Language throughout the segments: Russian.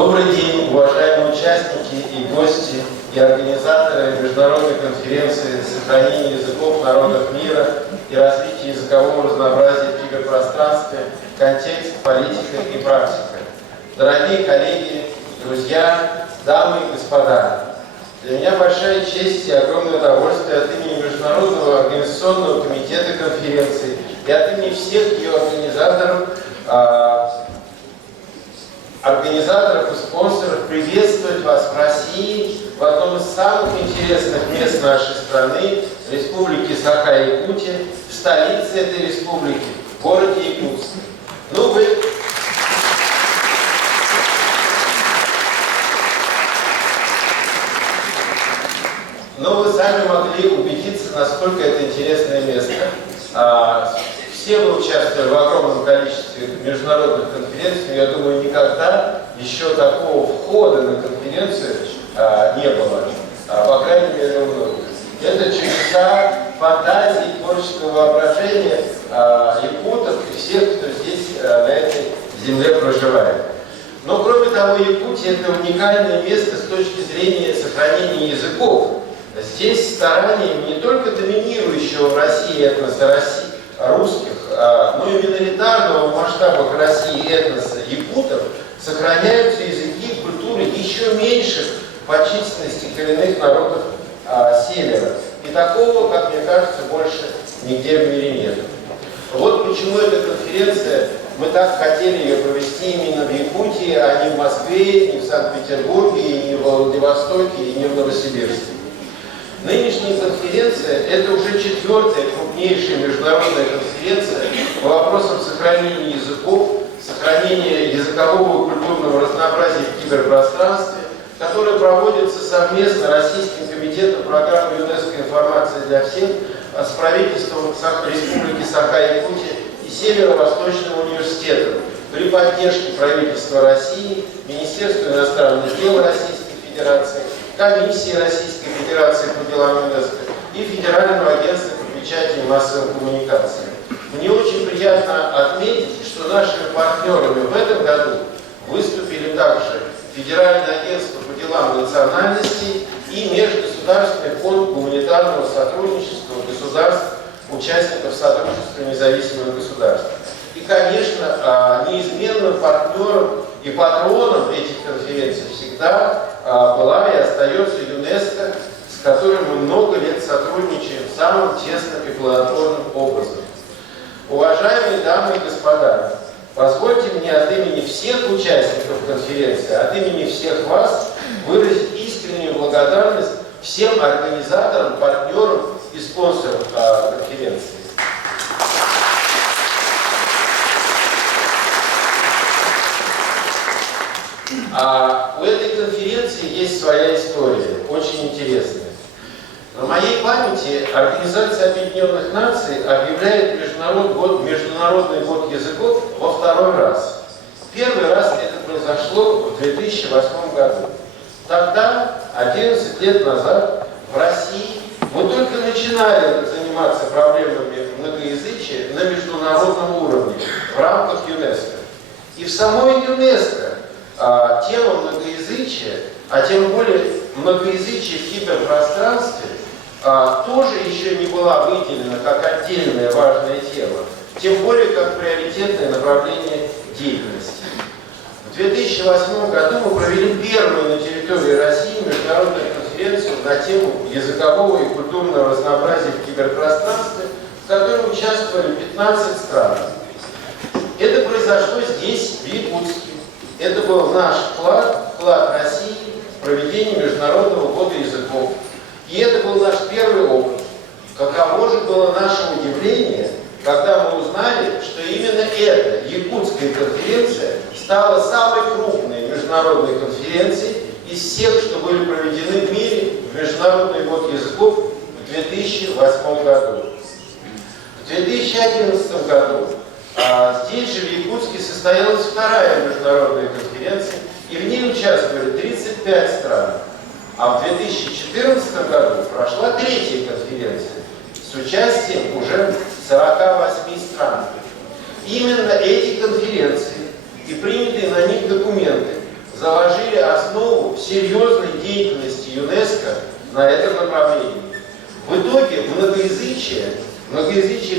Добрый день, уважаемые участники и гости, и организаторы международной конференции «Сохранение языков народов мира и развитие языкового разнообразия в киберпространстве. Контекст, политика и практика». Дорогие коллеги, друзья, дамы и господа, для меня большая честь и огромное удовольствие от имени Международного организационного комитета конференции и от имени всех ее организаторов и спонсоров приветствовать вас в России, в одном из самых интересных мест нашей страны, Республики Саха-Якутия, в столице этой республики, в городе Якутск. Вы сами могли убедиться, насколько это интересное место. Все вы участвовали в огромном количестве международных конференций, но я думаю, никогда еще такого входа на конференцию не было, по крайней мере, у многих. Это чудеса фантазии, творческого воображения якутов и всех, кто здесь на этой земле проживает. Но кроме того, Якутия – это уникальное место с точки зрения сохранения языков. Здесь стараниями не только доминирующего в России этноса русских, но и миноритарного в масштабах России этноса якутов сохраняются языки и культуры еще меньших по численности коренных народов Севера. И такого, как мне кажется, больше нигде в мире нет. Вот почему эта конференция, мы так хотели ее провести именно в Якутии, а не в Москве, не в Санкт-Петербурге, не в Владивостоке, и не в Новосибирске. Нынешняя конференция – это уже 4-я крупнейшая международная конференция по вопросам сохранения языков, сохранения языкового и культурного разнообразия в киберпространстве, которая проводится совместно Российским комитетом программы ЮНЕСКО «Информация для всех» с правительством Республики Саха-Якутия и Северо-Восточным университетом при поддержке правительства России, Министерства иностранных дел Российской Федерации, Комиссии Российской Федерации по делам ЮНЕСКО и Федерального агентства по печати и массовым коммуникациям. Мне очень приятно отметить, что нашими партнерами в этом году выступили также Федеральное агентство по делам национальностей и Межгосударственный фонд гуманитарного сотрудничества государств, участников Содружества независимых государств. И, конечно, неизменным партнером и патроном этих конференций всегда была и остается ЮНЕСКО, с которым мы много лет сотрудничаем самым тесным и плодотворным образом. Уважаемые дамы и господа, позвольте мне от имени всех участников конференции, от имени всех вас выразить искреннюю благодарность всем организаторам, партнерам и спонсорам конференции. У этой конференции есть своя история, очень интересная. На моей памяти Организация Объединенных Наций объявляет Международный год языков во 2-й раз. Первый раз это произошло в 2008 году. Тогда, 11 лет назад, в России мы только начинали заниматься проблемами многоязычия на международном уровне в рамках ЮНЕСКО. И в самой ЮНЕСКо тема многоязычия, а тем более многоязычие в киберпространстве, тоже еще не была выделена как отдельная важная тема, тем более как приоритетное направление деятельности. В 2008 году мы провели первую на территории России международную конференцию на тему языкового и культурного разнообразия в киберпространстве, в которой участвовали 15 стран. Это произошло здесь, в Якутске. Это был наш вклад России в проведение Международного года языков. И это был наш первый опыт. Каково же было наше удивление, когда мы узнали, что именно эта якутская конференция стала самой крупной международной конференцией из всех, что были проведены в мире в Международный год языков в 2008 году. В 2011 году здесь же, в Якутске, состоялась 2-я международная конференция, и в ней участвовали 35 стран. А в 2014 году прошла 3-я конференция с участием уже 48 стран. Именно эти конференции и принятые на них документы заложили основу серьезной деятельности ЮНЕСКО на этом направлении. В итоге многоязычие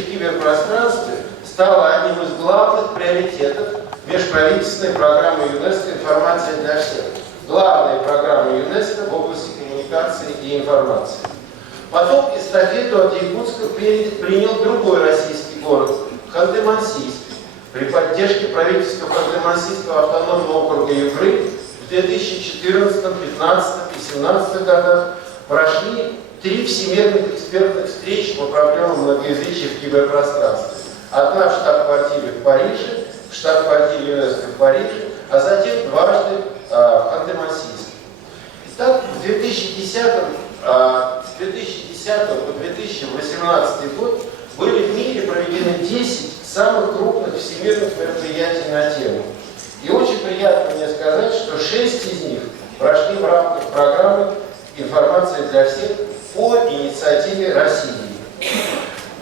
в киберпространстве стало одним из главных приоритетов межправительственной программы ЮНЕСКО «Информация для всех». Главная программа ЮНЕСКО в области коммуникации и информации. Потом эстафету от Якутска принял другой российский город – Ханты-Мансийск. При поддержке правительства Ханты-Мансийского автономного округа Югры в 2014, 2015 и 2017 годах прошли 3 всемирных экспертных встречи по проблемам многоязычия в киберпространстве. Одна в штаб-квартире в Париже, в штаб-квартире ЮНЕСКО в Париже, а затем дважды в Ханты-Мансийске. Итак, с 2010 по 2018 год были в мире проведены 10 самых крупных всемирных мероприятий на тему. И очень приятно мне сказать, что 6 из них прошли в рамках программы «Информация для всех» по инициативе России.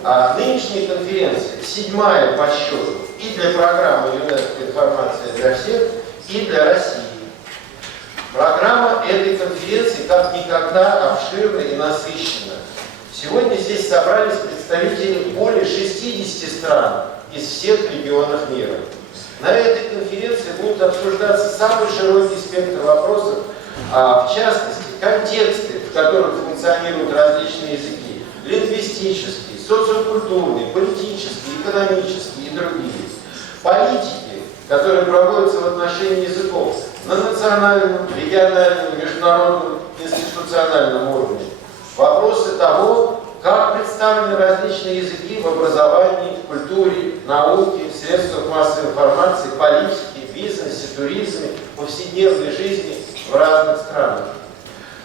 А нынешняя конференция 7-я по счету и для программы ЮНЕСКО «Информация для всех», и для России. Программа этой конференции как никогда обширна и насыщена. Сегодня здесь собрались представители более 60 стран из всех регионов мира. На этой конференции будут обсуждаться самый широкий спектр вопросов, в частности, контексты, в которых функционируют различные языки, лингвистические, социокультурные, политические, экономические и другие, политики, которые проводятся в отношении языков на национальном, региональном, международном, институциональном уровне. Вопросы того, как представлены различные языки в образовании, в культуре, науке, средствах массовой информации, политике, бизнесе, туризме, повседневной жизни в разных странах.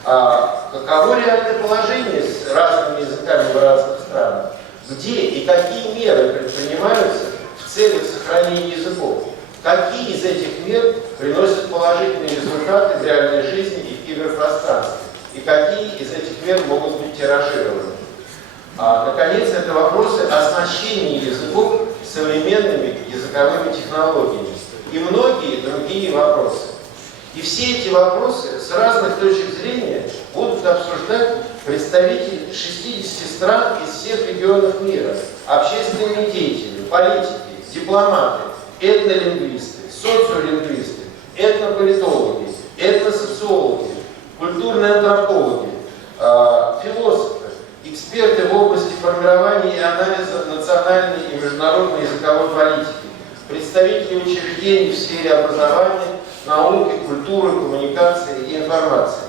Каково реальное положение с разными языками в разных странах? Где и какие меры предпринимаются в целях сохранения языков? Какие из этих мер приносят положительные результаты в реальной жизни и в киберпространстве? И какие из этих мер могут быть тиражированы? Наконец, это вопросы оснащения языков современными языковыми технологиями и многие другие вопросы. И все эти вопросы с разных точек зрения будут обсуждать представители 60 стран из всех регионов мира, общественные деятели, политики, дипломаты, этнолингвисты, социолингвисты, этнополитологи, этносоциологи, культурные антропологи, философы, эксперты в области формирования и анализа национальной и международной языковой политики, представители учреждений в сфере образования, науки, культуры, коммуникации и информации.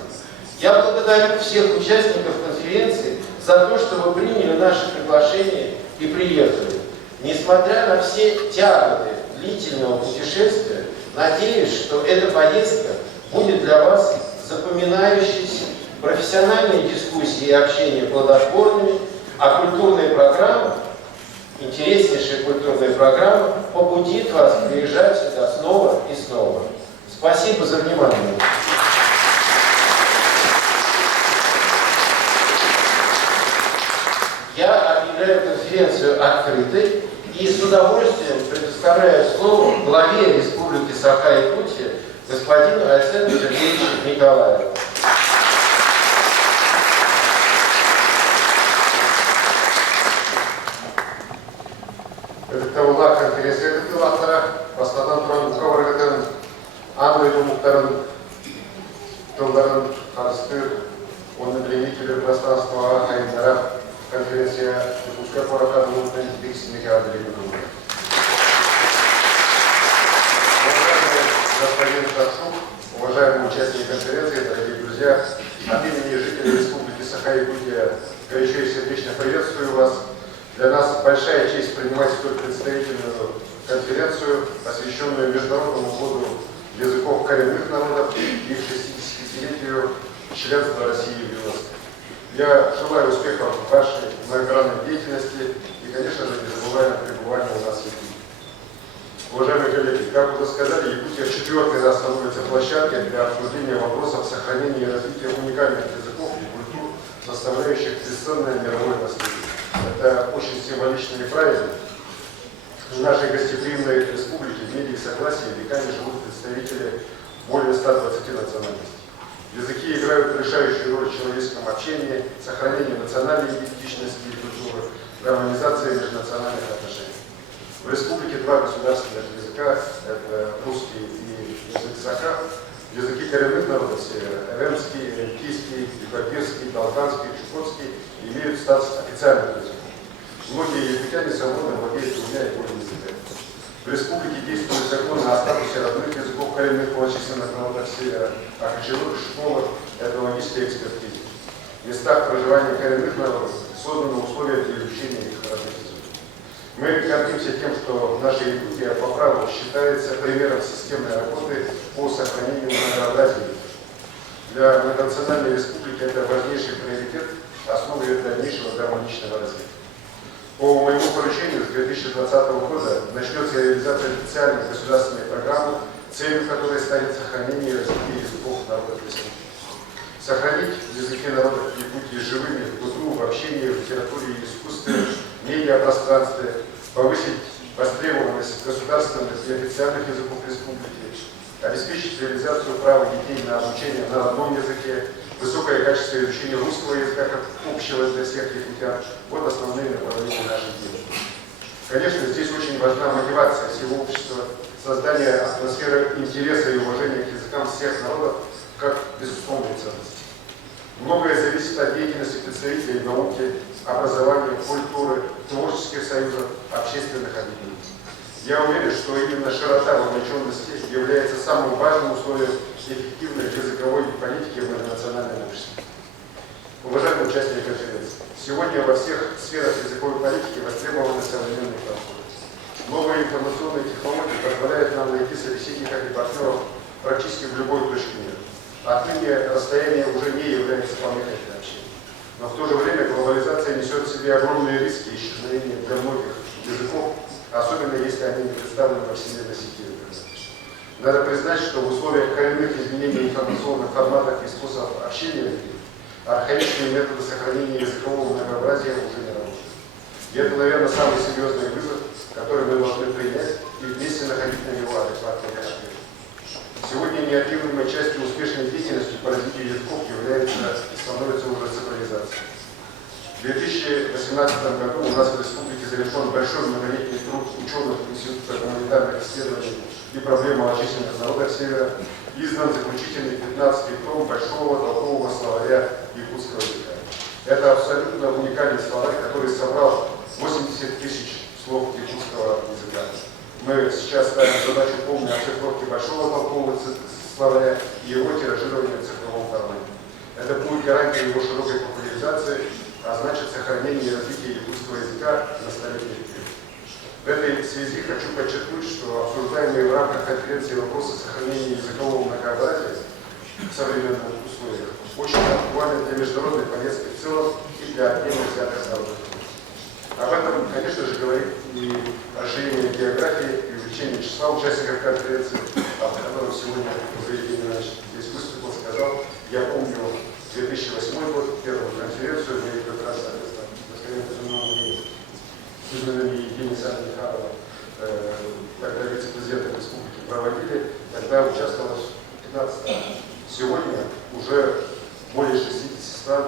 Я благодарю всех участников конференции за то, что вы приняли наше приглашение и приехали. Несмотря на все тяготы длительного путешествия, надеюсь, что эта поездка будет для вас запоминающейся, профессиональные дискуссии и общение плодотворными, а культурная программа, интереснейшая культурная программа, побудит вас приезжать сюда снова и снова. Спасибо за внимание. Я объявляю конференцию открытой и с удовольствием предоставляю слово главе Республики Саха-Якутия господину Айсену Сергеевичу Николаеву. Тәуалар конференция кылақтара, бастадан тұран қабырғадан аңлайды мұқтарын, тылдарын қарысты, оны білемейтелер пространствоға қайындара конференция Якутска қорақады мұқтан бексімеге адылығы тұрды. Господин Шаршук, уважаемые участники конференции, дорогие друзья, от имени жителей Республики Саха-Якутия горячо и сердечно приветствую вас. Для нас большая честь принимать столь представительную конференцию, посвященную Международному году языков коренных народов и их 60-летию членства России в ЮНЕСКО. Я желаю успехов в вашей многогранной деятельности и, конечно же, незабываемого пребывания у нас в Якутии. Уважаемые коллеги, как уже сказали, Якутия в 4-й раз становится площадкой для обсуждения вопросов сохранения и развития уникальных языков и культур, составляющих бесценное мировое наследие. Это очень символично и правильно. В нашей гостеприимной республике в мире и согласии веками живут представители более 120 национальностей. Языки играют решающую роль в человеческом общении, сохранении национальной идентичности и культуры, гармонизации межнациональных отношений. В республике два государственных языка, это русский и язык саха, языки коренных народов севера, эвенский, элькийский, югопирский, балканский, чукотский, имеют статус официальных языков. Многие языкяне свободно владеют двумя и более языками. В республике действуют законы о статусе родных языков коренных малочисленных народов севера, о ключевых школах этнологической экспертизы. В местах проживания коренных народов созданы условия для изучения их родных языков. Мы гордимся тем, что наша Якутия по праву считается примером системной работы по сохранению многообразия. Для многонациональной республики это важнейший приоритет, основой ее дальнейшего гармоничного развития. По моему поручению с 2020 года начнется реализация специальной государственной программы, целью которой станет сохранение и развитие языков народов республики. Сохранить языки народов Якутии живыми в быту, в общении, в литературе и искусстве, в медиапространстве, повысить востребованность государственных и официальных языков республики, обеспечить реализацию права детей на обучение на одном языке, высокое качество изучения русского языка как общего для всех якутян. Вот основные направления нашей деятельности. Конечно, здесь очень важна мотивация всего общества, создание атмосферы интереса и уважения к языкам всех народов как безусловной ценности. Многое зависит от деятельности представителей науки, образования, культуры, творческих союзов, общественных объединений. Я уверен, что именно широта вовлеченности является самым важным условием эффективной языковой политики в многонациональном обществе. Уважаемые участники конференции, сегодня во всех сферах языковой политики востребованы современные подходы. Новые информационные технологии позволяют нам найти собеседников и партнеров практически в любой точке мира. Отныне расстояние уже не является помехой для общения. Но в то же время глобализация несет в себе огромные риски исчезновения для многих языков, особенно если они не представлены во всемирной сети интернет. Надо признать, что в условиях коренных изменений информационных форматов и способов общения архаичные методы сохранения языкового многообразия уже не работают. И это, наверное, самый серьезный вызов, который мы должны принять и вместе находить на него адекватные ответы. Сегодня неотъемлемой частью успешной деятельности по развитию языков является и становится уже цифровизация. В 2018 году у нас в республике завершен большой многолетний труд ученых Института гуманитарных исследований и проблем малочисленных народов севера, издан заключительный 15-й том большого толкового словаря якутского языка. Это абсолютно уникальный словарь, который собрал 80 тысяч слов якутского языка. Мы сейчас ставим задачу полной оцифровки большого толкового словаря и его тиражирования в цифровом формате. Это будет гарантией его широкой популяризации, а значит сохранение и развитие якутского языка на столетие вперед. В этой связи хочу подчеркнуть, что обсуждаемые в рамках конференции вопросы сохранения языкового многообразия в современных условиях очень актуальны для международной повестки в целом и для отдельных взятых народов. Об этом, конечно же, говорит и расширение географии, и увеличение числа участников конференции, о котором сегодня уже Евгений Иванович здесь выступил, сказал. Я помню 2008 год, первую конференцию, мы как раз, соответственно, с именами Евгения Михайлова, тогда вице-президента республики, проводили, тогда участвовало 15 стран. Сегодня уже более 60 стран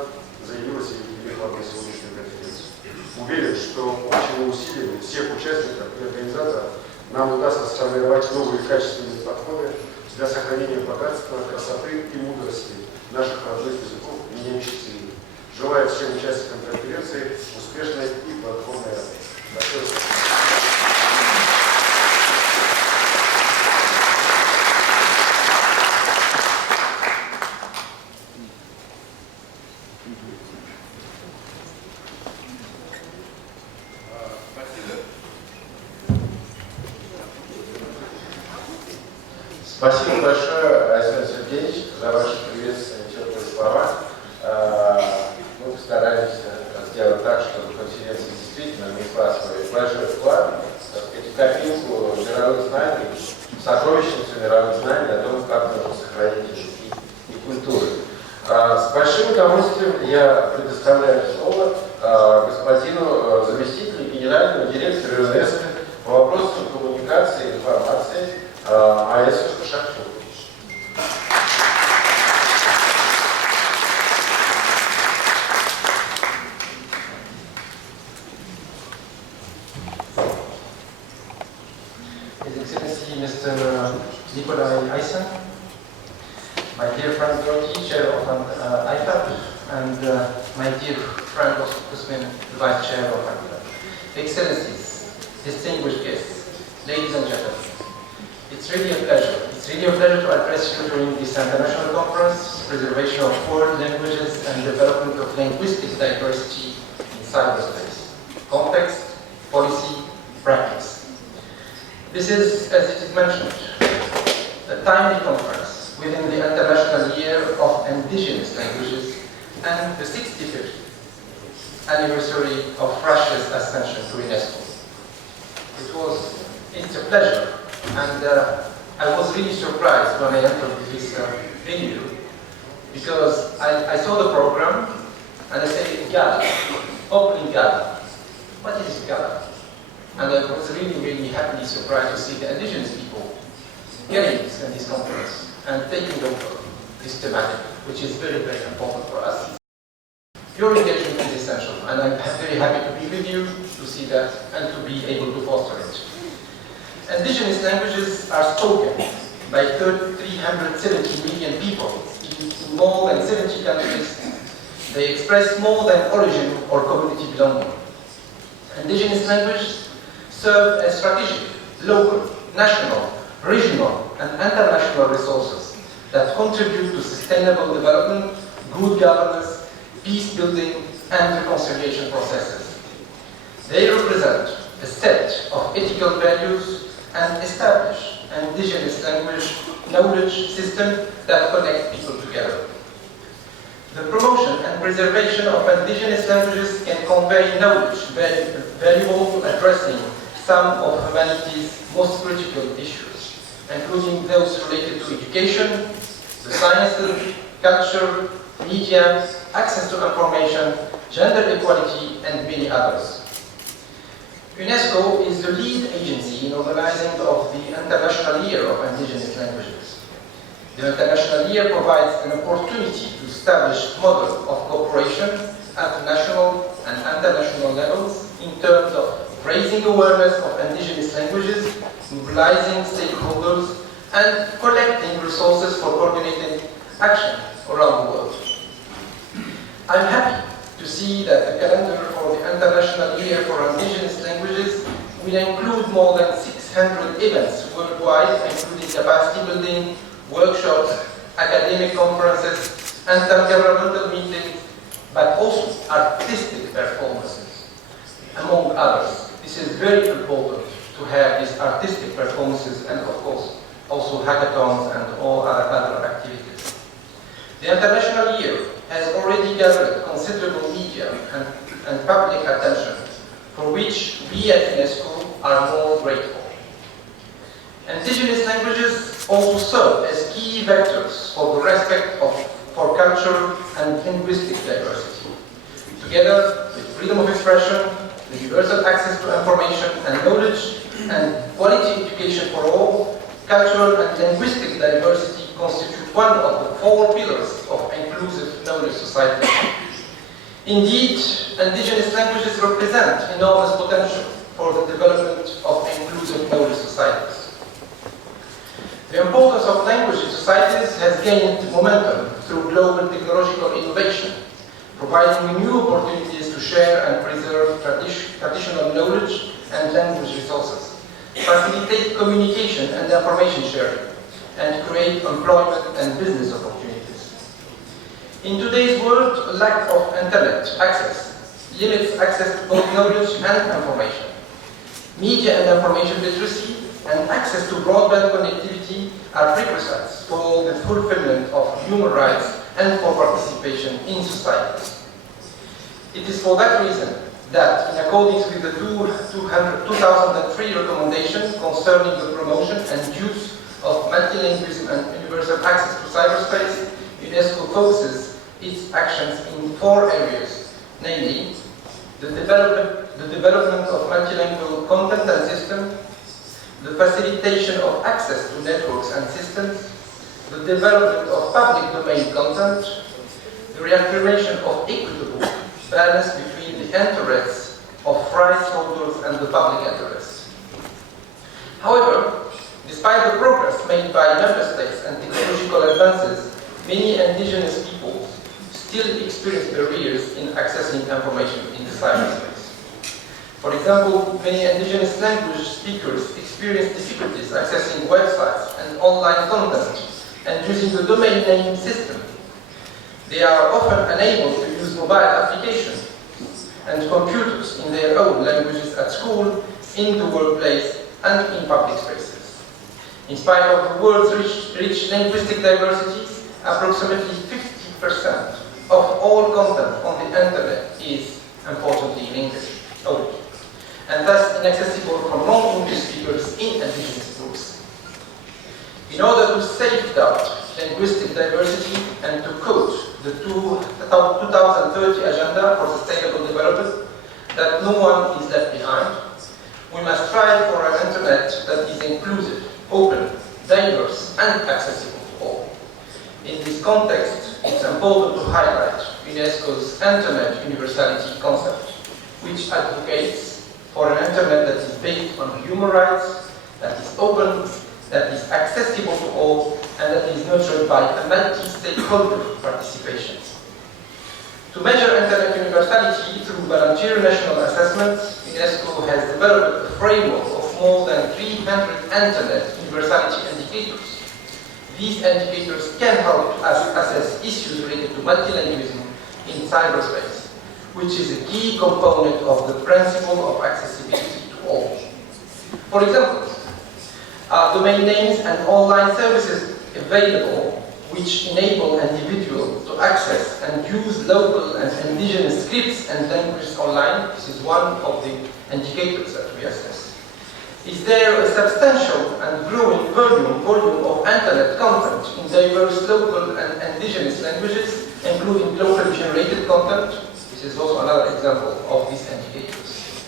заявилось и приехало на сегодняшнюю конференцию. Уверен, что общими усилиями всех участников и организаторов нам удастся сформировать новые качественные подходы для сохранения богатства, красоты и мудрости наших родных языков в меняющейся мире. Желаю всем участникам конференции успешной и плодотворной работы. Большое спасибо. Спасибо большое, Александр Сергеевич, за ваши приветственные теплые слова. Мы постараемся сделать так, чтобы конференция действительно внесла свой большой вклад, так сказать, в копилку мировых знаний, сокровищницу мировых знаний о том, как нужно сохранить языки и культуры. С большим удовольствием я предоставляю слово господину заместителю генерального директора ЮНЕСКО по вопросам коммуникации и информации А.С. Шахту. Madam Dorothy, Chair of IFAP, and my dear friend Oscar Kuzmin, the Vice Chair of IFAP. Excellencies, distinguished guests, ladies and gentlemen, it's really a pleasure. It's really a pleasure to address you during this international conference, Preservation of World Languages and Development of Linguistic Diversity in Cyberspace. Context, policy, practice. This is, as it is mentioned, a timely conference within the International Year of Indigenous Languages and the 65th anniversary of Russia's ascension to UNESCO. It's a pleasure, and I was really surprised when I entered this venue, because I saw the program and I said, gala, opening gala. What is gala? And I was really happily surprised to see the indigenous people getting in this conference and taking over this thematic, which is very important for us. Your engagement is essential, and I'm very happy to be with you to see that and to be able to foster it. Indigenous languages are spoken by 370 million people in more than 70 countries. They express more than origin or community belonging. Indigenous languages serve as strategic, local, national, regional, and international resources that contribute to sustainable development, good governance, peace building, and reconciliation processes. They represent a set of ethical values and establish an indigenous language knowledge system that connects people together. The promotion and preservation of indigenous languages can convey knowledge valuable to addressing some of humanity's most critical issues, including those related to education, the sciences, culture, media, access to information, gender equality, and many others. UNESCO is the lead agency in organizing of the International Year of Indigenous Languages. The International Year provides an opportunity to establish a model of cooperation at national and international levels in terms of raising awareness of indigenous languages, mobilizing stakeholders, and collecting resources for coordinated action around the world. I'm happy to see that the calendar for the International Year for Indigenous Languages will include more than 600 events worldwide, including capacity building, workshops, academic conferences, intergovernmental meetings, but also artistic performances, among others. This is very important to have these artistic performances and, of course, also hackathons and all other activities. The International Year has already gathered considerable media and public attention, for which we at UNESCO are more grateful. Indigenous languages also serve as key vectors for the respect for culture and linguistic diversity. Together with freedom of expression, universal access to information and knowledge, and quality education for all, cultural and linguistic diversity constitute one of the 4 pillars of inclusive knowledge society. Indeed, indigenous languages represent enormous potential for the development of inclusive knowledge societies. The importance of language in societies has gained momentum through global technological innovation, providing new opportunities to share and preserve traditional knowledge and language resources, facilitate communication and information sharing, and create employment and business opportunities. In today's world, lack of internet access limits access to both knowledge and information. Media and information literacy and access to broadband connectivity are prerequisites for the fulfillment of human rights and for participation in society. It is for that reason that, in accordance with the 2003 recommendation concerning the promotion and use of multilingualism and universal access to cyberspace, UNESCO focuses its actions in 4 areas, namely the development of multilingual content and systems, the facilitation of access to networks and systems, the development of public domain content, the reaffirmation of equitable balance between the interests of rights holders and the public interest. However, despite the progress made by member states and technological advances, many indigenous peoples still experience barriers in accessing information in the cyberspace. For example, many indigenous language speakers experience difficulties accessing websites and online content and using the domain name system. They are often unable to use mobile applications and computers in their own languages at school, in the workplace, and in public spaces. In spite of the world's rich linguistic diversity, approximately 50% of all content on the internet is, unfortunately, in English only, and thus inaccessible for non-English speakers in indigenous groups. In order to safeguard linguistic diversity and to quote the 2030 Agenda for Sustainable Development, that no one is left behind, we must strive for an internet that is inclusive, open, diverse, and accessible to all. In this context, it's important to highlight UNESCO's Internet Universality concept, which advocates for an internet that is based on human rights, that is open, that is accessible to all, and that is nurtured by a multi-stakeholder participation. To measure internet universality through volunteer national assessments, UNESCO has developed a framework of more than 300 internet universality indicators. These indicators can help us assess issues related to multilingualism in cyberspace, which is a key component of the principle of accessibility to all. For example, domain names and online services available which enable an individual to access and use local and indigenous scripts and languages online. This is one of the indicators that we assess. Is there a substantial and growing volume of internet content in diverse local and indigenous languages, including locally generated content? This is also another example of these indicators.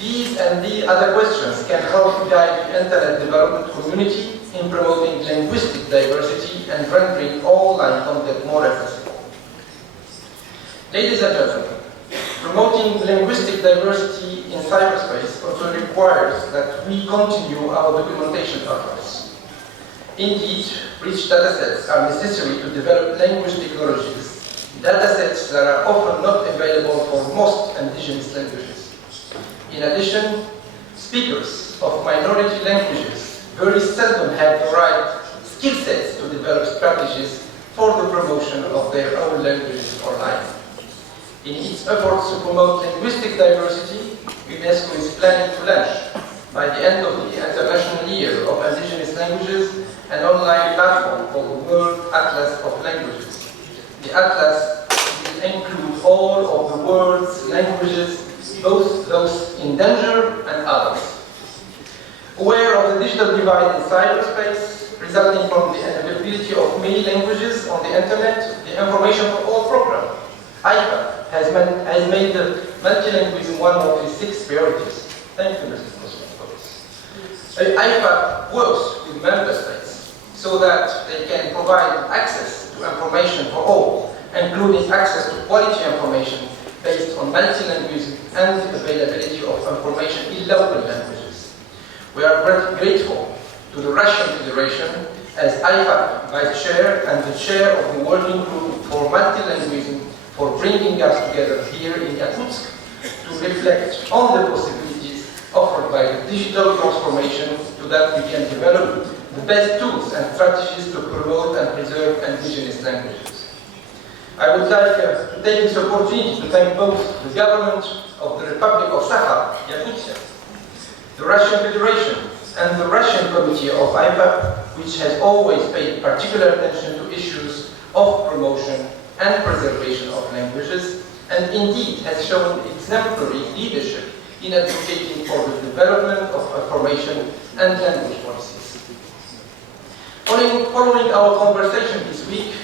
These and the other questions can help guide the internet development community in promoting linguistic diversity and rendering online content more accessible. Ladies and gentlemen, promoting linguistic diversity in cyberspace also requires that we continue our documentation efforts. Indeed, rich datasets are necessary to develop language technologies, datasets that are often not available for most indigenous languages. In addition, speakers of minority languages very seldom have the right skill sets to develop strategies for the promotion of their own languages online. In its efforts to promote linguistic diversity, UNESCO is planning to launch, by the end of the International Year of Indigenous Languages, an online platform called the World Atlas of Languages. The Atlas will include all of the world's languages, both those in danger and others. Aware of the digital divide in cyberspace, resulting from the availability of many languages on the internet, the Information for All program, IFAP, has made the multilingualism one of its 6 priorities. Thank you, Mr. President, for this. IFAP works with member states so that they can provide access to information for all, including access to quality information based on multilingualism and the availability of information in local languages. We are grateful to the Russian Federation as IFAP Vice Chair and the Chair of the Working Group for Multilingualism for bringing us together here in Yakutsk to reflect on the possibilities offered by the digital transformation so that we can develop the best tools and strategies to promote and preserve indigenous languages. I would like to take this opportunity to thank both the government of the Republic of Sakha, Yakutia, the Russian Federation, and the Russian Committee of IFAP, which has always paid particular attention to issues of promotion and preservation of languages, and indeed has shown exemplary leadership in advocating for the development of information and language policies. Following our conversation this week,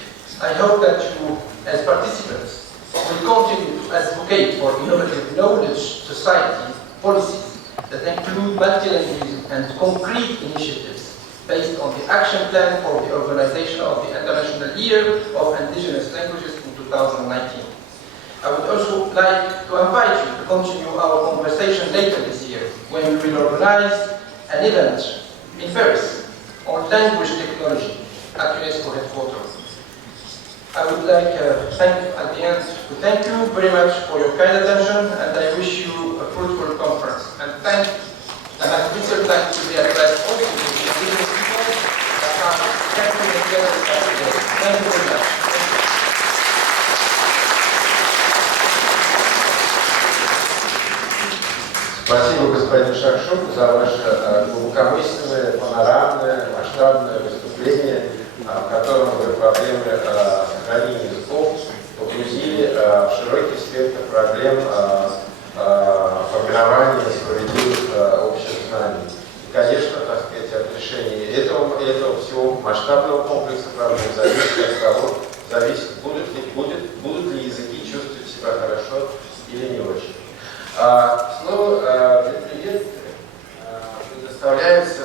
I hope that you, as participants, will continue to advocate for innovative knowledge society policies that include multilingualism and concrete initiatives based on the action plan for the organization of the International Year of Indigenous Languages in 2019. I would also like to invite you to continue our conversation later this year when we will organize an event in Paris on language technology at UNESCO headquarters. I would like at the end to thank you very much for your kind attention, and I wish you a fruitful conference. And I would like to be addressed also to the indigenous people that are connected together today. Thank you very much. Спасибо, господин Шакшук, за ваше глубокомысленное, панорамное, масштабное выступление, в котором вы проблемы сохранения языков погрузили в широкий спектр проблем формирования справедливых общих знаний. И, конечно, так сказать, от решения этого всего масштабного комплекса проблем зависит от того, будут ли языки чувствовать себя хорошо или не очень. Слово для приветствия предоставляется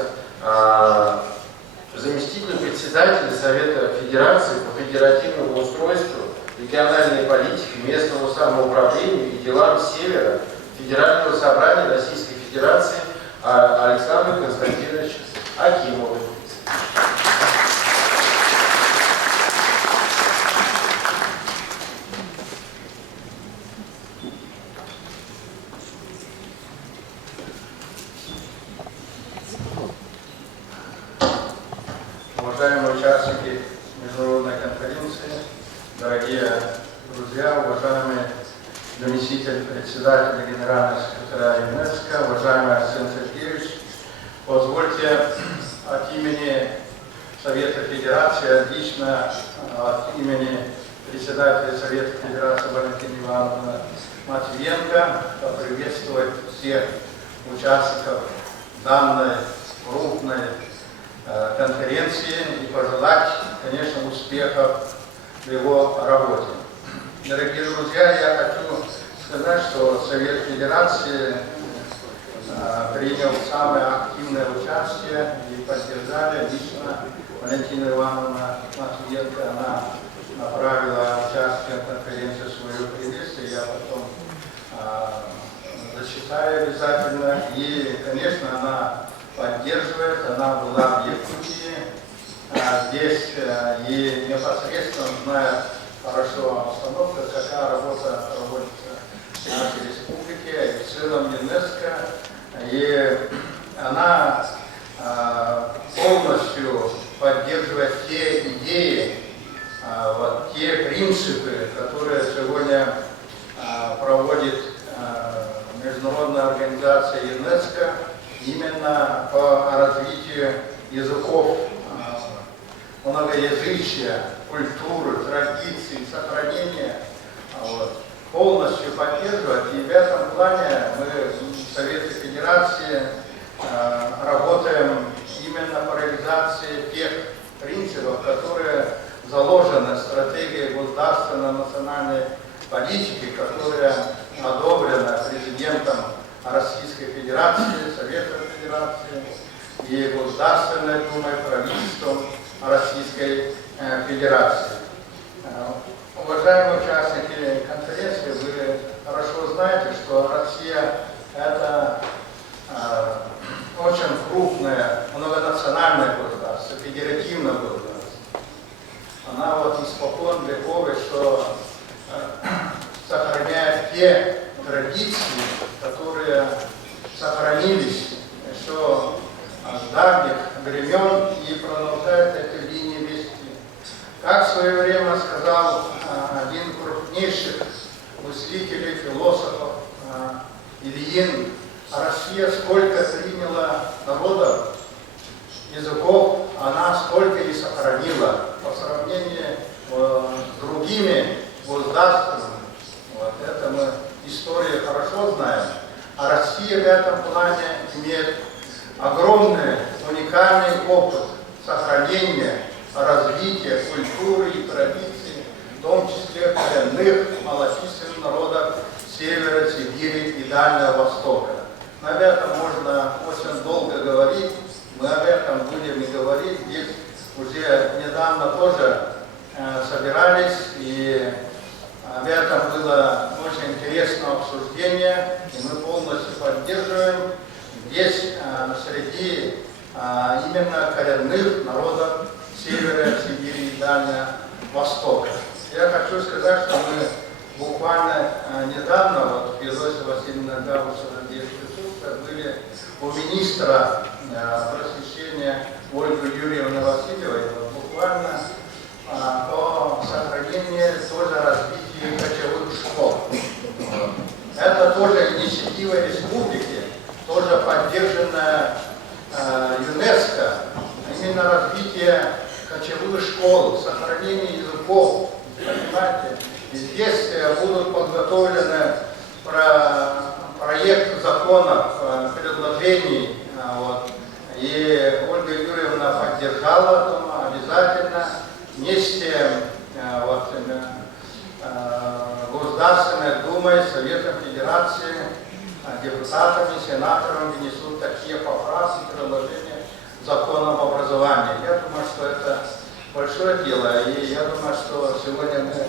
заместителю председателя Совета Федерации по федеративному устройству, региональной политике, местному самоуправлению и делам Севера Федерального собрания Российской Федерации Александру Константиновичу Акимову. Уважаемые участники международной конференции, дорогие друзья, уважаемый заместитель председателя Генерального секретаря ЮНЕСКО, уважаемый Арсен Сергеевич, позвольте от имени Совета Федерации, лично от имени председателя Совета Федерации Валентины Ивановны Матвиенко поприветствовать всех участников данной крупной конференции и пожелать, конечно, успехов в его работе. Дорогие друзья, я хочу сказать, что Совет Федерации принял самое активное участие и поддержали лично Валентина Ивановна Матвиенко. Она направила участие в конференции свое приветствие, я потом зачитаю обязательно. И, конечно, она поддерживает, она была в Якутии, здесь и непосредственно знает хорошо обстановку, какая работа проводится в нашей республике и в целом ЮНЕСКО. И она полностью поддерживает те идеи, вот те принципы, которые сегодня проводит международная организация ЮНЕСКО именно по развитию языков, многоязычия, культуры, традиций, сохранения, полностью поддерживать. И в этом плане мы в Совете Федерации работаем именно по реализации тех принципов, которые заложены в стратегии государственно-национальной политики, которая одобрена президентом Российской Федерации, Советом Федерации и Государственной Думой, правительством Российской Федерации. Уважаемые участники конференции, вы хорошо знаете, что Россия – это очень крупное многонациональное государство, федеративное государство. Она вот испокон веков, что сохраняет те традиции, которые сохранились еще с давних времен и продолжают эти линии вести. Как в свое время сказал один крупнейших мыслителей, философов Ильин, Россия сколько приняла народов, языков, она столько и сохранила по сравнению с другими государствами. Вот это мы историю хорошо знаем. А Россия в этом плане имеет огромный, уникальный опыт сохранения, развития культуры и традиций, в том числе коренных малочисленных народов Севера, Сибири и Дальнего Востока. Об этом можно очень долго говорить, мы об этом будем и говорить. Здесь уже недавно тоже собирались, и об этом было очень интересное обсуждение, и мы полностью поддерживаем. Здесь среди именно коренных народов Севера, Сибири и Дальнего Востока. Я хочу сказать, что мы буквально недавно, вот Федосия Васильевна Гаусова здесь присутствует, были у министра просвещения Ольги Юрьевны Васильевой, буквально о сохранении, тоже развитии кочевых школ. Это тоже инициатива республики, тоже поддержанная ЮНЕСКО, именно развитие кочевых школ, сохранение языков, понимаете. И здесь будут подготовлены проект законов, предложений, вот. И Ольга Юрьевна поддержала, думаю, обязательно вместе вот, Государственной Думой, Советом Федерации, депутатами, сенаторами внесут такие поправки, предложения законов образования. Я думаю, что это большое дело, и я думаю, что сегодня мы,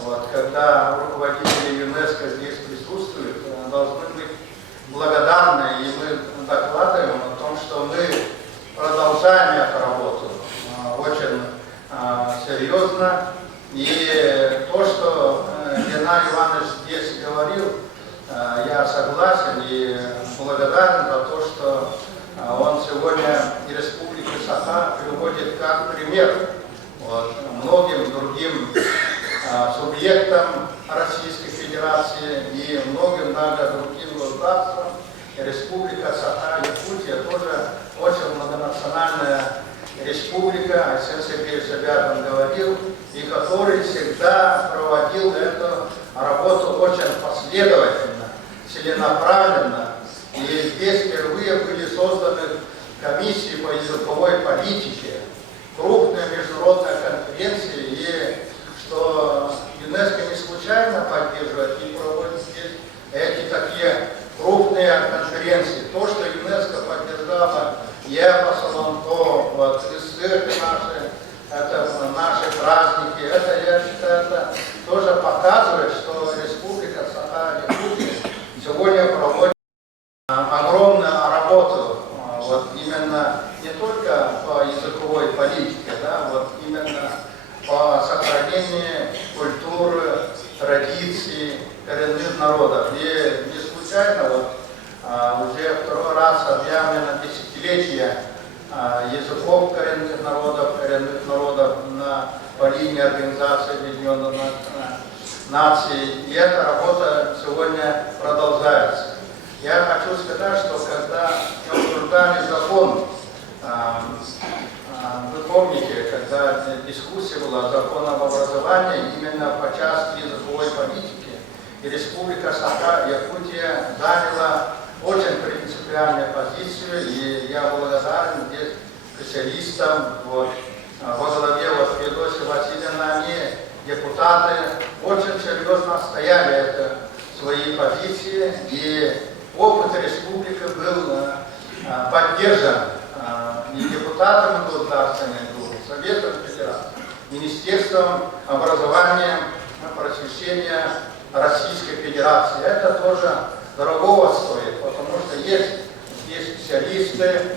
вот, когда руководители ЮНЕСКО здесь присутствуют, должны быть благодарны, и мы докладываем о том, что мы продолжаем эту работу очень серьезно. И то, что Геннадий Иванович здесь говорил, я согласен и благодарен за то, что он сегодня и Республику Саха приводит как пример вот, многим другим субъектам Российской Федерации и многим даже другим государствам. И Республика Саха, Якутия тоже очень многонациональная республика, Александр Сергеевич об этом говорил, и который всегда проводил эту работу очень последовательно, целенаправленно. И здесь впервые были созданы комиссии по языковой политике, крупные международные конференции, и что ЮНЕСКО не случайно поддерживает и проводит здесь эти такие крупные конференции. То, что ЮНЕСКО поддержала Епа-Солонко, вот, наши, это наши праздники, это, я считаю, это тоже показывает, что Республика Саха-Якутия сегодня проводит огромную работу, вот именно не только по языковой политике, да, вот именно по сохранению культуры, традиций коренных народов. И не случайно вот уже второй раз объявлено десятилетие языков коренных народов по линии Организации Объединенных Наций. И эта работа сегодня продолжается. Я хочу сказать, что когда обсуждали закон, вы помните, когда дискуссия была закон об образовании именно по части языковой политики, и Республика Саха-Якутия заняла очень принципиальную позицию, и я благодарен здесь специалистам, вот, во главе вот Федосия Васильевна, они, депутаты, очень серьезно отстояли это, свои позиции, и опыт республики был поддержан и депутатами Государственной Думы, Советом Федерации, Министерством образования и просвещения Российской Федерации. Это тоже дорогого стоит, потому что есть здесь специалисты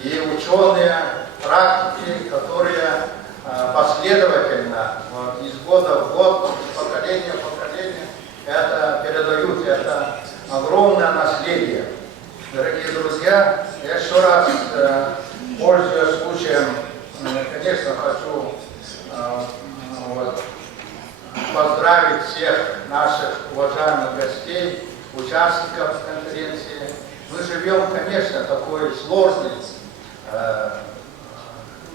и ученые, практики, которые последовательно вот, из года в год, из поколения в поколение это передают, это огромное наследие. Дорогие друзья, я еще раз, пользуясь случаем, конечно, хочу вот, поздравить всех наших уважаемых гостей, участников конференции. Мы живем, конечно, такой сложный,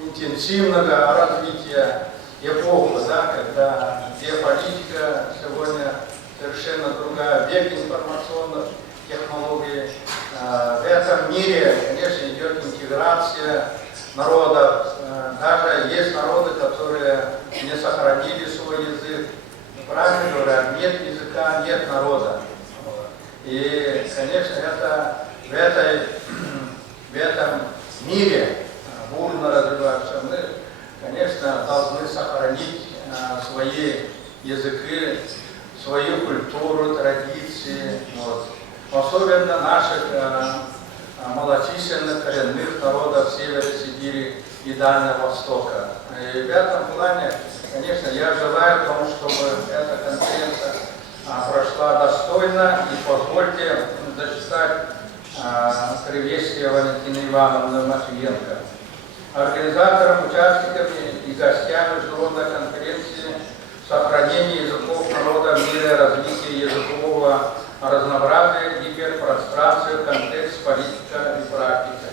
интенсивного развития эпоху, да, когда геополитика сегодня совершенно другая, век информационных технологий. В этом мире, конечно, идет интеграция народов. Даже есть народы, которые не сохранили свой язык. Правильно говорят, нет языка, нет народа. И, конечно, это в этом мире бурно развиваться. Мы, конечно, должны сохранить свои языки, свою культуру, традиции. Вот. Особенно наших малочисленных коренных народов Севера Сибири, и Дальнего Востока. И в этом плане, конечно, я желаю тому, чтобы эта конференция прошла достойно, и позвольте зачитать приветствие Валентины Ивановны Матвиенко. Организаторам, участниками и гостями международной конференции «Сохранение языков народа, мира и развития языкового разнообразия в гиперпространстве, контекст, политика и практика».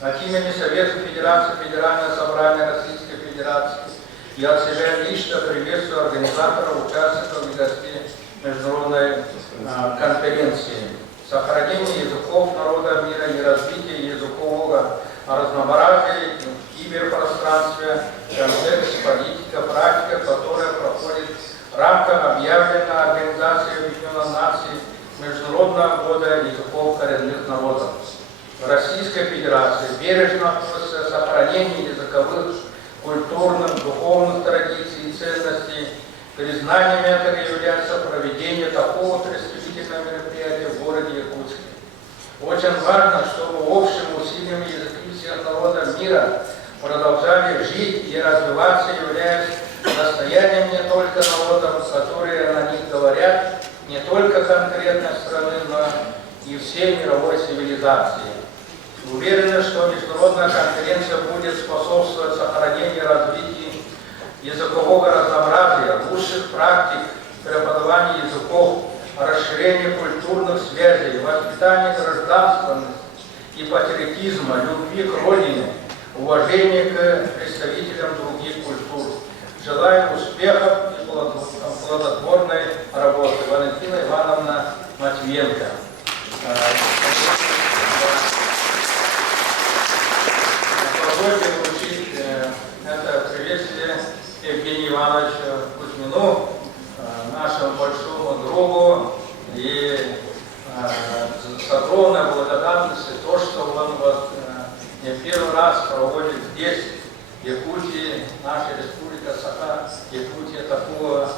От имени Совета Федерации, Федерального собрания Российской Федерации и от себя лично приветствую организаторов, участников и гостей международной конференции. Сохранение языков народа, мира и развитие языкового разнообразия в киберпространстве, контекст, политика, практика, которая проходит в рамках объявленной Организацией Объединенных Наций Международного года языков коренных народов. В Российской Федерации бережно относится к сохранению языковых, культурных, духовных традиций и ценностей. Признанием этого является проведение такого представительного мероприятия в городе Якутске. Очень важно, чтобы общими усилиями языки всех народов мира продолжали жить и развиваться, являясь достоянием не только народов, которые на них говорят, не только конкретной страны, но и всей мировой цивилизации. Уверены, что международная конференция будет способствовать сохранению и развитию языкового разнообразия, лучших практик преподавания языков, расширения культурных связей, воспитания гражданственности и патриотизма, любви к родине, уважения к представителям других культур. Желаю успехов и плодотворной работы. Валентина Ивановна Матвиенко. Позвольте вручить это приветствие Евгению Ивановичу Кузьмину, нашему большому другу, и с огромной благодарностью то, что он вот не первый раз проводит здесь, в Якутии, наша республика Саха-Якутия, такого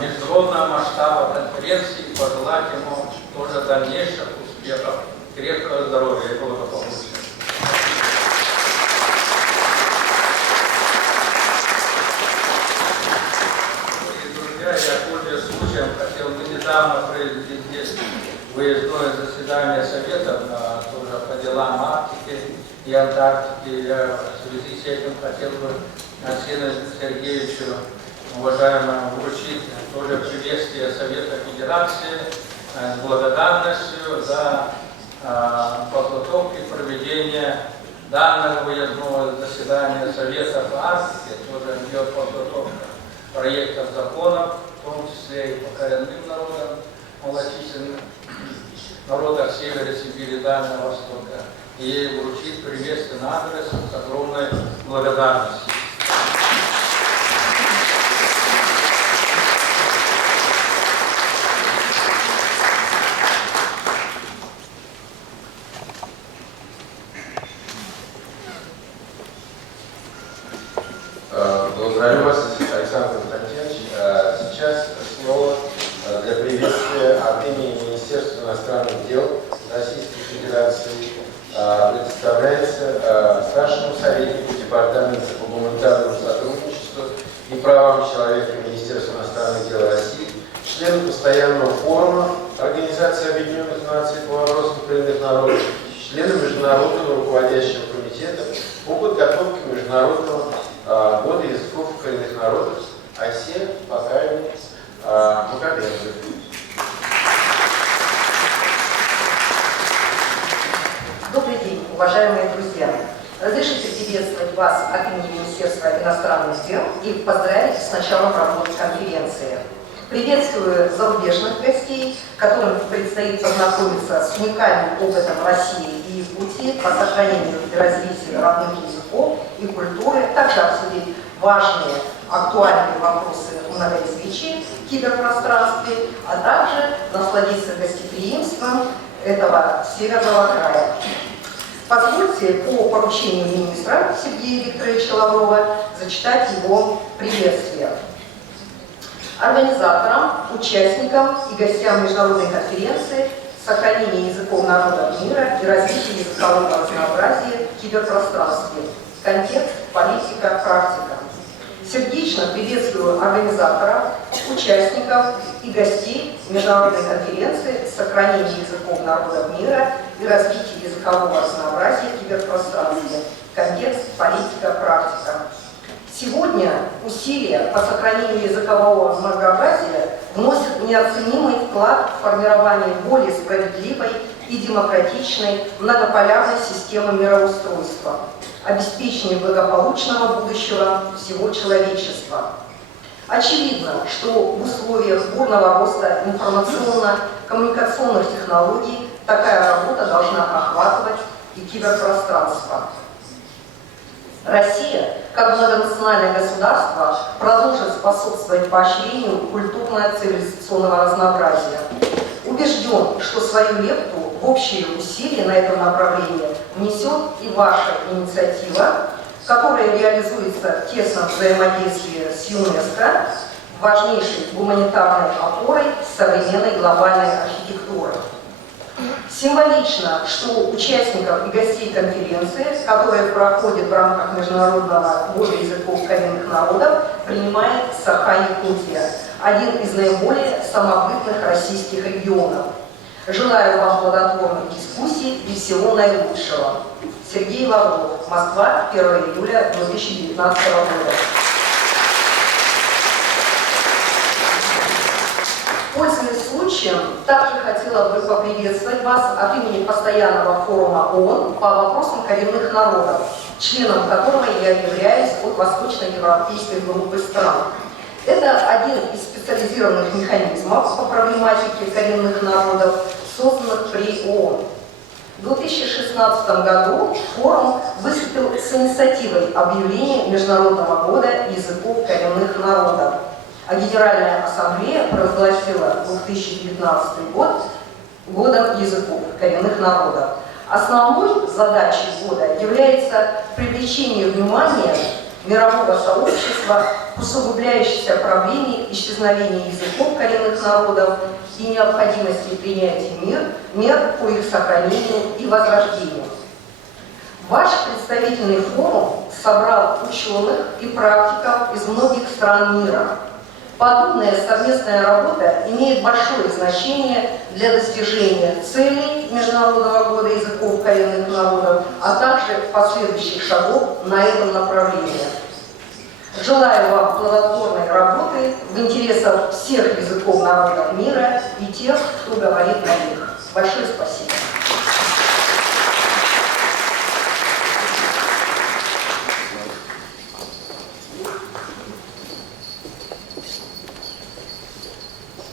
международного масштаба конференции, и пожелать ему тоже дальнейших успехов, крепкого здоровья и благополучия. Я пользуясь случаем хотел, мы недавно провели здесь выездное заседание Совета тоже по делам Арктики и Антарктики. Я в связи с этим хотел бы Арсению Сергеевичу, уважаемому, вручить тоже приветствие Совета Федерации с благодарностью за подготовку и проведение данного выездного заседания Совета по Арктике. Тоже идет подготовка проектов законов, в том числе и по коренным народам, малочисленным народам Севера Сибири, Дальнего Востока, и вручить приветственный адрес с огромной благодарностью. Благодарю вас, Александр Константинович. Сейчас слово для приветствия от имени Министерства иностранных дел Российской Федерации предоставляется старшему советнику Департамента по гуманитарному сотрудничеству и правам человека Министерства иностранных дел России, члену постоянного форума Организации Объединенных Наций по вопросам коренных народов, члену Международного руководящего комитета по подготовке международного года языков коренных народов Айсе Бакаевне Макабенко. Добрый день, уважаемые друзья! Разрешите приветствовать вас от имени Министерства иностранных дел и поздравить с началом работы конференции. Приветствую зарубежных гостей, которым предстоит познакомиться с уникальным опытом России и Якутии по сохранению и развитию родных языков и культуры, также обсудить важные, актуальные вопросы многоязычия в киберпространстве, а также насладиться гостеприимством этого северного края. Позвольте по поручению министра Сергея Викторовича Лаврова зачитать его приветствие. Организаторам, участникам и гостям международной конференции «Сохранение языков народов мира и развитие языкового разнообразия в киберпространстве». Контекст, политика, практика. Сердечно приветствую организаторов, участников и гостей международной конференции «Сохранение языков народов мира и развитие языкового разнообразия в киберпространстве. Контекст, политика, практика». Сегодня усилия по сохранению языкового многообразия вносят неоценимый вклад в формирование более справедливой и демократичной многополярной системы мироустройства, обеспечение благополучного будущего всего человечества. Очевидно, что в условиях бурного роста информационно-коммуникационных технологий такая работа должна охватывать и киберпространство. Россия, как многонациональное государство, продолжит способствовать поощрению культурно-цивилизационного разнообразия. Убежден, что свою лепту в общие усилия на этом направлении внесет и ваша инициатива, которая реализуется в тесном взаимодействии с ЮНЕСКО, важнейшей гуманитарной опорой современной глобальной архитектуры. Символично, что участников и гостей конференции, которая проходит в рамках Международного года языков коренных народов, принимает Саха-Якутия, один из наиболее самобытных российских регионов. Желаю вам плодотворных дискуссий и всего наилучшего. Сергей Лавров, Москва, 1 июля 2019 года. Пользуясь случаем, также хотела бы поприветствовать вас от имени постоянного форума ООН по вопросам коренных народов, членом которого я являюсь от восточноевропейской группы стран. Это один из специализированных механизмов по проблематике коренных народов, созданных при ООН. В 2016 году форум выступил с инициативой объявления Международного года языков коренных народов, а Генеральная Ассамблея провозгласила 2019 год годом языков коренных народов. Основной задачей года является привлечение внимания мирового сообщества к усугубляющейся проблеме исчезновения языков коренных народов и необходимости принятия мер по их сохранению и возрождению. Ваш представительный форум собрал ученых и практиков из многих стран мира. Подобная совместная работа имеет большое значение для достижения целей Международного года языков коренных народов, а также последующих шагов на этом направлении. Желаю вам плодотворной работы в интересах всех языков народов мира и тех, кто говорит на них. Большое спасибо.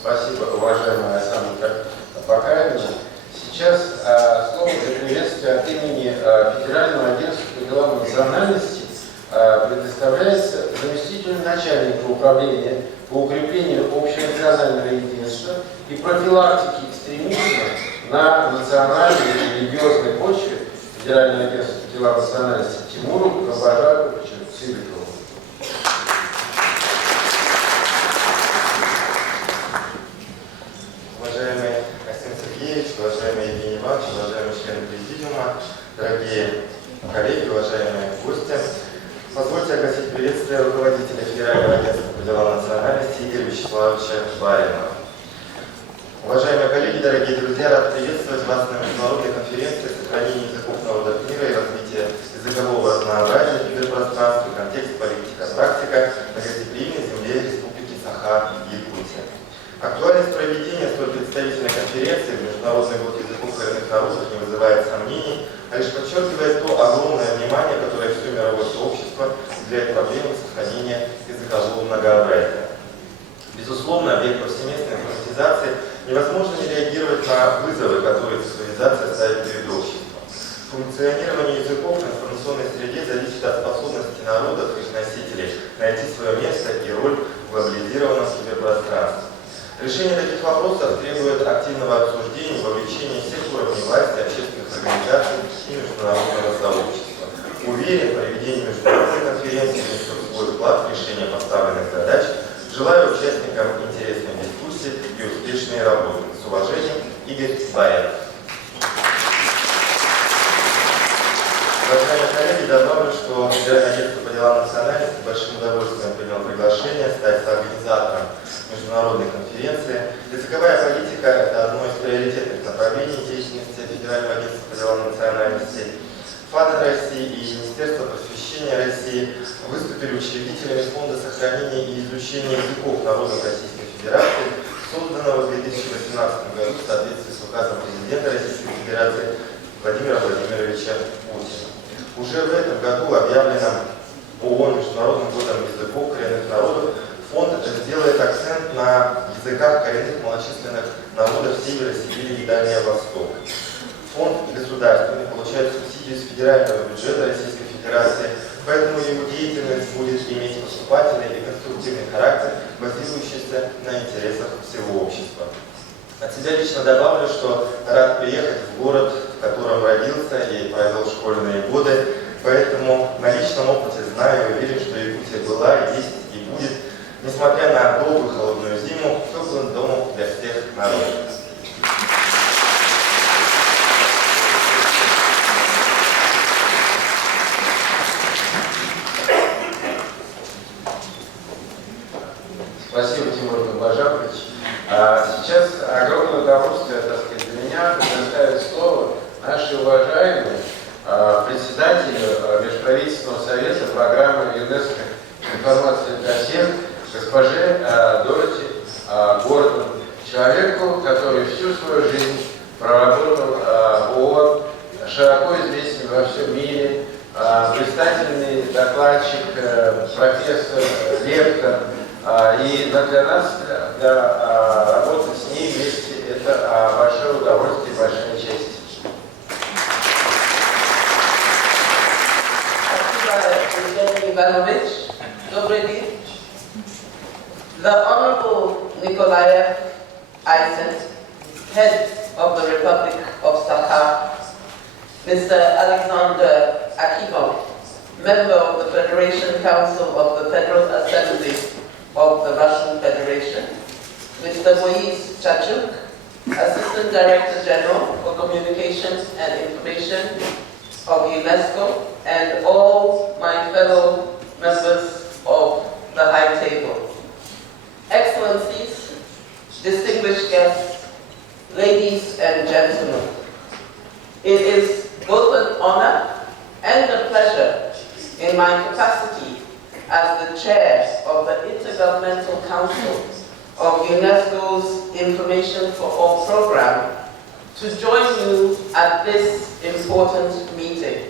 Спасибо, уважаемая Оксана Бакаевна. Сейчас слово для приветствия от имени Федерального агентства по делам национальности предоставляется заместителю начальника управления по укреплению общенационального единства и профилактике экстремизма на национальной и религиозной почве Федерального агентства по делам национальности Тимуру Рабажаковичу Цивикову. Уважаемый Максим Сергеевич, уважаемый Евгений Иванович, уважаемые члены президиума, дорогие коллеги, уважаемые гости, позвольте огласить приветствие руководителя Федерального агентства по делам национальности Игоря Вячеславовича Барина. Уважаемые коллеги, дорогие друзья, рад приветствовать вас на международной конференции «Сохранение языков народов мира и развитие языкового разнообразия в киберпространстве. Контекст, политика, практика» на гостеприимной земле Республики Саха-Якутия. Актуальность проведения столь представительной конференции в Международный год языков коренных народов не вызывает сомнений, а лишь подчеркивает то огромное внимание, которое все мировое сообщество уделяет проблеме сохранения языкового многообразия. Безусловно, век повсеместной информатизации невозможно не реагировать на вызовы, которые цифровизация ставит перед обществом. Функционирование языков в информационной среде зависит от способности народов и их носителей найти свое место и роль в глобализированном киберпространстве. Решение таких вопросов требует активного обсуждения и вовлечения всех уровней власти, общественных организаций и международного сообщества. Уверен, проведение международной конференции внесет свой вклад в решение поставленных задач. Желаю участникам интересной дискуссии и успешной работы. С уважением, Игорь Баринов. Уважаемые коллеги, добавлю, что изучения языков народов Российской Федерации, созданного в 2018 году в соответствии с указом президента Российской Федерации Владимира Владимировича Путина. Уже в этом году объявлено ООН Международным годом языков коренных народов. Фонд сделает акцент на языках коренных малочисленных народов Севера, Сибири и Дальнего Востока. Фонд государственный получает субсидию с федерального бюджета Российской Федерации, поэтому его деятельность будет иметь поступательный и конструктивный характер, базирующийся на интересах всего общества. От себя лично добавлю, что рад приехать в город, в котором родился и провел школьные годы, поэтому на личном опыте знаю и уверен, что Якутия была, есть и будет, несмотря на долгую холодную зиму, теплым домом для всех народов. Спасибо, Тимур Бажапович. Сейчас огромное удовольствие, так сказать, для меня предоставить слово нашей уважаемой председателю Межправительственного совета программы ЮНЕСКО «Информация для всех» госпоже Дороти Гордон, человеку, который всю свою жизнь проработал в ООН, широко известен во всем мире, блистательный докладчик, профессор, лектор. И для нас, для работы с ней вместе, это большое удовольствие и большая честь. Спасибо, Евгений Иванович. Добрый день. The Honorable Nikolaev Eisen, Head of the Republic of Sakha, Mr. Alexander Akimov, Member of the Federation Council of the Federal Assembly of the Russian Federation, Mr. Moise Chachuk, Assistant Director General for Communications and Information of UNESCO, and all my fellow members of the High Table. Excellencies, distinguished guests, ladies and gentlemen, it is both an honor and a pleasure in my capacity as the chair of the Intergovernmental Council of UNESCO's Information for All program to join you at this important meeting.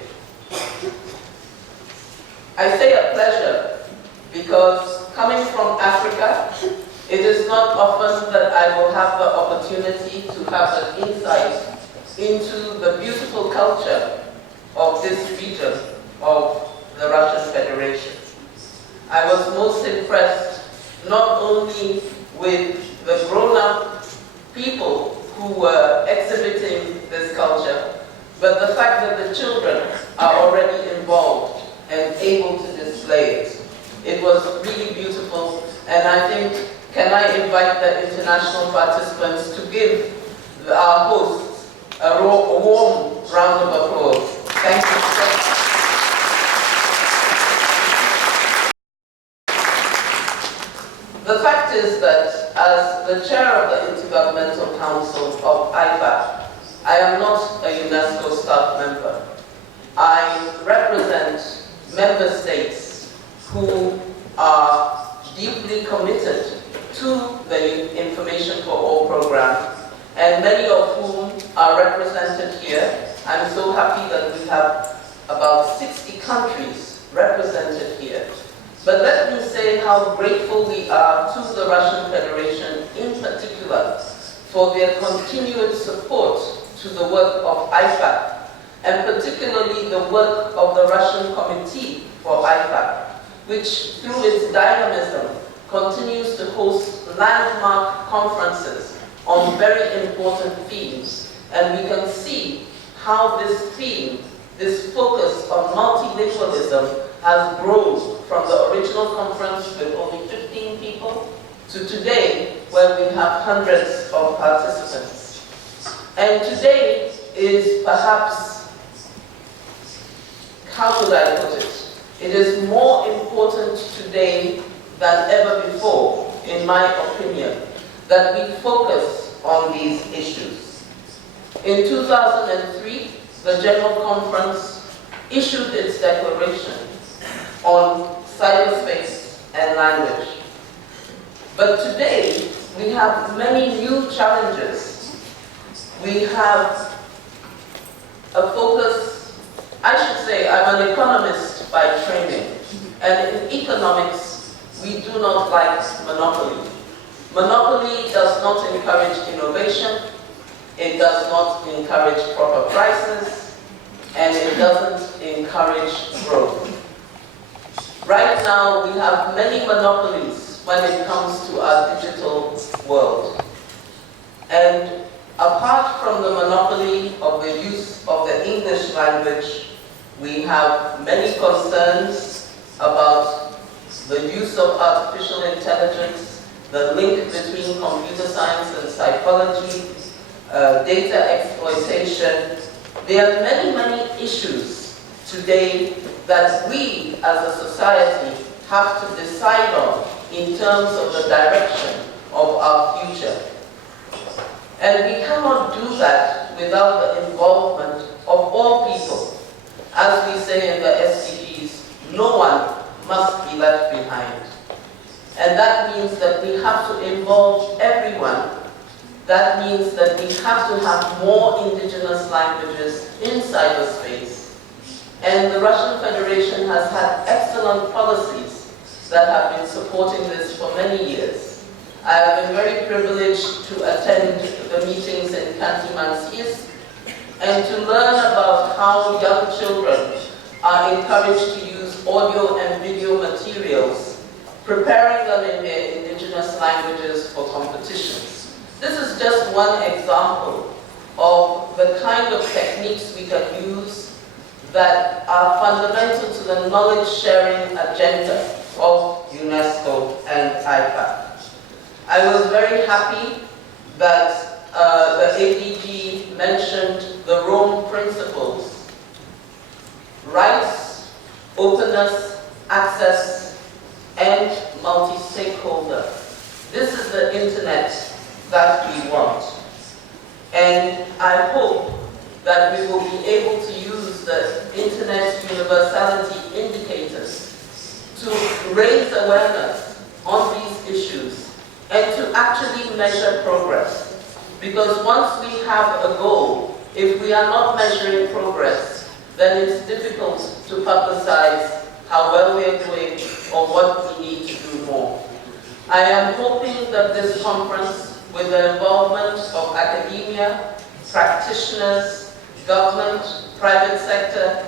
I say a pleasure because coming from Africa, it is not often that I will have the opportunity to have an insight into the beautiful culture of this region of the Russian Federation. I was most impressed not only with the grown-up people who were exhibiting this culture, but the fact that the children are already involved and able to display it. It was really beautiful, and I think, can I invite the international participants to give our hosts a warm round of applause. Thank you so much. The fact is that as the chair of the Intergovernmental Council of IFAC, I am not a UNESCO staff member. I represent member states who are deeply committed to the Information for All program, and many of whom are represented here. I'm so happy that we have about 60 countries represented here. But let me say how grateful we are to the Russian Federation in particular for their continued support to the work of IFAC, and particularly the work of the Russian Committee for IFAC, which through its dynamism continues to host landmark conferences on very important themes. And we can see how this theme, this focus on multilingualism, has grown from the original conference with only 15 people to today, where we have hundreds of participants. And today is perhaps, how should I put it? It is more important today than ever before, in my opinion, that we focus on these issues. In 2003, the General Conference issued its declaration on cyberspace and language. But today, we have many new challenges. We have a focus, I should say, I'm an economist by training, and in economics, we do not like monopoly. Monopoly does not encourage innovation, it does not encourage proper prices, and it doesn't encourage growth. Right now, we have many monopolies when it comes to our digital world. And apart from the monopoly of the use of the English language, we have many concerns about the use of artificial intelligence, the link between computer science and psychology, data exploitation. There are many issues today that we as a society have to decide on in terms of the direction of our future. And we cannot do that without the involvement of all people. As we say in the SDGs, no one must be left behind. And that means that we have to involve everyone. That means that we have to have more indigenous languages in cyberspace. And the Russian Federation has had excellent policies that have been supporting this for many years. I have been very privileged to attend the meetings in Khanty-Mansiysk and to learn about how young children are encouraged to use audio and video materials, preparing them in their indigenous languages for competitions. This is just one example of the kind of techniques we can use that are fundamental to the knowledge-sharing agenda of UNESCO and IFAC. I was very happy that the ADG mentioned the Rome Principles: rights, openness, access, and multi-stakeholder. This is the internet that we want. And I hope that we will be able to use the Internet Universality Indicators to raise awareness on these issues and to actually measure progress. Because once we have a goal, if we are not measuring progress, then it's difficult to publicize how well we are doing or what we need to do more. I am hoping that this conference, with the involvement of academia, practitioners, government, private sector,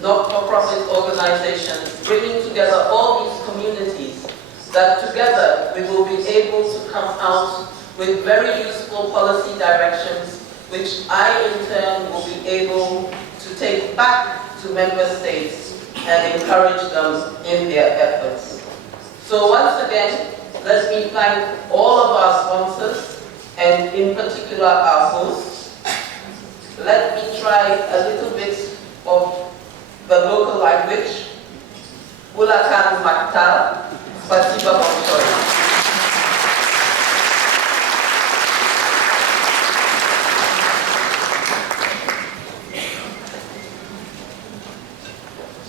not-for-profit organizations, bringing together all these communities, that together we will be able to come out with very useful policy directions, which I in turn will be able to take back to member states and encourage them in their efforts. So once again, let me thank all of our sponsors, and in particular our hosts. Let me try a little bit of the local language. Ulakan Maktal, Spasiba Большое.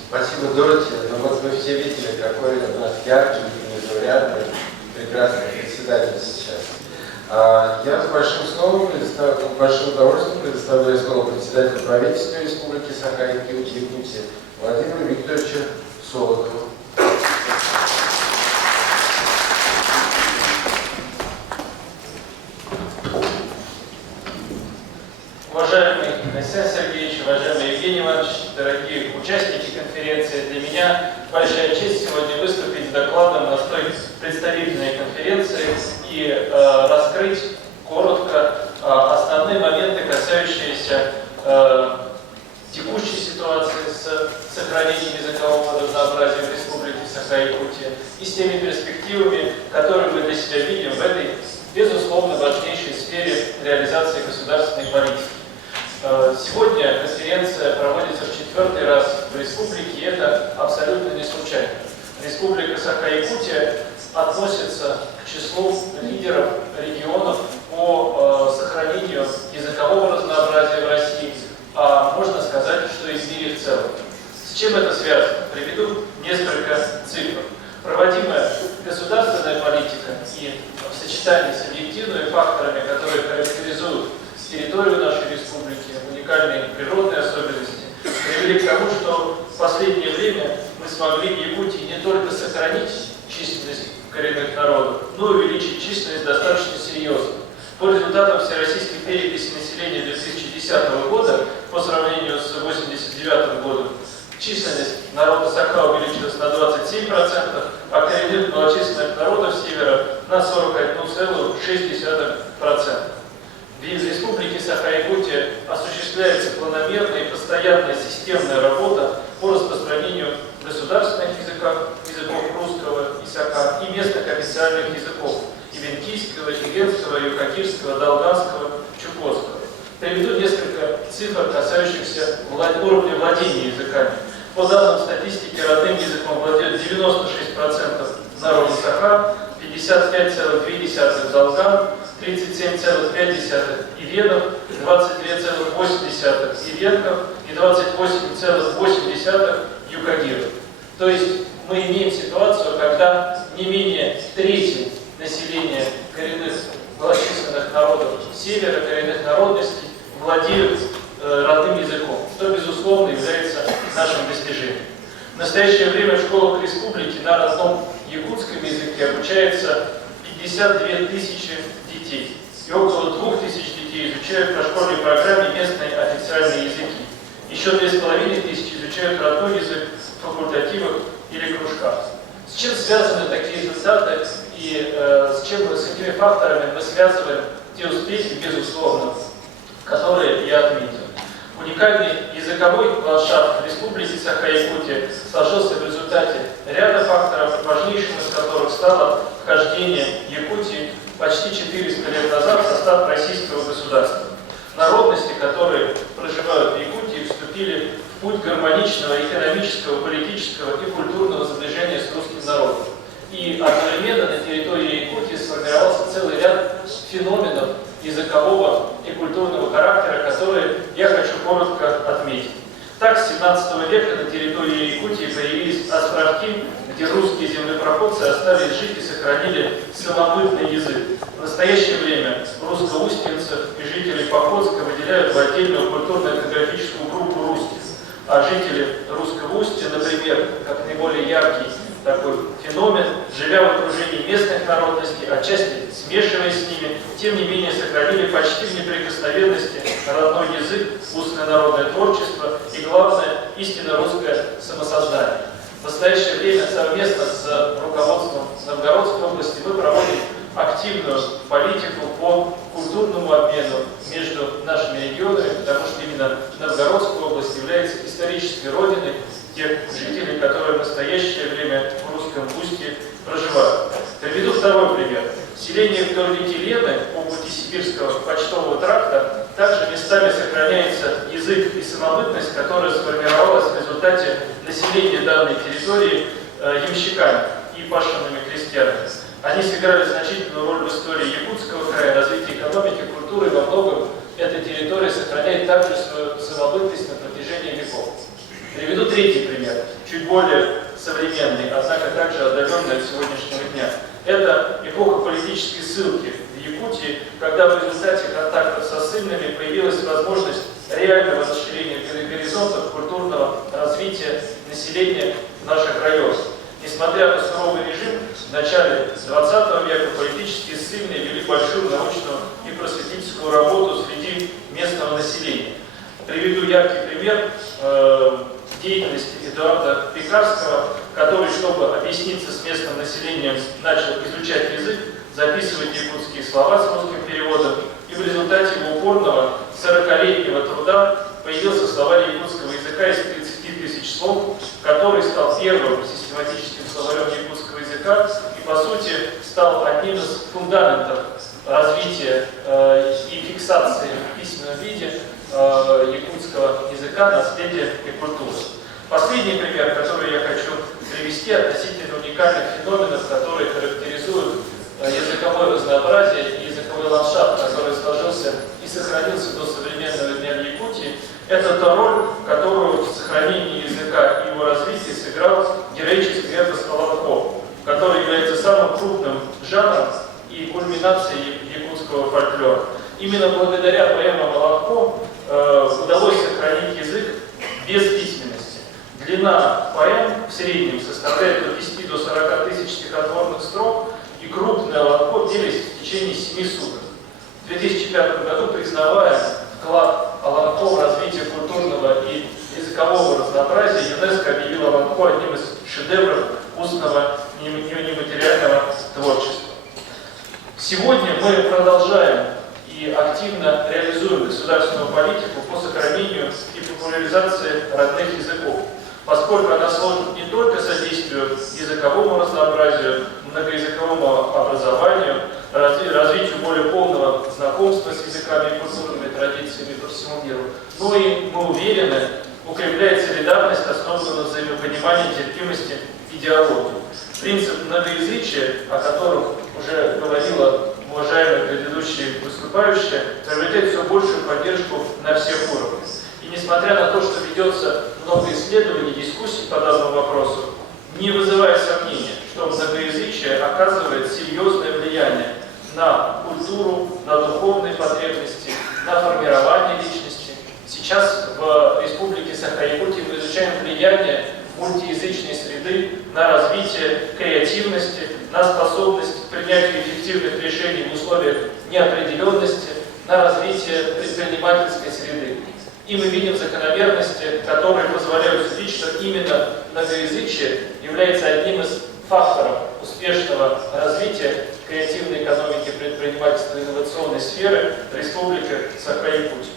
Спасибо, Дороти. Ну вот вы все видели, какой у нас яркий, незаурядный, прекрасный председатель сейчас. Я с большим удовольствием предоставляю слово председателю правительства Республики Саха-Якутия Владимиру Викторовичу Солодову. Уважаемый Александр Сергеевич, уважаемый Евгений Иванович, дорогие участники конференции, для меня большая честь сегодня выступить с докладом на столь представительной конференции и раскрыть коротко основные моменты, касающиеся текущей ситуации с сохранением языкового разнообразия в Республике Саха-Якутия и с теми перспективами, которые мы для себя видим в этой, безусловно, важнейшей сфере реализации государственной политики. Сегодня конференция проводится в 4-й раз в республике, и это абсолютно не случайно. Республика Саха-Якутия относится к числу лидеров регионов по сохранению языкового разнообразия в России, а можно сказать, что и в мире в целом. С чем это связано? Приведу несколько цифр. Проводимая государственная политика фонетика и в сочетании с объективными факторами, которые характеризуют территорию нашей республики, уникальные природные особенности, привели к тому, что в последнее время мы смогли в Якутии не только сохранить численность коренных народов, но и увеличить численность достаточно серьезно. По результатам всероссийской переписи населения 2010 года, по сравнению с 1989 годом, численность народа Саха увеличилась на 27%, а коренных малочисленных народов Севера на 41,6%. В республике Саха-Якутия осуществляется планомерная и постоянная системная работа по распространению государственных языков русского и саха и местных официальных языков ивенкийского, игенского, юкагирского, долганского, чукотского. Приведу несколько цифр, касающихся уровня владения языками. По данным статистики, родным языком владеют 96% народа Саха, 55,2% долган, 37,5% ивенов, 22,8% ивенков и 28,8% юкагиров. То есть мы имеем ситуацию, когда не менее трети населения коренных малочисленных народов Севера, коренных народностей владеют родным языком, что, безусловно, является нашим достижением. В настоящее время в школах республики на родном якутском языке обучается 52 тысячи детей, и около 2000 детей изучают по школьной программе местные официальные языки. Еще 2500 изучают родной язык в факультативах или кружках. С чем связаны такие результаты и с какими факторами мы связываем те успехи, безусловно, которые я отметил? Уникальный языковой ландшафт Республики Саха-Якутия сложился в результате ряда факторов, важнейшим из которых стало вхождение Якутии почти 400 лет назад в состав российского государства. Народности, которые проживают в Якутии, вступили в путь гармоничного экономического, политического и культурного сближения с русским народом. И одновременно на территории Якутии сформировался целый ряд феноменов языкового и культурного характера, которые я хочу коротко отметить. Так, с 17 века на территории Якутии появились островки, где русские землепроходцы остались жить и сохранили самобытный язык. В настоящее время русско-устинцев и жителей Походска выделяют в отдельную культурно-этнографическую группу русских. А жители русского устья, например, как наиболее яркий такой феномен, живя в окружении местных народностей, отчасти смешиваясь с ними, тем не менее сохранили почти в неприкосновенности родной язык, устное народное творчество и, главное, истинно русское самосознание. В настоящее время совместно с руководством Новгородской области мы проводим активную политику по культурному обмену между нашими регионами, потому что именно Новгородская область является исторической родиной тех жителей, которые в настоящее время в русском устье проживают. Приведу второй пример. Селение вдоль реки Лены по пути Сибирского почтового тракта также местами сохраняется язык и самобытность, которая сформировалась в результате населения данной территории ямщиками и пашенными крестьянами. Они сыграли значительную роль в истории Якутского края, развитии экономики, культуры, и во многом эта территория сохраняет также свою самобытность на протяжении веков. Приведу третий пример, чуть более современный, однако также отдаленный от сегодняшнего дня. Это эпоха политической ссылки в Якутии, когда в результате контактов со ссыльными появилась возможность реального расширения горизонтов культурного развития населения наших районов. Несмотря на суровый режим, в начале 20 века политические ссыльные вели большую научную и просветительскую работу среди местного населения. Приведу яркий пример деятельности Эдуарда Пекарского, который, чтобы объясниться с местным населением, начал изучать язык, записывать якутские слова с русским переводом, и в результате его упорного 40-летнего труда появился словарь якутского языка из 30 тысяч слов, который стал первым систематическим словарем якутского языка и, по сути, стал одним из фундаментов развития и фиксации в письменном виде якутского языка, наследия и культуры. Последний пример, который я хочу привести относительно уникальных феноменов, которые характеризуют языковое разнообразие и языковой ландшафт, который сложился и сохранился до современного дня в Якутии, это та роль, которую в сохранении языка и его развитии сыграл героический эпос Колобков, который является самым крупным жанром жанром и кульминацией якутского фольклора. Именно благодаря поэмам Молотко удалось сохранить язык без письменности. Длина поэм в среднем составляет от 10 до 40 тысяч стихотворных строк, и крупные Молотко делись в течение 7 суток. В 2005 году, признавая вклад Молотко в развитие культурного и языкового разнообразия, ЮНЕСКО объявила Молотко одним из шедевров устного и нематериального творчества. Сегодня мы продолжаем и активно реализуем государственную политику по сохранению и популяризации родных языков, поскольку она служит не только содействию языковому разнообразию, многоязыковому образованию, развитию более полного знакомства с языками и культурными традициями по всему миру, но и, мы уверены, укрепляет солидарность, основанную на взаимопонимании, терпимости и диалоге. Принцип многоязычия, о котором уже говорила уважаемые предыдущие выступающие, приобретает все большую поддержку на всех уровнях. И несмотря на то, что ведется много исследований, дискуссий по данному вопросу, не вызывает сомнения, что многоязычие оказывает серьезное влияние на культуру, на духовные потребности, на формирование личности. Сейчас в Республике Саха-Якутия мы изучаем влияние мультиязычной среды на развитие креативности, на способность к принятию эффективных решений в условиях неопределенности, на развитие предпринимательской среды. И мы видим закономерности, которые позволяют судить, что именно многоязычие является одним из факторов успешного развития креативной экономики, предпринимательства и инновационной сферы Республики Саха-Якутия.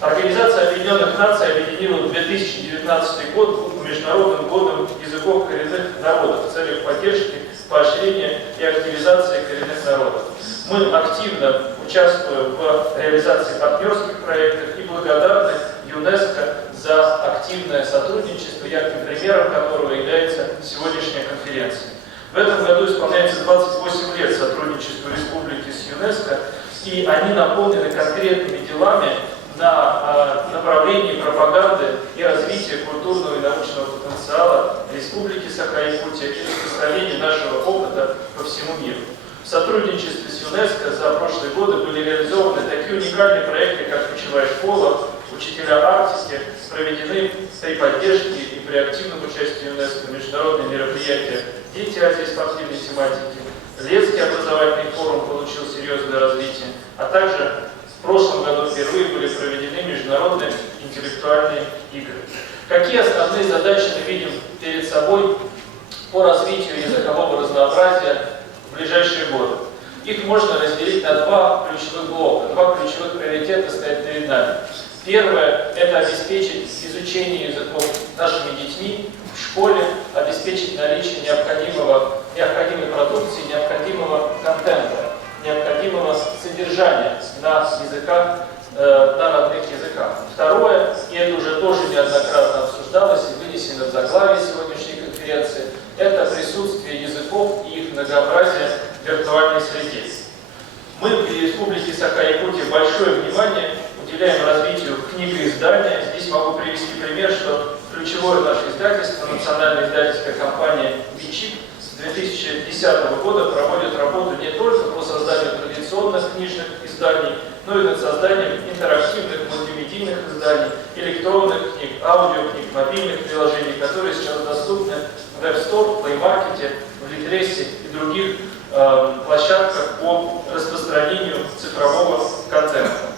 Организация Объединенных Наций объединила 2019 год Международным годом языков коренных народов в целях поддержки, поощрения и активизации коренных народов. Мы активно участвуем в реализации партнерских проектов и благодарны ЮНЕСКО за активное сотрудничество, ярким примером которого является сегодняшняя конференция. В этом году исполняется 28 лет сотрудничеству Республики с ЮНЕСКО, и они наполнены конкретными делами на направлении пропаганды и развития культурного и научного потенциала Республики Саха-Якутия и распространения нашего опыта по всему миру. В сотрудничестве с ЮНЕСКО за прошлые годы были реализованы такие уникальные проекты, как «Ключевая школа», «Учителя Арктики», проведены при поддержке и при активном участии ЮНЕСКО международные мероприятия «Дети Азии спортивной тематики», Летский образовательный форум получил серьезное развитие, а также в прошлом году впервые были проведены международные интеллектуальные игры. Какие основные задачи мы видим перед собой по развитию языкового разнообразия в ближайшие годы? Их можно разделить на два ключевых блока, два ключевых приоритета стоят перед нами. Первое – это обеспечить изучение языков нашими детьми в школе, обеспечить наличие необходимой продукции, необходимого контента, необходимого содержания на языках, на родных языках. Второе, и это уже тоже неоднократно обсуждалось и вынесено в заглавие сегодняшней конференции, это присутствие языков и их многообразие в виртуальной среде. Мы в Республике Саха-Якутия большое внимание уделяем развитию книгоиздания. Здесь могу привести пример, что ключевое наше издательство, национальная издательская компания «Бичик», с 2010 года проводит работу не только по созданию традиционных книжных изданий, но и над созданием интерактивных мультимедийных изданий, электронных книг, аудиокниг, мобильных приложений, которые сейчас доступны в App Store, Play Market, в Литресе и других площадках по распространению цифрового контента.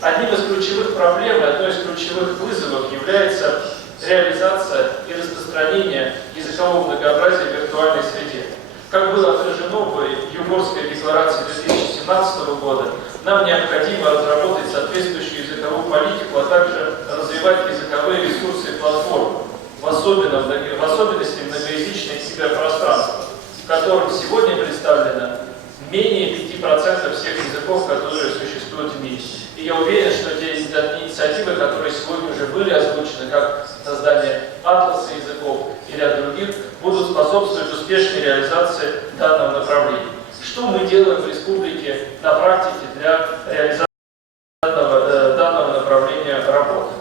Одним из ключевых проблем, одной из ключевых вызовов является реализация и распространение языкового многообразия в виртуальной среде. Как было отражено в Югорской декларации 2017 года, нам необходимо разработать соответствующую языковую политику, а также развивать языковые ресурсы и платформы, в особенности многоязычное киберпространство, в котором сегодня представлено менее 5% всех языков, которые существуют в мире. И я уверен, что те инициативы, которые сегодня уже были озвучены, как создание атласа языков или ряд других, будут способствовать успешной реализации данного направления. Что мы делаем в республике на практике для реализации данного направления работы?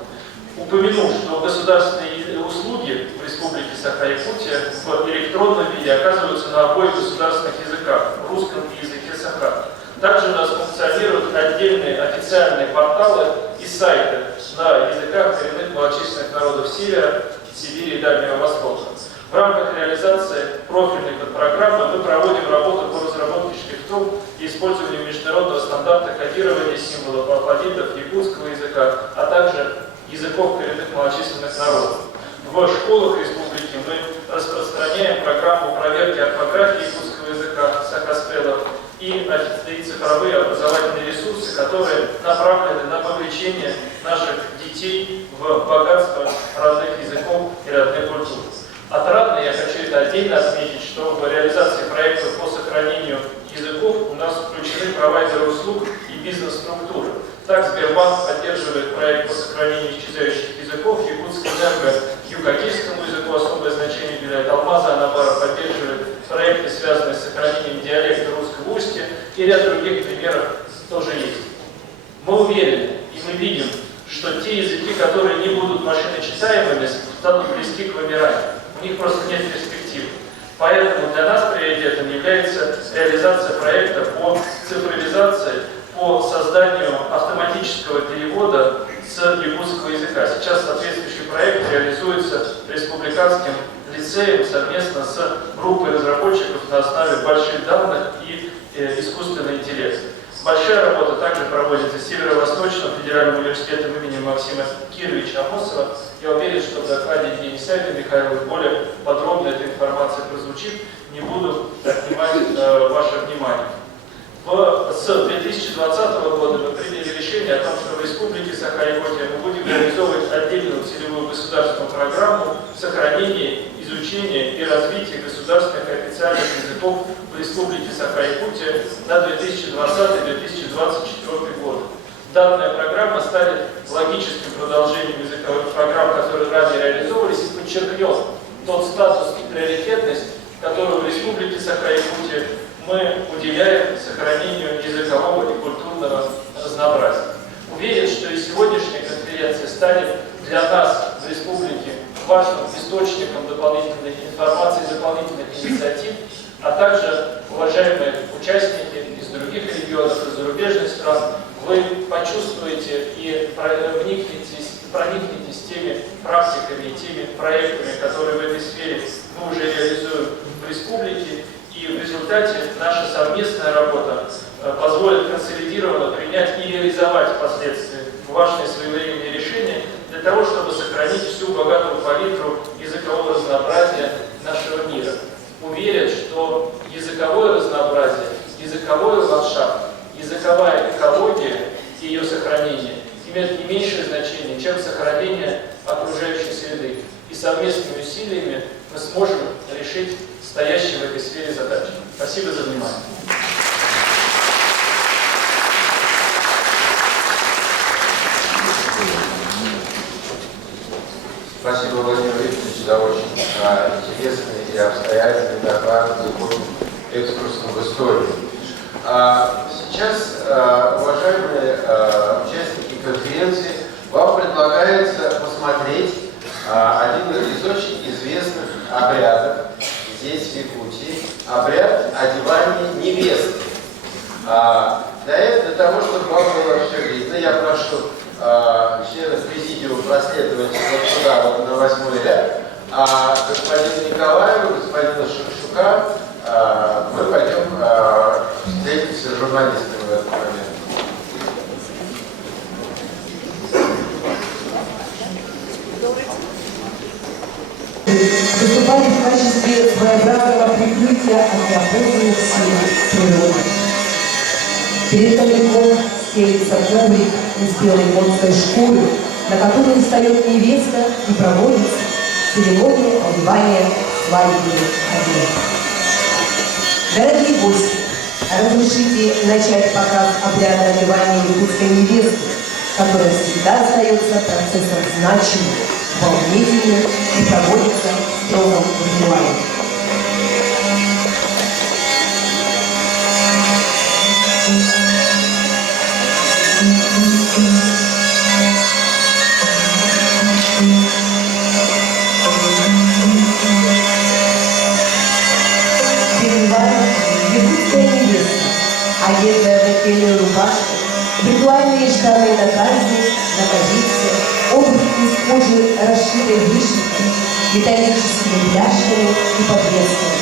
Упомяну, что государственные услуги в Республике Саха-Якутия в электронном виде оказываются на обоих государственных языках, русском и официальные порталы и сайты на языках коренных малочисленных народов Севера, Сибири и Дальнего Востока. В рамках реализации профильной подпрограммы мы проводим работу по разработке шрифтов и использованию международного стандарта кодирования символов алфавитов якутского языка, а также языков коренных малочисленных народов. В школах республики мы распространяем программу проверки орфографии якутского языка Сахаспелов и цифровые образовательные ресурсы, которые направлены на вовлечение наших детей в богатство родных языков и родных культур. Отрадно, я хочу это отдельно отметить, что в реализации проектов по сохранению языков у нас включены провайдеры услуг и бизнес-структуры. Так, Сбербанк поддерживает проект по сохранению исчезающих языков, Якутский энерго юго-киевскому языку особое значение уделяет, Алмаза Анабара поддерживает проекты, связанные с сохранением диалекта русского устья, и ряд других примеров тоже есть. Мы уверены и мы видим, что те языки, которые не будут машиночитаемыми, станут близки к вымиранию. У них просто нет перспектив. Поэтому для нас приоритетом является реализация проекта по цифровизации, по созданию автоматического перевода с якутского языка. Сейчас соответствующий проект реализуется республиканским лицеем совместно с группой разработчиков на основе больших данных и искусственного интеллекта. Большая работа также проводится Северо-Восточным федеральным университетом имени Максима Кировича Амосова. Я уверен, что в докладе Евгения Савина Михайлова более подробно эта информация прозвучит. Не буду отнимать ваше внимание. С 2020 года мы приняли решение о том, что в Республике Саха-Якутия мы будем реализовывать отдельную целевую государственную программу сохранения, изучения и развития государственных и официальных языков в Республике Саха-Якутия на 2020-2024 год. Данная программа станет логическим продолжением языковых программ, которые ранее реализовывались, и подчеркнет тот статус и приоритетность, который в Республике Саха-Якутия мы уделяем сохранению языкового и культурного разнообразия. Уверен, что и сегодняшняя конференция станет для нас в республике важным источником дополнительной информации, дополнительных инициатив, а также, уважаемые участники из других регионов, из зарубежных стран, вы почувствуете и проникнетесь теми практиками и теми проектами, которые в этой сфере мы уже реализуем в республике. И в результате наша совместная работа позволит консолидированно принять и реализовать впоследствии важные своевременные решения для того, чтобы сохранить всю богатую палитру языкового разнообразия нашего мира. Уверен, что языковое разнообразие, языковой ландшафт, языковая экология и ее сохранение имеют не меньшее значение, чем сохранение окружающей среды. И совместными усилиями мы сможем решить стоящие в этой сфере задачи. Спасибо за внимание. Спасибо, Владимир Викторович, за очень интересный и обстоятельный доклад, экскурсом в историю. Сейчас, уважаемые участники конференции, вам предлагается посмотреть один из очень известных обрядов здесь, в Якутии, обряд одевания невесты. Для того, чтобы вам было все видно, я прошу членов президиума проследовать вот сюда, вот на 8-й ряд, а господину Николаеву, господину Шевчука мы пойдем встретимся с журналистами в этот момент. Выступали в качестве своеобразного прикрытия от неопознанных сил природы. Перед камельком стелится коврик из белой конской шкуры, на которую встает невеста и проводится церемония одевания свадебных одежд. Дорогие гости, разрешите начать показ обряда одевания якутской невесты, которая всегда остается процессом значимым, волнительным и проводится в строгом внимании. Перед вами якутская невеста, одетая в нательную рубашку, Ритуальные штаны на талии, на позиции, обувь из кожи, расшитой вышивкой, металлическими бляшками и подвесками.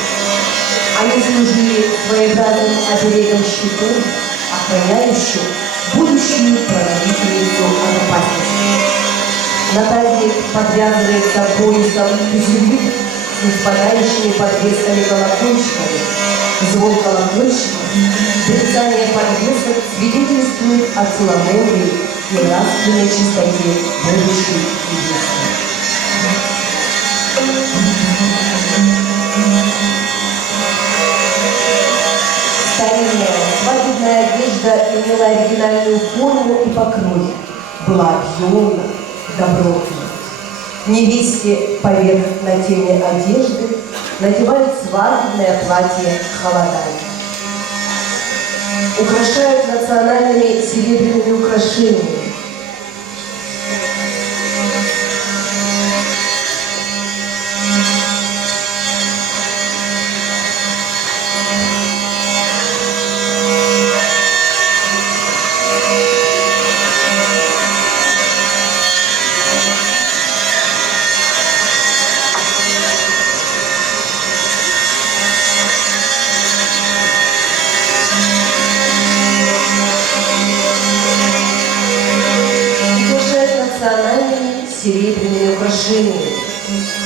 Они служили своеобразным оберегом щиту, охраняющим будущую правительницу от опасности. На талии подвязывается поясом тюзюльник с спадающими подвесками колокольчиками. Звон колокольчиков, брецание подвесок свидетельствует о целомудрии и нравственной чистоте будущей невесты. Старинная свадебная одежда имела оригинальную форму и покрой, была объемна, добротна. Невесте поверх нательной одежды надевают свадебное платье халадай. Украшают национальными серебряными украшениями. Серебряными украшениями.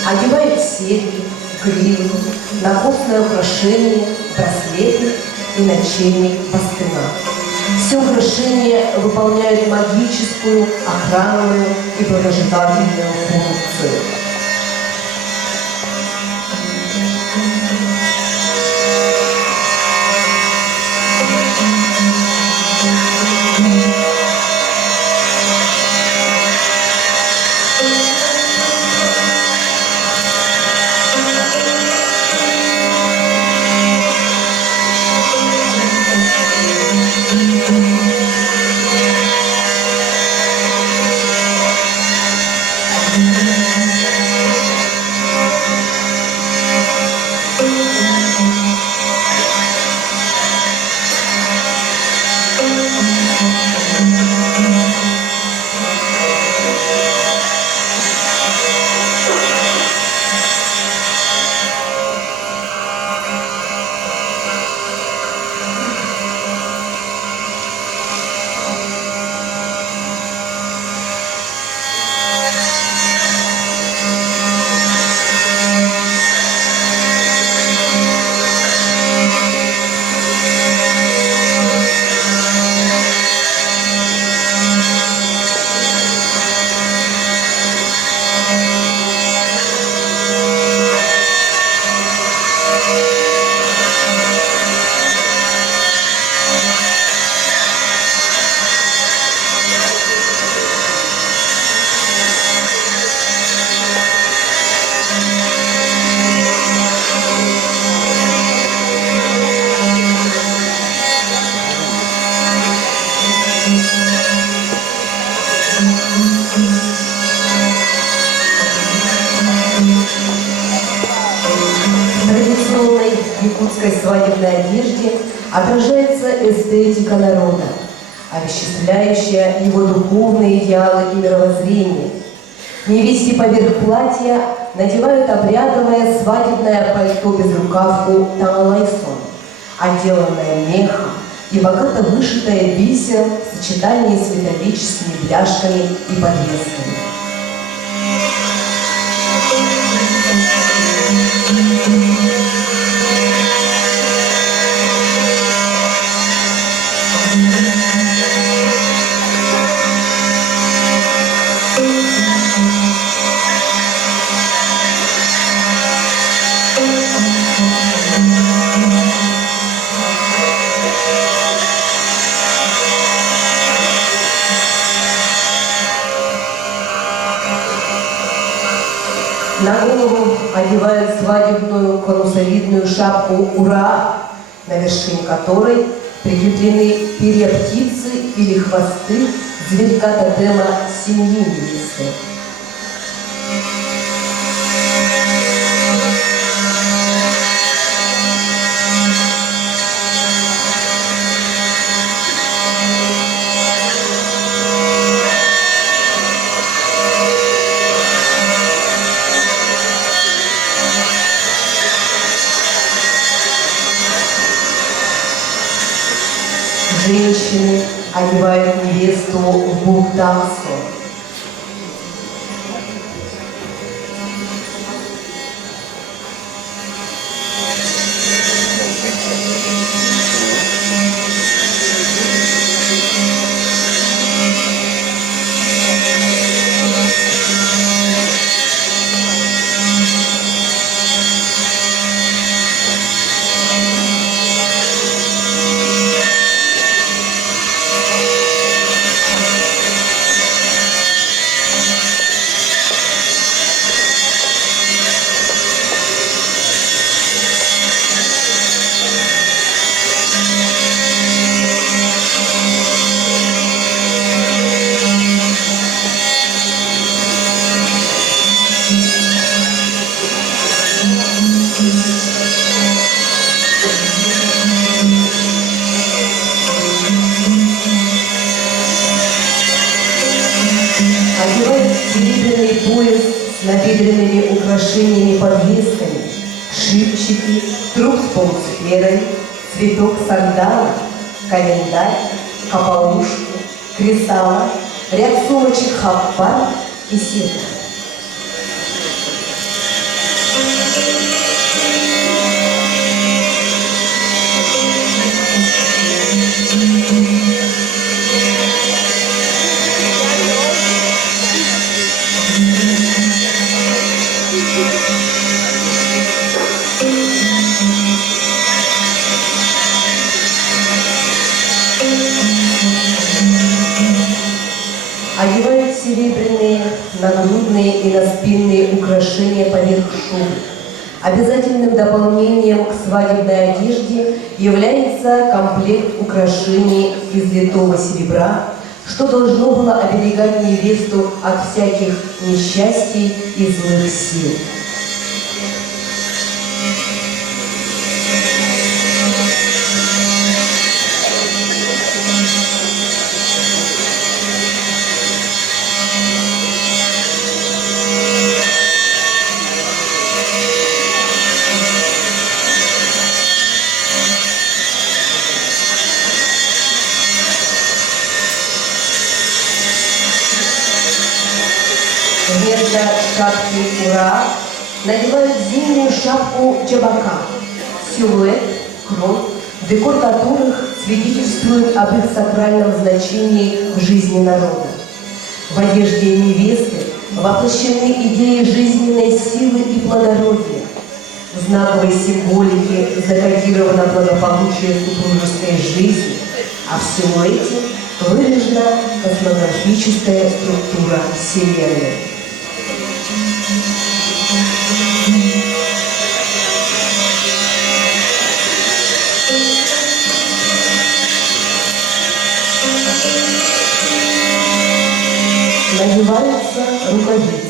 Одевают серьги, гривы, нахостное украшение, браслеты и нательник бастына. Все украшения выполняют магическую, охранную и благожелательную функцию. Якутской свадебной одежде отражается эстетика народа, овеществляющая его духовные идеалы и мировоззрение. Невесте поверх платья надевают обрядовое свадебное пальто-безрукавку тамалайсон, отделанное мехом и богато вышитое бисером в сочетании с металлическими бляшками и подвесками. На голову одевают свадебную конусовидную шапку «Ура», на вершине которой прикреплены перья птицы или хвосты зверька-тотема семьи невесты. Женщины одевают невесту в булдаксу. Одевают серебряный пояс с набедренными украшениями подвесками, шипчики, труп с полусферой, цветок сандала, календарь, капалушку, кресала, ряд сумочек хаппа и сетка. Одевают серебряные нагрудные и наспинные украшения поверх шубы. Обязательным дополнением к свадебной одежде является комплект украшений из литого серебра, что должно было оберегать невесту от всяких несчастий и злых сил. Вместо шапки «Ура» надевают зимнюю шапку «Джабака». Силуэт, кровь, декор которых свидетельствует об их сакральном значении в жизни народа. В одежде невесты воплощены идеи жизненной силы и плодородия. В знаковой символике закодировано благополучие супружеской жизни, а в силуэте выражена космографическая структура Вселенной. Надеваются рукавицы.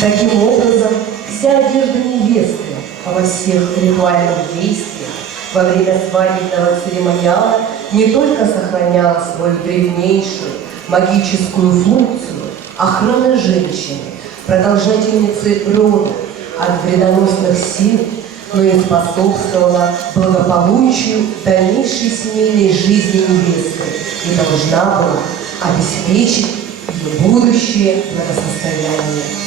Таким образом, вся одежда невесты во всех ритуальных действиях во время свадебного церемониала не только сохраняла свою древнейшую магическую функцию охраны женщины, продолжательницы рода от вредоносных сил, но и способствовала благополучию дальнейшей семейной жизни невесты и должна была обеспечить ее будущее благосостояние.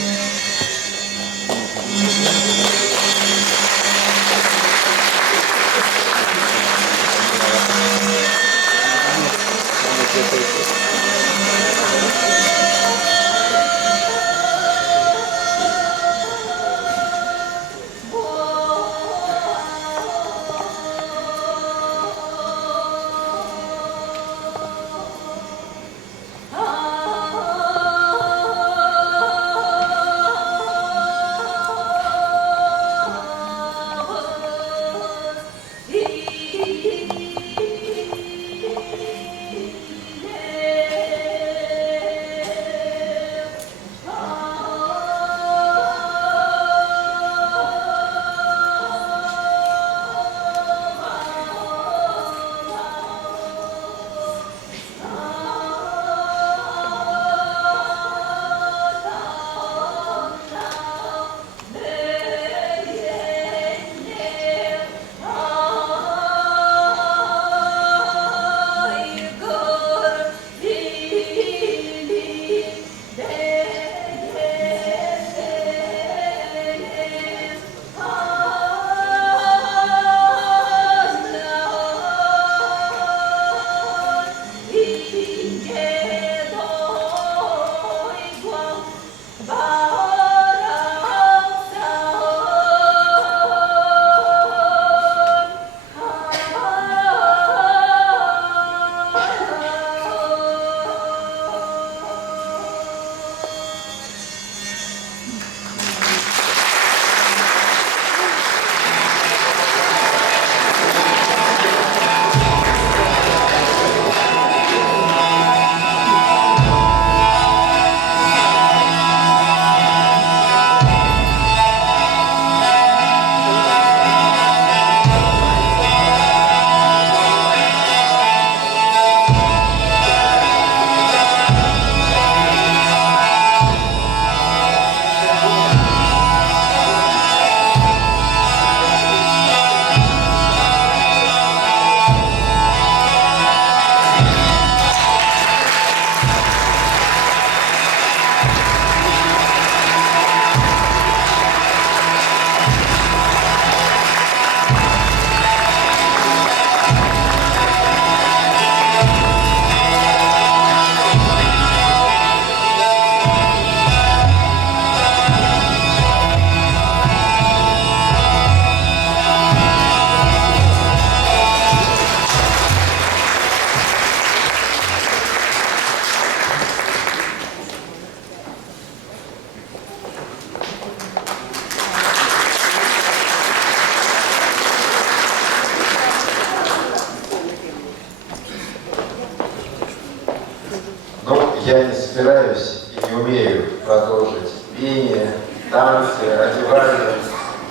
я не собираюсь и не умею продолжить пение, танцы, одевание.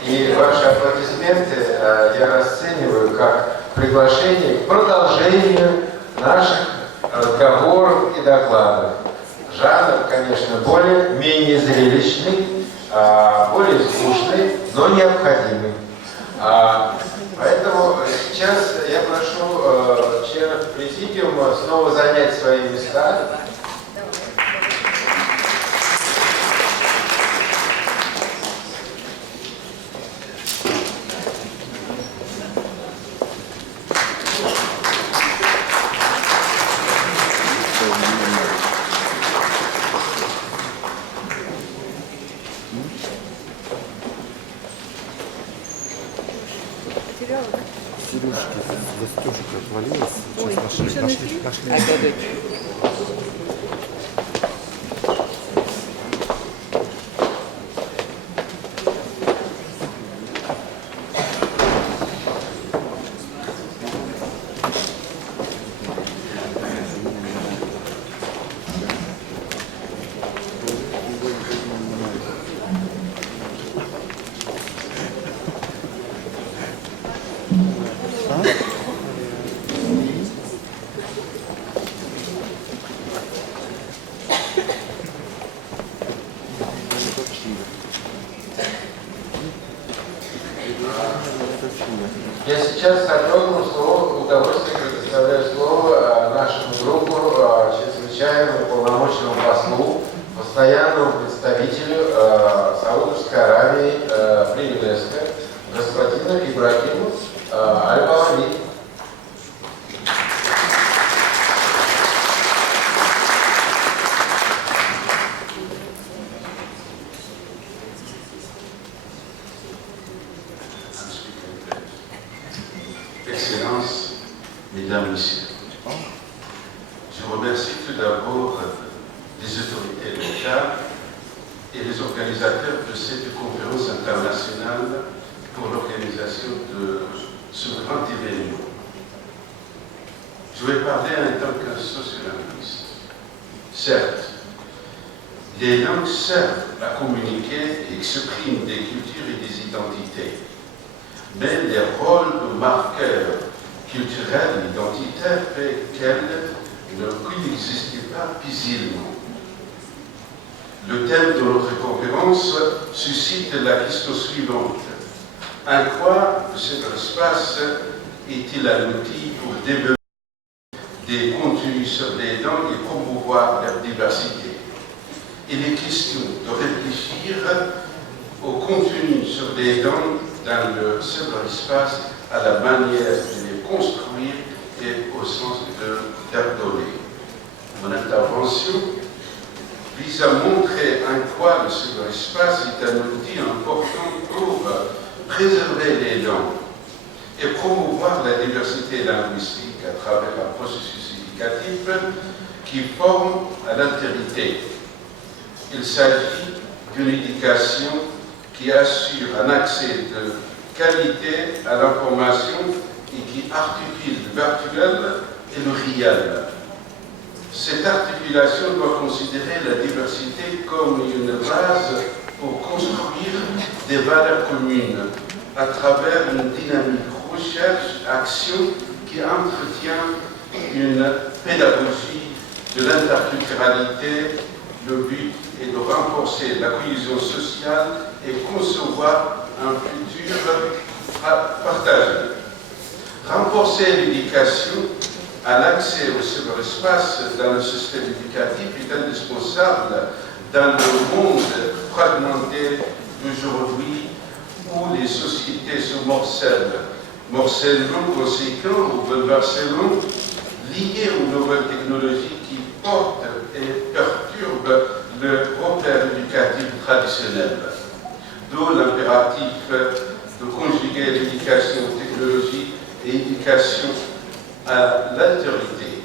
И ваши аплодисменты я расцениваю как приглашение к продолжению наших разговоров и докладов. Жанр, конечно, менее зрелищный, более скучный, но необходимый. Поэтому сейчас я прошу членов президиума снова занять свои места. Я сейчас с огромным удовольствием предоставляю слово нашему другу, чрезвычайному полномочному послу, постоянному представителю Саудовской Аравии при ЮНЕСКО, господину Ибрагиму Аль-Балави. Excellences, Mesdames, Messieurs, je remercie tout d'abord les autorités locales et les organisateurs de cette conférence internationale pour l'organisation de ce grand événement. Je vais parler en tant que sociolinguiste. Certes, les langues servent à communiquer et expriment des cultures et des identités. Mais les rôles de marqueurs culturels et identitaires fait qu'elles n'existent pas visibles. Le thème de notre conférence suscite la question suivante. En quoi le cyberespace est-il un outil pour développer des contenus sur les langues et promouvoir leur diversité? Il est question de réfléchir au contenu sur les langues dans le cyberespace à la manière de les construire et au sens de leur donner. Mon intervention vise à montrer en quoi le cyberespace est un outil important pour préserver les langues et promouvoir la diversité linguistique à travers un processus éducatif qui forme à l'altérité. Il s'agit d'une éducation qui assure un accès de qualité à l'information et qui articule le virtuel et le réel. Cette articulation doit considérer la diversité comme une base pour construire des valeurs communes à travers une dynamique recherche-action qui entretient une pédagogie de l'interculturalité. Le but est de renforcer la cohésion sociale et concevoir un futur partagé. Renforcer l'éducation à l'accès au cyberespace dans le système éducatif est indispensable dans le monde fragmenté d'aujourd'hui où les sociétés se morcellement conséquents ou bouleversements liés aux nouvelles technologies qui portent et perturbent le repère éducatif traditionnel. D'où l'impératif de conjuguer l'éducation aux technologies et l'éducation à l'altérité,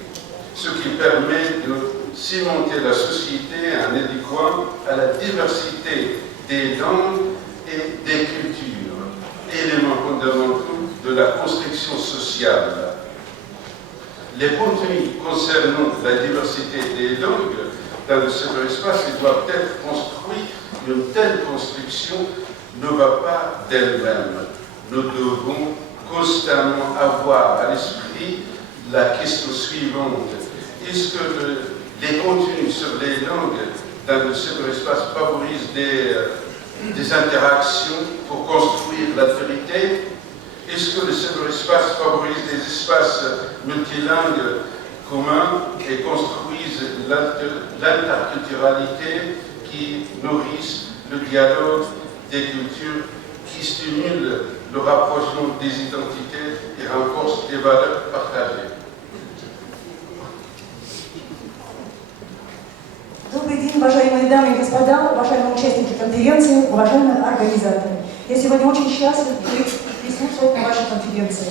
ce qui permet de cimenter la société en éduquant à la diversité des langues et des cultures, éléments fondamentaux de la construction sociale. Les contenus concernant la diversité des langues dans le cyberespace, ils doivent être construits. Une telle construction ne va pas d'elle-même. Nous devons constamment avoir à l'esprit la question suivante. Est-ce que les contenus sur les langues dans le cyberespace favorisent des interactions pour construire l'altérité? Est-ce que le cyberespace favorise des espaces multilingues communs et construisent l'interculturalité qui nourrissent le dialogue des cultures, qui stimulent le rapprochement des identités et renforcent des valeurs partagées? Добрый день, уважаемые дамы и господа, уважаемые участники конференции, уважаемые организаторы. Я сегодня очень счастлив присутствовать на вашей конференции.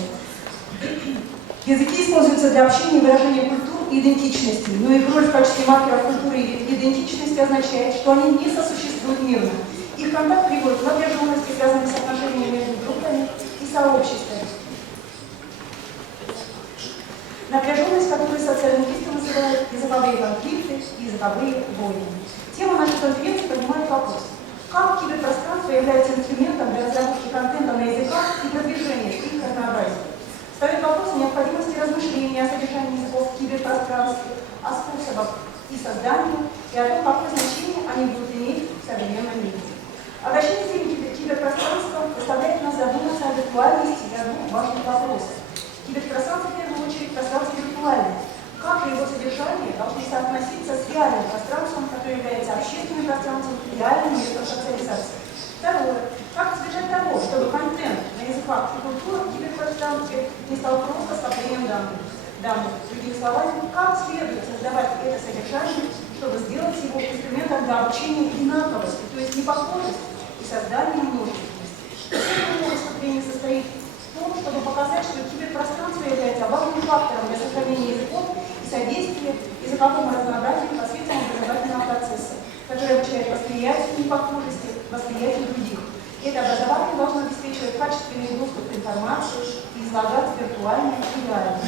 Языки используются для общения и выражения культур и идентичности, но их роль в качестве маркеров культуры и идентичности означает, что они не сосуществуют мирно. Их контакт приводит к напряженности, связанной с отношениями между группами и сообществами. Напряженность, которую социолингвисты называют языковые конфликты и языковые войны. Тема нашей конференции поднимает вопрос, как киберпространство является инструментом для разработки контента на языках и продвижения их разнообразия. Ставит вопрос о необходимости размышления о содержании языков в киберпространстве, о способах и создании и о том, какое значение они будут иметь в современном мире. Обращение к теме киберпространства заставляет нас задуматься о виртуальности и о двух важных вопросах. Киберпространство в первую очередь пространство виртуальное. Как его содержание должно соотноситься с реальным пространством, которое является общественным пространством и реальным местом социализации. Второе. Как избежать того, чтобы контент на языках и культурах в киберпространстве не стал просто скоплением данных. Другими словами, как следует создавать это содержание, чтобы сделать его инструментом для обучения одинаковости, то есть непохожести и создания множественности. Первое выступление состоит в том, чтобы показать, что киберпространство является важным фактором для сохранения языков и содействия языковому разнообразию посредством образовательного процесса, который обучает восприятию непохожести, восприятию других. Это образование должно обеспечивать качественный доступ к информации и излагать виртуальное и реальное.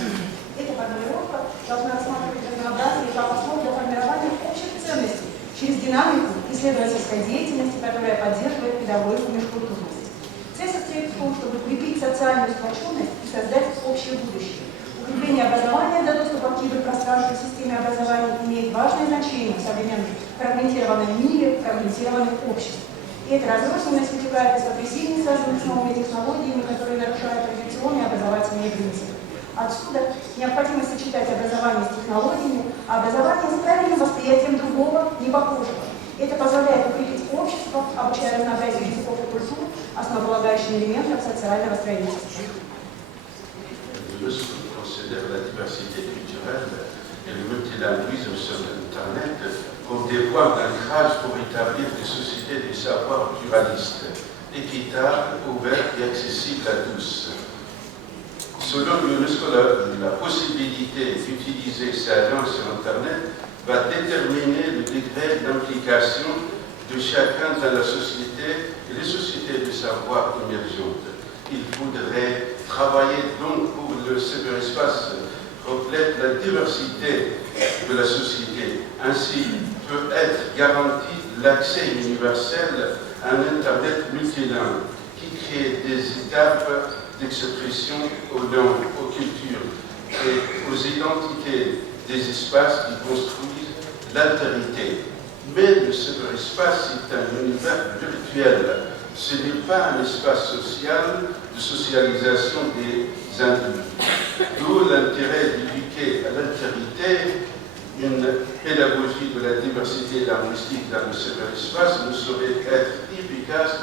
Эта формулировка должна рассматривать разнообразие как основу для формирования общих ценностей через динамику исследовательской деятельности, которая поддерживает педагогику межкультурности. Цель состоит в том, чтобы укрепить социальную сплоченность и создать общее будущее. Укрепление образования для доступа к киберпространству в системе образования имеет важное значение в современном фрагментированном мире, фрагментированных обществах. И эта разрозненность вытекает из потрясений, связанных с новыми технологиями, которые нарушают традиционные образовательные принципы. Отсюда необходимость сочетать образование с технологиями, а образование с правильным восприятием другого, непохожего. Это позволяет укрепить общество, обучая разнообразию языков и культур, основополагающим элементом социального строительства. Considère la diversité culturelle et le multilinguisme sur Internet comme des points d'ancrage pour établir des sociétés du savoir pluralistes, équitables, ouvertes et accessibles à tous. Selon l'UNESCO, la possibilité d'utiliser ces langues sur Internet va déterminer le degré d'implication de chacun dans la société et les sociétés du savoir émergentes. Il faudrait travailler donc pour le cyberespace reflète la diversité de la société. Ainsi peut être garanti l'accès universel à un Internet multilingue qui crée des étapes d'expression aux langues, aux cultures et aux identités des espaces qui construisent l'altérité. Mais le cyberespace est un univers virtuel. Ce n'est pas un espace social de socialisation des individus. D'où l'intérêt d'éduquer à l'altérité. Une pédagogie de la diversité linguistique dans le cyberespace ne saurait être efficace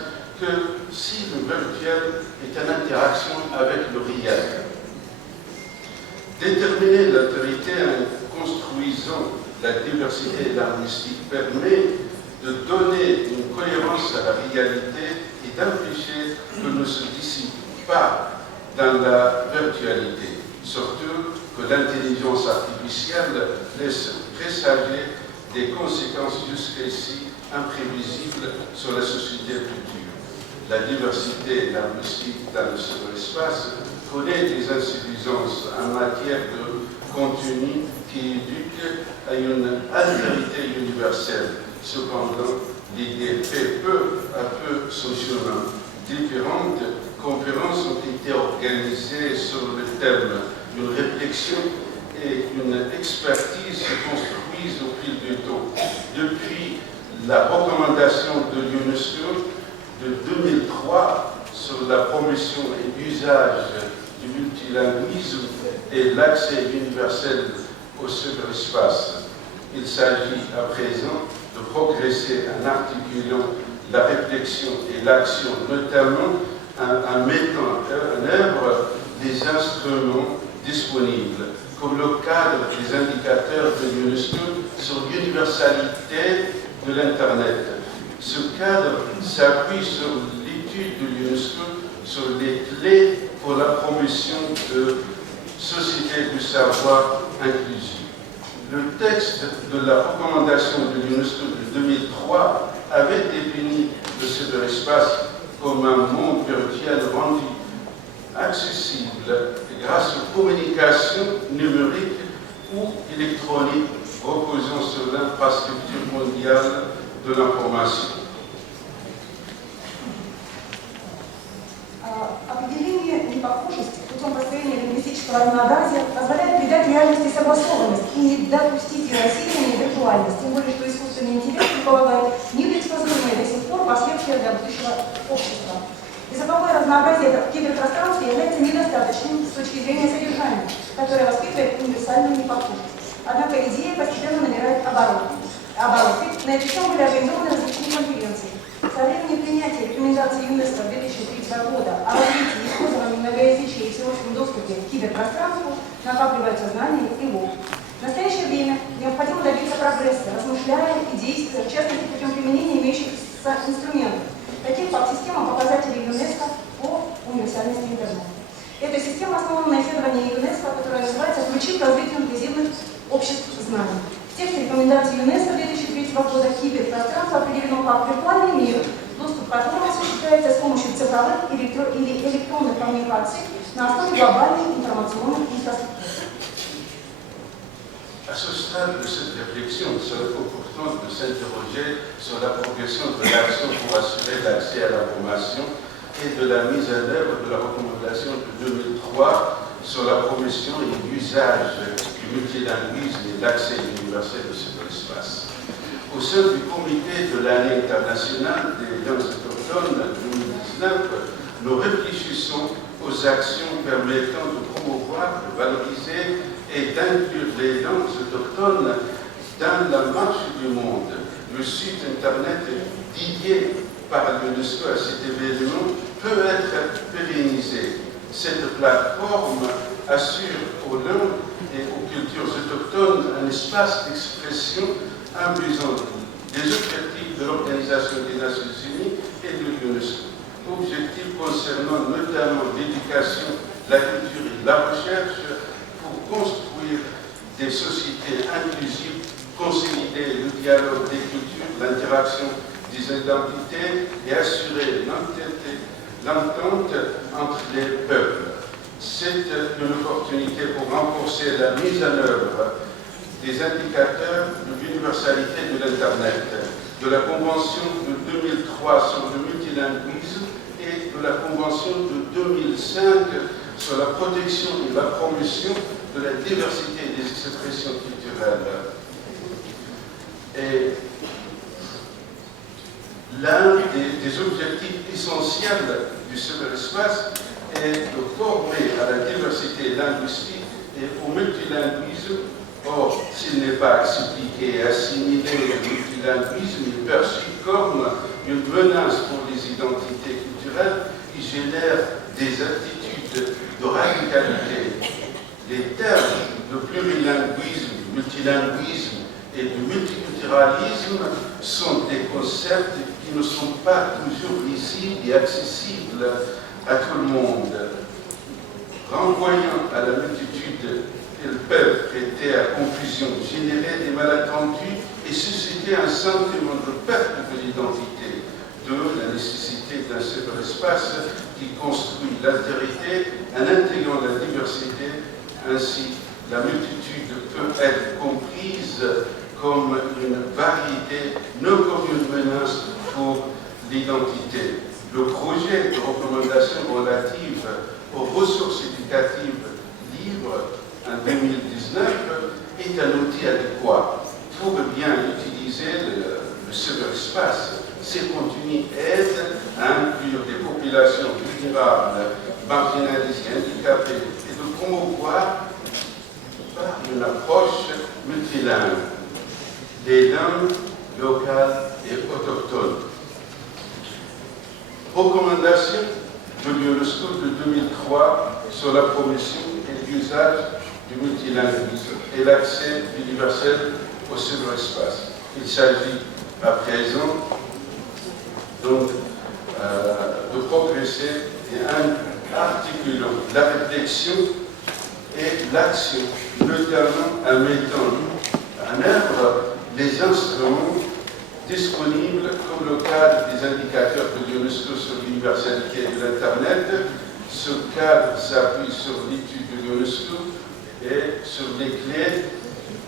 que si le virtuel est en interaction avec le réel. Déterminer l'altérité en construisant la diversité linguistique permet de donner une cohérence à la réalité et d'empêcher que ne se dissipe pas dans la virtualité. Surtout que l'intelligence artificielle laisse présager des conséquences jusqu'ici imprévisibles sur la société future. La diversité linguistique dans le cyberespace connaît des insuffisances en matière de contenu qui éduque à une altérité universelle. Cependant, l'idée fait peu à peu son chemin. Différentes conférences ont été organisées sur le thème. Une réflexion et une expertise se construisent au fil du temps. Depuis la recommandation de l'UNESCO de 2003 sur la promotion et l'usage du multilinguisme et l'accès universel au cyberespace, il s'agit à présent de progresser en articulant la réflexion et l'action, notamment en mettant en œuvre des instruments disponibles, comme le cadre des indicateurs de l'UNESCO sur l'universalité de l'Internet. Ce cadre s'appuie sur l'étude de l'UNESCO sur les clés pour la promotion de sociétés du savoir inclusive. Le texte de la recommandation de l'UNESCO de 2003 avait défini le cyberespace comme un monde virtuel rendu accessible grâce aux communications numériques ou électroniques reposant sur l'infrastructure mondiale de l'information. Определение непохожести путем построения лингвистического разнообразия позволяет придать реальности согласованность и не допустить ее рассеивания и виртуальность, тем более, что искусственный интеллект предполагает непредсказуемые до сих пор последствия для будущего общества. Языковое разнообразие в киберпространстве является недостаточным с точки зрения содержания, которое воспитывает универсальную непохожесть. Однако идея постепенно набирает обороты. На эту тему были организованы различные конференции. Со времени принятия рекомендаций ЮНЕСКО 2003 года о развитии и использовании многоязычия и всеобщем доступе к киберпространству накапливаются знания и опыт. В настоящее время необходимо добиться прогресса, размышляя и действуя, в частности, путем применения имеющихся инструментов, таких как система показателей ЮНЕСКО по универсальности интернета. Эта система основана на исследовании ЮНЕСКО, которая называется «Ключи к развитию инклюзивных обществ знаний». В тексте рекомендаций ЮНЕСКО 2003 года киберпространство определено как виртуальный мир, доступ к которому осуществляется с помощью цифровых или электронных коммуникаций на основе глобальной информационной инфраструктуры. À ce stade de cette réflexion, il serait important de s'interroger sur la progression de l'action pour assurer l'accès à l'information et de la mise en œuvre de la recommandation de 2003 sur la promotion et l'usage du multilinguisme et l'accès universel au cyberespace. Au sein du comité de l'année internationale des langues autochtones 2019, nous réfléchissons aux actions permettant de promouvoir, de valoriser et d'inclure les langues autochtones dans la marche du monde. Le site internet dédié par l'UNESCO à cet événement peut être pérennisé. Cette plateforme assure aux langues et aux cultures autochtones un espace d'expression imposant des objectifs de l'Organisation des Nations Unies et de l'UNESCO. Objectifs concernant notamment l'éducation, la culture et la recherche pour construire des sociétés inclusives, consolider le dialogue des cultures, l'interaction des identités et assurer l'entente entre les peuples. C'est une opportunité pour renforcer la mise en œuvre des indicateurs de l'universalité de l'Internet, de la Convention de 2003 sur le multilinguisme et de la Convention de 2005 sur la protection et la promotion de la diversité des expressions culturelles. Et l'un des objectifs essentiels du cyberespace est de former à la diversité linguistique et au multilinguisme. Or, s'il n'est pas expliqué et assimilé, le multilinguisme est perçu comme une menace pour les identités culturelles qui génère des attitudes de radicalité. Les termes de plurilinguisme, multilinguisme et de multiculturalisme sont des concepts qui ne sont pas toujours visibles et accessibles à tout le monde. Renvoyant à la multitude, elles peuvent prêter à confusion, générer des malentendus et susciter un sentiment de perte de l'identité, de la nécessité d'un cyberespace qui construit l'altérité en intégrant la diversité ainsi la multitude peut être comprise comme une variété, non comme une menace pour l'identité. Le projet de recommandation relative aux ressources éducatives libres en 2019 est un outil adéquat pour bien utiliser le cyberespace. Ces contenus aident à inclure des populations vulnérables, marginalisées, handicapées et de promouvoir par une approche multilingue des langues locales et autochtones. Recommandation de l'UNESCO de 2003 sur la promotion et l'usage du multilinguisme et l'accès universel au cyberespace. Il s'agit à présent donc de progresser et articulant la réflexion et l'action, notamment en mettant en œuvre les instruments disponibles comme le cadre des indicateurs de l'UNESCO sur l'universalité de l'Internet. Ce cadre s'appuie sur l'étude de l'UNESCO et sur les clés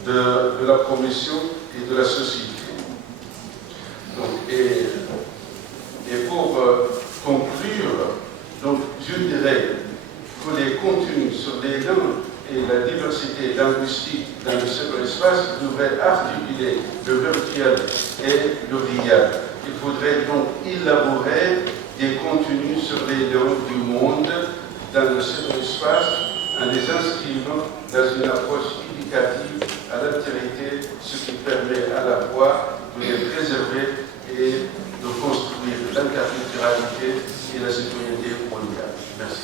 de la promotion et de la société. Donc, et pour conclure, donc, je dirais que les contenus sur les langues et la diversité linguistique dans le cyberespace devraient articuler le virtuel et le réel. Il faudrait donc élaborer des contenus sur les langues du monde dans le cyberespace en les inscrivant dans une approche éducative à l'altérité, ce qui permet à la fois de les préserver et de construire l'interculturalité et la citoyenneté mondiale. Merci.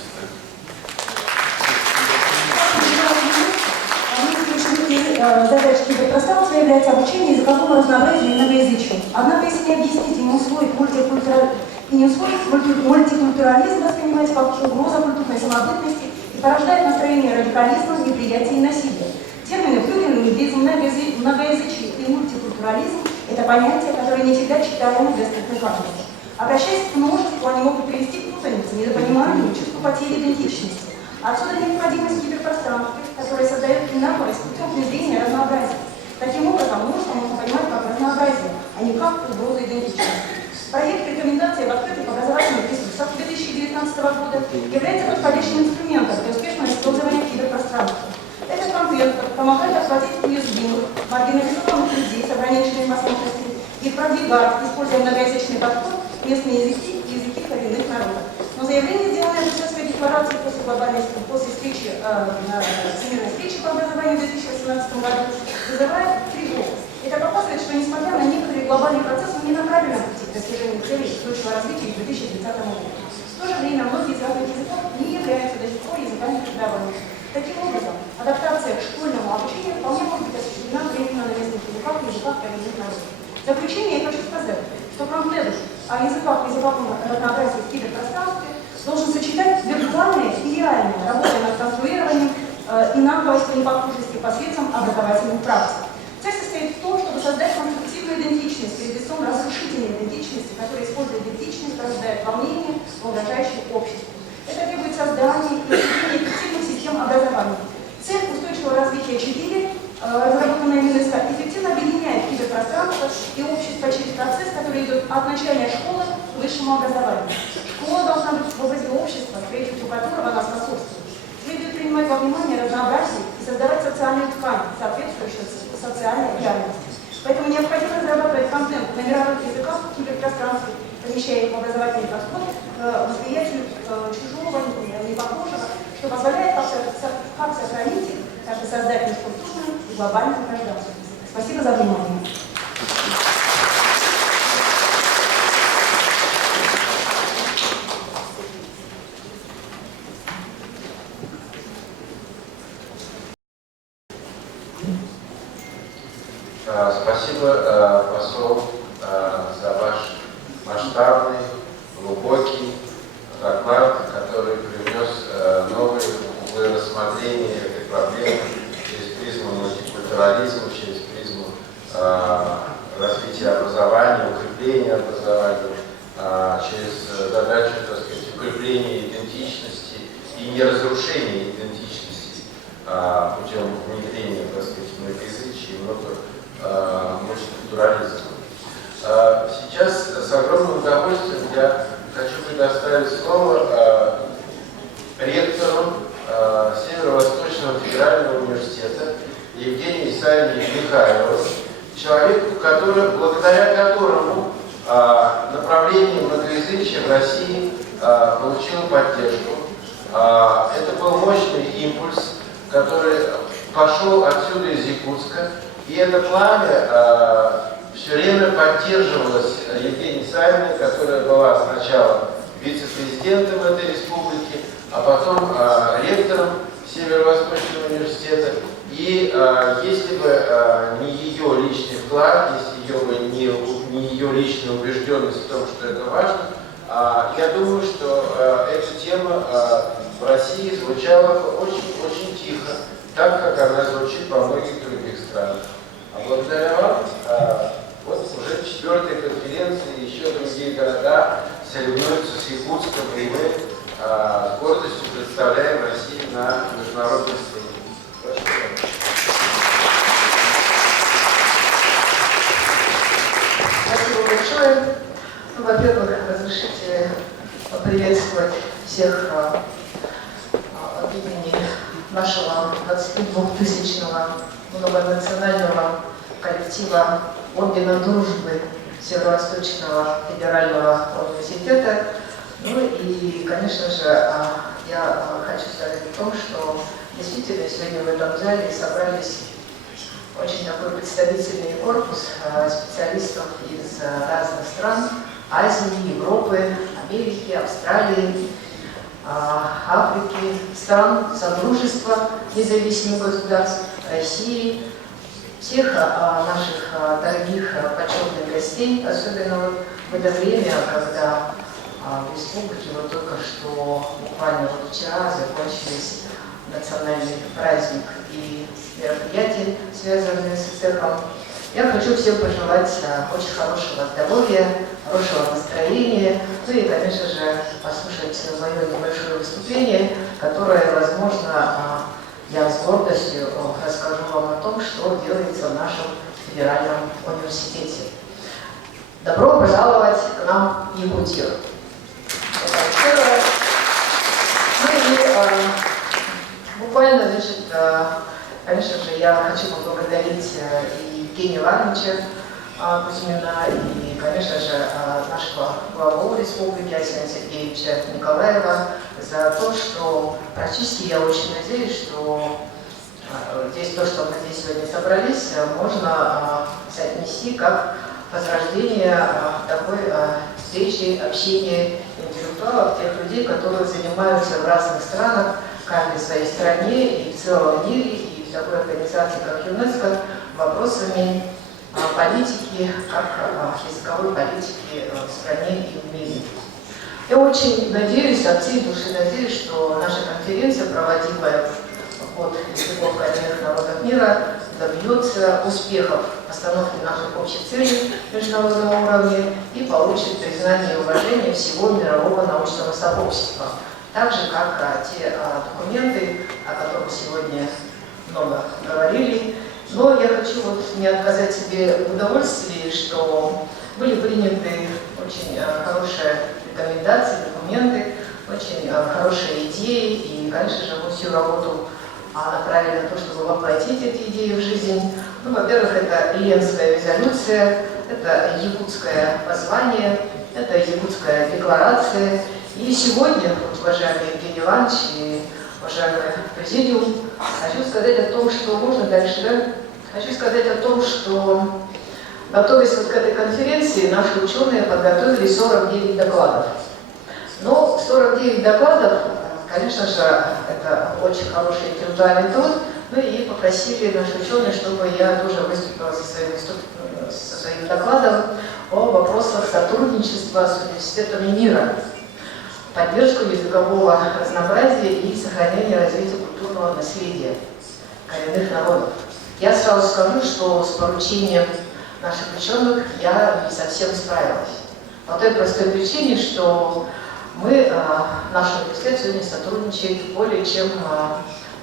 Задач киберпространства является обучение языковому разнообразию и многоязычию. Однако, если не объяснить и не усвоить мультикультурализм, воспринимается как угроза культурной самобытности и порождает настроение радикализма, неприятия и насилия. Термины плюрилингвизм, многоязычие и мультикультурализм – это понятия, которые не всегда читаемы для скрытной важности. Обращаясь к множеству, они могут привести к путанице, недопониманию, чувству потери идентичности. Отсюда необходимость киберпространства, которое создает инаковость путем внедрения разнообразия. Таким образом, множество можно понимать как разнообразие, а не как угрозу идентичности. Проект «Рекомендации в открытых образовательных ресурсах» 2019 года является подходящим инструментом для успешного использования киберпространства. Этот контент помогает охватить уязвимых, маргинализованных людей с ограниченными возможностями и продвигать, используя многоязычный подход, местные языки и языки коренных народов. Но заявление, сделанное в Брюссельской декларации после встречи, Всемирной встречи по образованию в 2018 году, вызывает тревогу. Это показывает, что несмотря на некоторые глобальные процессы, мы не на правильном пути к достижению целей устойчивого развития к 2030 году. В то же время многие из разных языков не являются до сих пор языками преподавания. Таким образом, адаптация к школьному обучению вполне может быть осуществлена временно на местных языках и языках коренных народов. В заключение я хочу сказать, что контент о языковом разнообразии в киберпространстве должен сочетать виртуальное и реальное, работая над конструированием инаковости и непохожести посредством образовательных практик. Цель состоит в том, чтобы создать конструктивную идентичность перед лицом разрушительной идентичности, которая, используя идентичность, порождает волнение, угрожающее обществу. Это требует создания и развития эффективных систем образования. Цель устойчивого развития 4, разработанная ЮНЕСКО, эффективно объединяет киберпространство и общество через процесс, который идет от начальной школы к высшему образованию. Школа должна быть в образе общества, строительству которого она способствует. Следует принимать во внимание разнообразие и создавать социальную ткань, соответствующую социальной реальности. Поэтому необходимо разрабатывать контент на мировых языках в киберпространстве, помещая их в образовательный подход к восприятию чужого, непохожего, что позволяет как сохранить их, так и создать межкультурную и глобальную гражданство. Спасибо за внимание. Спасибо, посол, за ваш масштабный, глубокий доклад, который привнес новые углы рассмотрения этой проблемы через призму мультикультурализма, через призму развития образования, укрепления образования, через задачу, так сказать, укрепления идентичности и неразрушения идентичности путем внедрения, так сказать, многоязычия и мультикультурализма. Сейчас с огромным удовольствием я хочу предоставить слово ректору Северо-Восточного федерального университета Евгению Исаевичу Михайлову, человеку, благодаря которому направление многоязычия в России получило поддержку. Это был мощный импульс, который пошел отсюда из Якутска, и это пламя все время поддерживалось Евгенией Исаевной, которая была сначала вице-президентом этой республики, а потом ректором Северо-Восточного университета. И если бы не ее личный вклад, если бы не ее личная убежденность в том, что это важно, я думаю, что эта тема в России звучала очень тихо, так как она звучит во многих других странах. А благодаря вам, вот уже 4-я конференция, еще другие города соревнуются с Якутском, и мы с гордостью представляем Россию на международной сцене. Спасибо большое. Ну, во-первых, разрешите поприветствовать всех от имени нашего 22-тысячного многонационального коллектива Ордена Дружбы Северо-Восточного федерального университета. Ну и, конечно же, я хочу сказать о том, что действительно сегодня в этом зале собрались очень такой представительный корпус специалистов из разных стран Азии, Европы, Америки, Австралии, Африки, стран Содружества независимых государств, России, всех наших дорогих почетных гостей, особенно в это время, когда в республике вот только что, буквально вот вчера, закончились национальный праздник и мероприятия, связанные с цехом. Я хочу всем пожелать очень хорошего здоровья, хорошего настроения, ну и, конечно же, послушать мое небольшое выступление, которое, возможно, я с гордостью расскажу вам о том, что делается в нашем федеральном университете. Добро пожаловать к нам в Якутию. Это первое. Ну и буквально, значит, конечно же, я хочу поблагодарить и Евгения Ивановича Кузьмина, и, конечно же, нашего главу республики Александра Сергеевича Николаева за то, что практически я очень надеюсь, что здесь то, что мы здесь сегодня собрались, можно соотнести как возрождение такой встречи, общения интеллектуалов, тех людей, которые занимаются в разных странах, каждой в своей стране и в целом мире, и в такой организации, как ЮНЕСКО, вопросами политики, как языковой политики в стране и в мире. Я очень надеюсь, от всей души надеюсь, что наша конференция, проводимая от языков коренных народов мира, добьется успехов в постановке наших общих целей международного уровня и получит признание и уважение всего мирового научного сообщества. Так же, как те документы, о которых сегодня много говорили. Но я хочу вот не отказать себе в удовольствии, что были приняты очень хорошие рекомендации, документы, очень хорошие идеи, и, конечно же, мы всю работу направили на то, чтобы воплотить эти идеи в жизнь. Ну, во-первых, это Ленская резолюция, это якутское воззвание, это якутская декларация. И сегодня, уважаемый Евгений Иванович и уважаемый президиум, хочу сказать о том, что можно дальше, да? Хочу сказать о том, что, готовясь вот к этой конференции, наши ученые подготовили 49 докладов. Но 49 докладов, конечно же, это очень хороший интеллектуальный труд, ну и попросили наши ученые, чтобы я тоже выступила со своим докладом о вопросах сотрудничества с университетами мира, поддержку языкового разнообразия и сохранение развития культурного наследия коренных народов. Я сразу скажу, что с поручением наших ученых я не совсем справилась. По той простой причине, что мы, наш университет сегодня сотрудничает более чем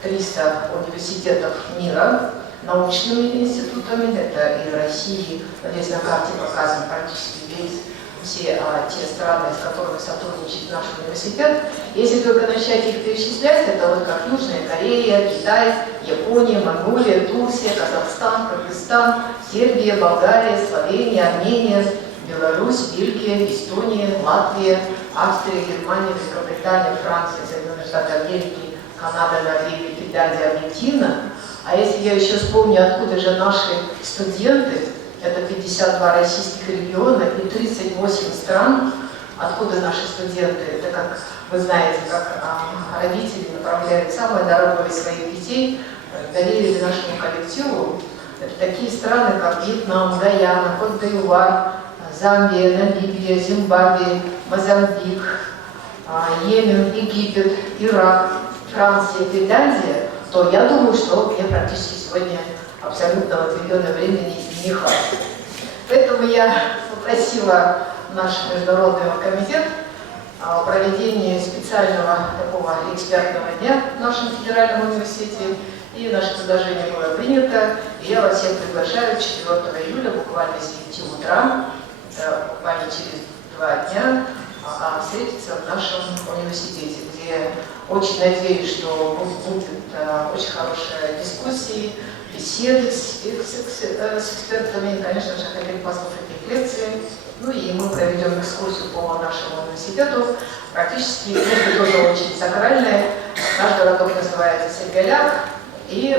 300 университетов мира научными институтами, это и России, здесь на карте показан практически весь все те страны, с которыми сотрудничает наш университет. Если только начать их перечислять, это вот как Южная Корея, Китай, Япония, Монголия, Турция, Казахстан, Кыргызстан, Сербия, Болгария, Словения, Армения, Беларусь, Бельгия, Эстония, Латвия, Австрия, Германия, Великобритания, Франция, Соединенные Штаты Америки, Канада, Норвегия, Финляндия, Аргентина. А если я еще вспомню, откуда же наши студенты, это 52 российских региона и 38 стран, откуда наши студенты, это, как вы знаете, как родители направляют самое дорогое своих детей, доверили нашему коллективу. Это такие страны, как Вьетнам, Гаяна, Кот-д'Ивуар, Замбия, Намибия, Зимбабве, Мозамбик, Йемен, Египет, Ирак, Франция, Финляндия, то я думаю, что мне практически сегодня абсолютно в определенное времени не хватит. Поэтому я попросила наш международный комитет о проведении специального такого экспертного дня в нашем федеральном университете. И наше предложение было принято. И я вас всех приглашаю 4 июля, буквально с 9 утра, буквально через 2 дня, встретиться в нашем университете, где очень надеюсь, что будет очень хорошая дискуссия, беседы с экспертами, конечно же, хотели послушать их лекции. Ну и мы проведем экскурсию по нашему университету. Практически это тоже очень сакральное. Наш городок называется Сергаляк. И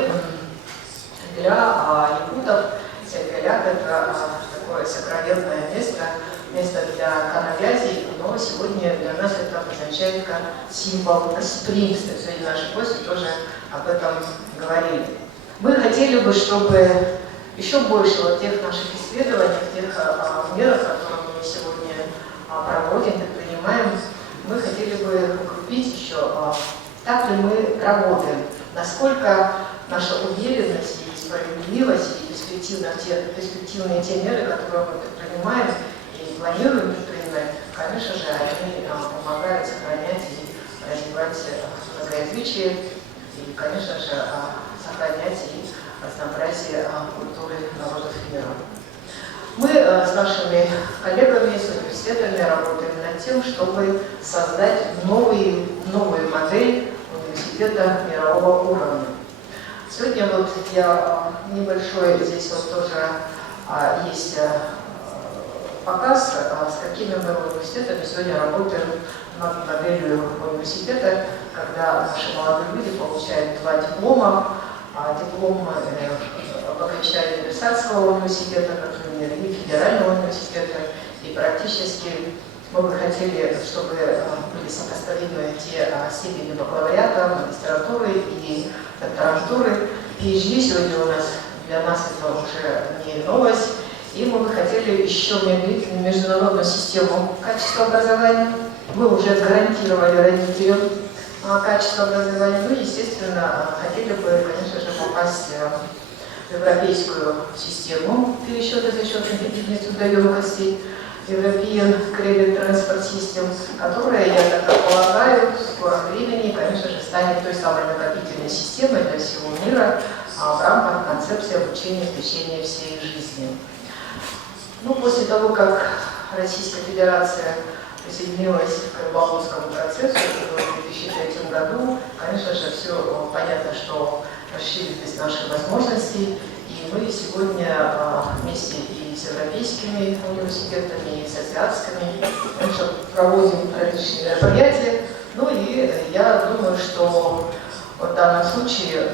для якутов Сергаляк это такое сокровенное место, место для коновязей, но сегодня для нас это означает как символ гостеприимства. Сегодня наши гости тоже об этом говорили. Мы хотели бы, чтобы еще больше вот тех наших исследований, тех мерах, которые мы сегодня проводим и принимаем, мы хотели бы укрепить еще, так ли мы работаем, насколько наша уверенность и справедливость и перспективные те меры, которые мы принимаем и планируем предпринимать, конечно же, они помогают сохранять и развивать многоязычие и, конечно же, сохранять и разнообразие культуры народов мира. Мы с нашими коллегами, с университетами работаем над тем, чтобы создать новую модель университета мирового уровня. Сегодня вот я небольшой, здесь вот тоже есть показ, с какими мы университетами сегодня работаем над моделью университета, когда наши молодые люди получают 2 диплома, диплом об окончании Версальского университета, например, и Федерального университета, и практически мы бы хотели, чтобы были сопоставимы те степени бакалавриата, магистратуры и докторантуры. PhD сегодня у нас, для нас это уже не новость, и мы бы хотели еще внедрить международную систему качества образования. Мы уже гарантировали родителям качество образования, ну и, естественно, хотели бы, конечно же, попасть в европейскую систему пересчета зачетных единиц трудоемкости, European Credit Transfer System, которая, я так полагаю, в скором времени, конечно же, станет той самой накопительной системой для всего мира в рамках концепции обучения в течение всей жизни. Ну, после того, как Российская Федерация присоединилась к Болонскому процессу в 2003 году, конечно же, все понятно, что расширились наши возможности, и мы сегодня вместе и с европейскими университетами, и с азиатскими проводим различные мероприятия. Ну и я думаю, что в данном случае,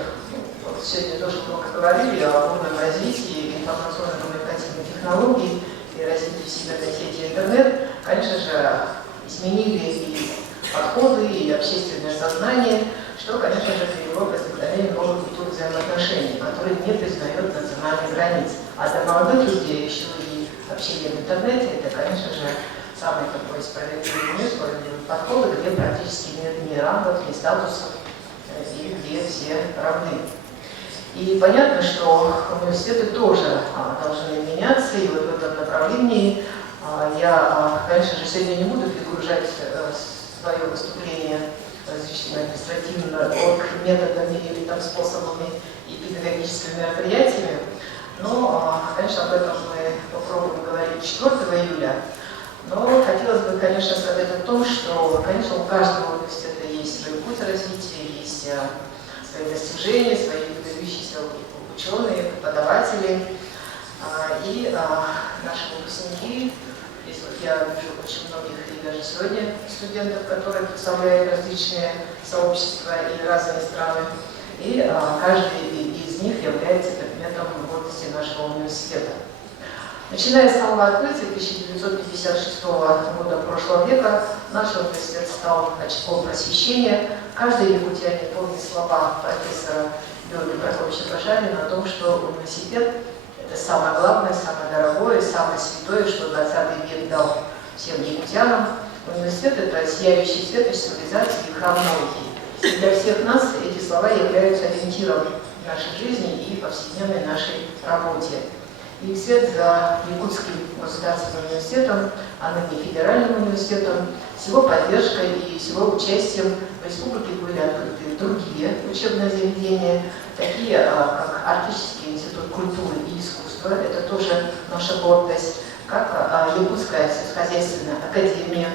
вот сегодня тоже много говорили о бурном развитии информационно-коммуникативных технологий и развитии всемирной сети интернет, конечно же, изменили и подходы, и общественное сознание, что, конечно же, привело к возникновению новых культур взаимоотношений, которые не признают национальных границ. А для молодых людей еще и общение в интернете, это, конечно же, самый такой справедливый мир, справедливый подход, где практически нет ни рангов, ни статусов, и где все равны. И понятно, что университеты тоже должны меняться, и вот в этом направлении я, конечно же, сегодня не буду перегружать свое выступление различными административными методами или там, способами и педагогическими мероприятиями. Но, конечно, об этом мы попробуем говорить 4 июля. Но хотелось бы, конечно, сказать о том, что, конечно, у каждого университета есть свой путь развития, есть свои достижения, свои выдающиеся ученые, преподаватели. И наши выпускники, здесь вот я вижу очень многих и даже сегодня студентов, которые представляют различные сообщества и разные страны. И каждый из них является предметом гордости нашего университета. Начиная с самого открытия 1956 года прошлого века, наш университет стал очагом просвещения. Каждый якутянин помнит слова профессора Георгия Прокопьевича Башарина о том, что университет – это самое главное, самое дорогое, самое святое, что 20 век дал всем якутянам. Университет – это сияющий свет цивилизации и храм науки. И для всех нас эти слова являются ориентиром в нашей жизни и повседневной нашей работе. И вслед за Якутским государственным университетом, а ныне федеральным университетом, с его поддержкой и с его участием в республике были открыты другие учебные заведения, такие как Арктический институт культуры и искусства, это тоже наша гордость, как Якутская сельскохозяйственная академия,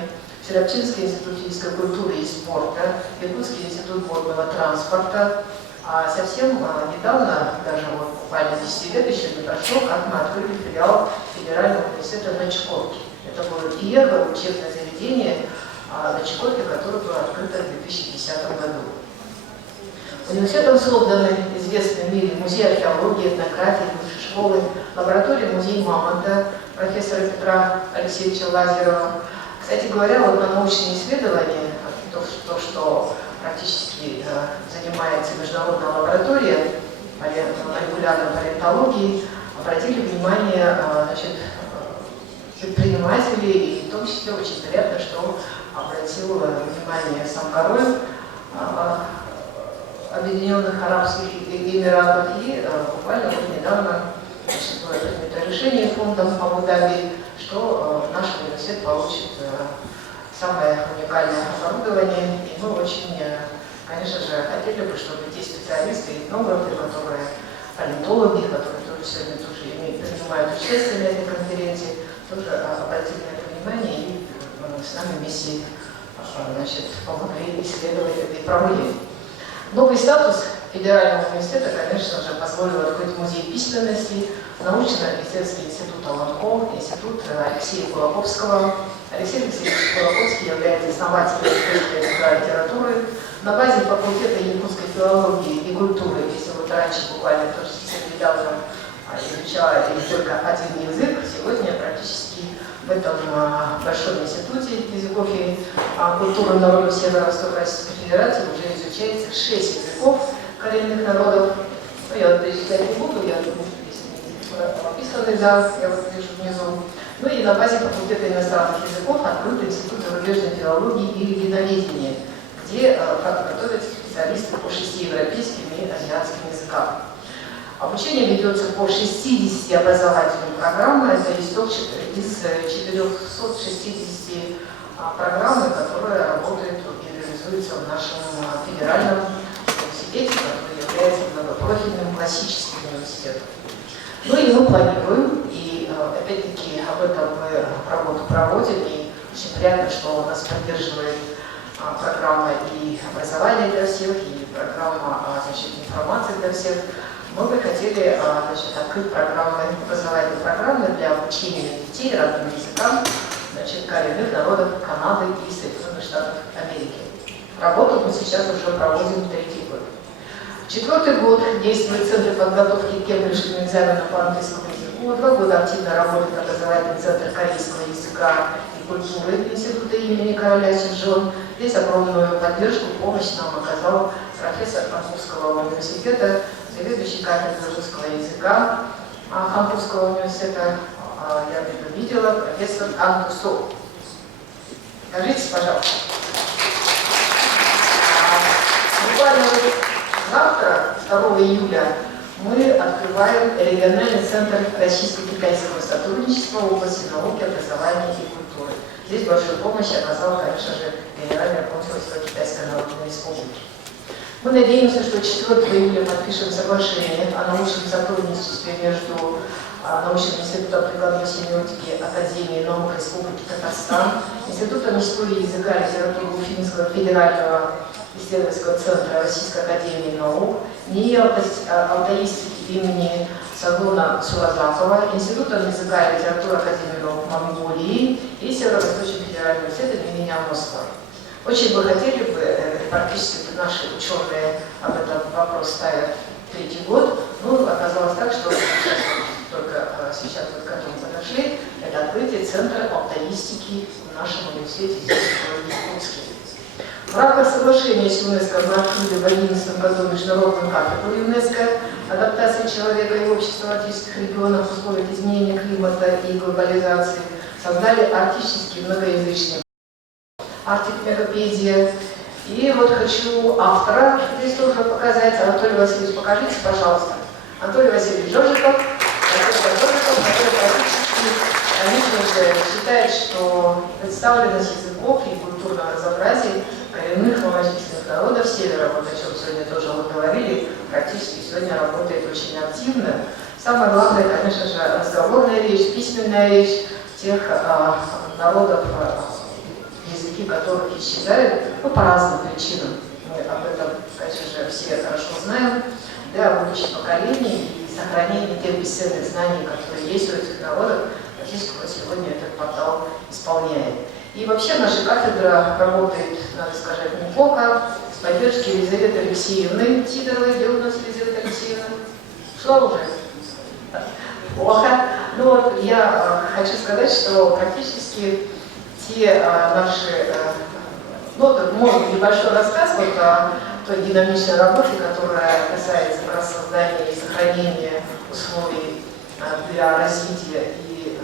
Серапчинский институт физической культуры и спорта, Якутский институт водного транспорта. А совсем недавно, даже вот буквально 10 лет еще не прошло, как мы открыли филиал Федерального университета на Чукотке. Это было первое учебное заведение на Чукотке, которое было открыто в 2010 году. Университетом созданы известные в мире музей археологии, этнографии, высшей школы, лаборатория музей Мамонта профессора Петра Алексеевича Лазарева. Кстати говоря, вот на научные исследования, то, что практически занимается международная лаборатория молекулярной палеонтологии, обратили внимание предпринимателей, и в том числе очень приятно, что обратил внимание сам король Объединенных Арабских Эмиратов, и буквально вот недавно было принято решение фондом Абу-Даби, что наш университет получит самое уникальное оборудование, и мы очень, конечно же, хотели бы, чтобы те специалисты, этнографы, которые палеонтологи, которые тоже сегодня тоже принимают участие на этой конференции, тоже обратили на это внимание и с нами вместе помогли исследовать этой проблеме. Новый статус Федерального университета, конечно же, позволил открыть музей письменности, научно-исследовательский институт Аланко, институт Алексея Кулаковского. Алексей Алексеевич Кулаковский является основателем русской языка и литературы. На базе факультета якутской филологии и культуры, если вот раньше буквально тоже совсем недавно изучала только один язык, сегодня практически в этом большом институте языков и культуры народов Северо-Востока Российской Федерации уже изучается 6 языков коренных народов. Ну, я перечислять не буду, я думаю, если описаны, да, я вот вижу внизу. Ну и на базе факультета иностранных языков открыт институт зарубежной филологии и регионоведения, где готовятся специалисты по 6 европейским и азиатским языкам. Обучение ведется по 60 образовательным программам, это из 460 программ, которые работают и реализуются в нашем федеральном университете, который является многопрофильным классическим университетом. Ну и мы планируем, и опять-таки об этом мы работу проводим, и очень приятно, что у нас поддерживает программа и образование для всех, и программа информации для всех. Мы бы хотели открыть образовательные программы для обучения детей родным языкам коренных народов Канады и Соединенных Штатов Америки. Работу мы сейчас уже проводим 3-й год. 4-й год действует Центр подготовки к кембриджским экзаменам по английскому языку. 2 года активно работает образовательный центр корейского языка и культуры Института имени короля Синджон. Здесь огромную поддержку, помощь нам оказал профессор Хампурского университета, заведующий кафедрой русского языка Хампурского университета, я это видела, профессор Антусо. Скажите, пожалуйста. Буквально завтра, 2 июля, мы открываем региональный центр российско-китайского сотрудничества в области науки, образования и культуры. Здесь большую помощь оказала, конечно же, Генеральное консульство Китайской Народной Республики. Мы надеемся, что 4 июля подпишем соглашение о научном сотрудничестве между научным институтом прикладной семиотики Академии наук Республики Татарстан, Институтом истории языка и литературы Уфимского федерального исследовательского центра Российской академии наук, НИИ алтаистики имени Сагуна Суразакова, Институтом языка и литературы Академии наук Монголии и Северо-Восточным федеральным университетом имени Амосова. Очень бы хотели бы, практически наши ученые об этом вопрос ставят 3-й год, но оказалось так, что только сейчас вот к этому подошли, это открытие Центра алтаистики в нашем университете здесь, в Якутске. В рамках соглашения с ЮНЕСКО мы открыли в 2011 году международную кафедру ЮНЕСКО «Адаптация человека и общества в арктических регионах в условиях изменения климата и глобализации», создали арктический многоязычный Арктик Мегапедия. И вот хочу автора здесь тоже показать. Анатолий Васильевич, покажите, пожалуйста. Анатолий Васильевич Жожиков, который практически, конечно же, считает, что представленность языков и культурного разнообразия коренных малочисленных народов Севера, вот о чем сегодня тоже мы говорили, практически сегодня работает очень активно. Самое главное, конечно же, разговорная речь, письменная речь тех народов, языки которых исчезают, ну, по разным причинам. Мы об этом, конечно же, все хорошо знаем, для будущих поколений и сохранения тех бесценных знаний, которые есть у этих народов, практически сегодня этот портал исполняет. И вообще наша кафедра работает, надо сказать, неплохо, с поддержки Елизаветы Алексеевны Сидоровой. Где у нас Елизавета Алексеевна? Шла уже? Плохо. Ну вот я хочу сказать, что практически те наши, ну, это может небольшой рассказ вот о той динамичной работе, которая касается как раз создания и сохранения условий для развития и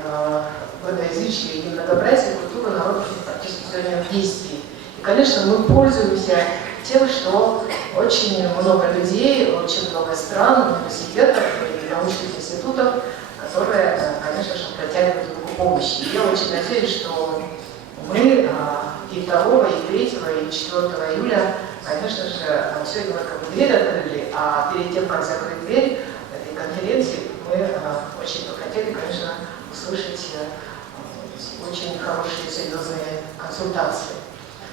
многоязычия и многообразия культуры народов практически сегодня в действии. И, конечно, мы пользуемся тем, что очень много людей, очень много стран, университетов и научных институтов, которые, конечно же, протягивают руку помощи. И я очень надеюсь, что мы и 2, и 3, и 4 июля, конечно же, сегодня мы как бы дверь открыли, а перед тем, как закрыть дверь этой конференции, мы очень бы хотели, конечно, услышать очень хорошие, серьезные консультации.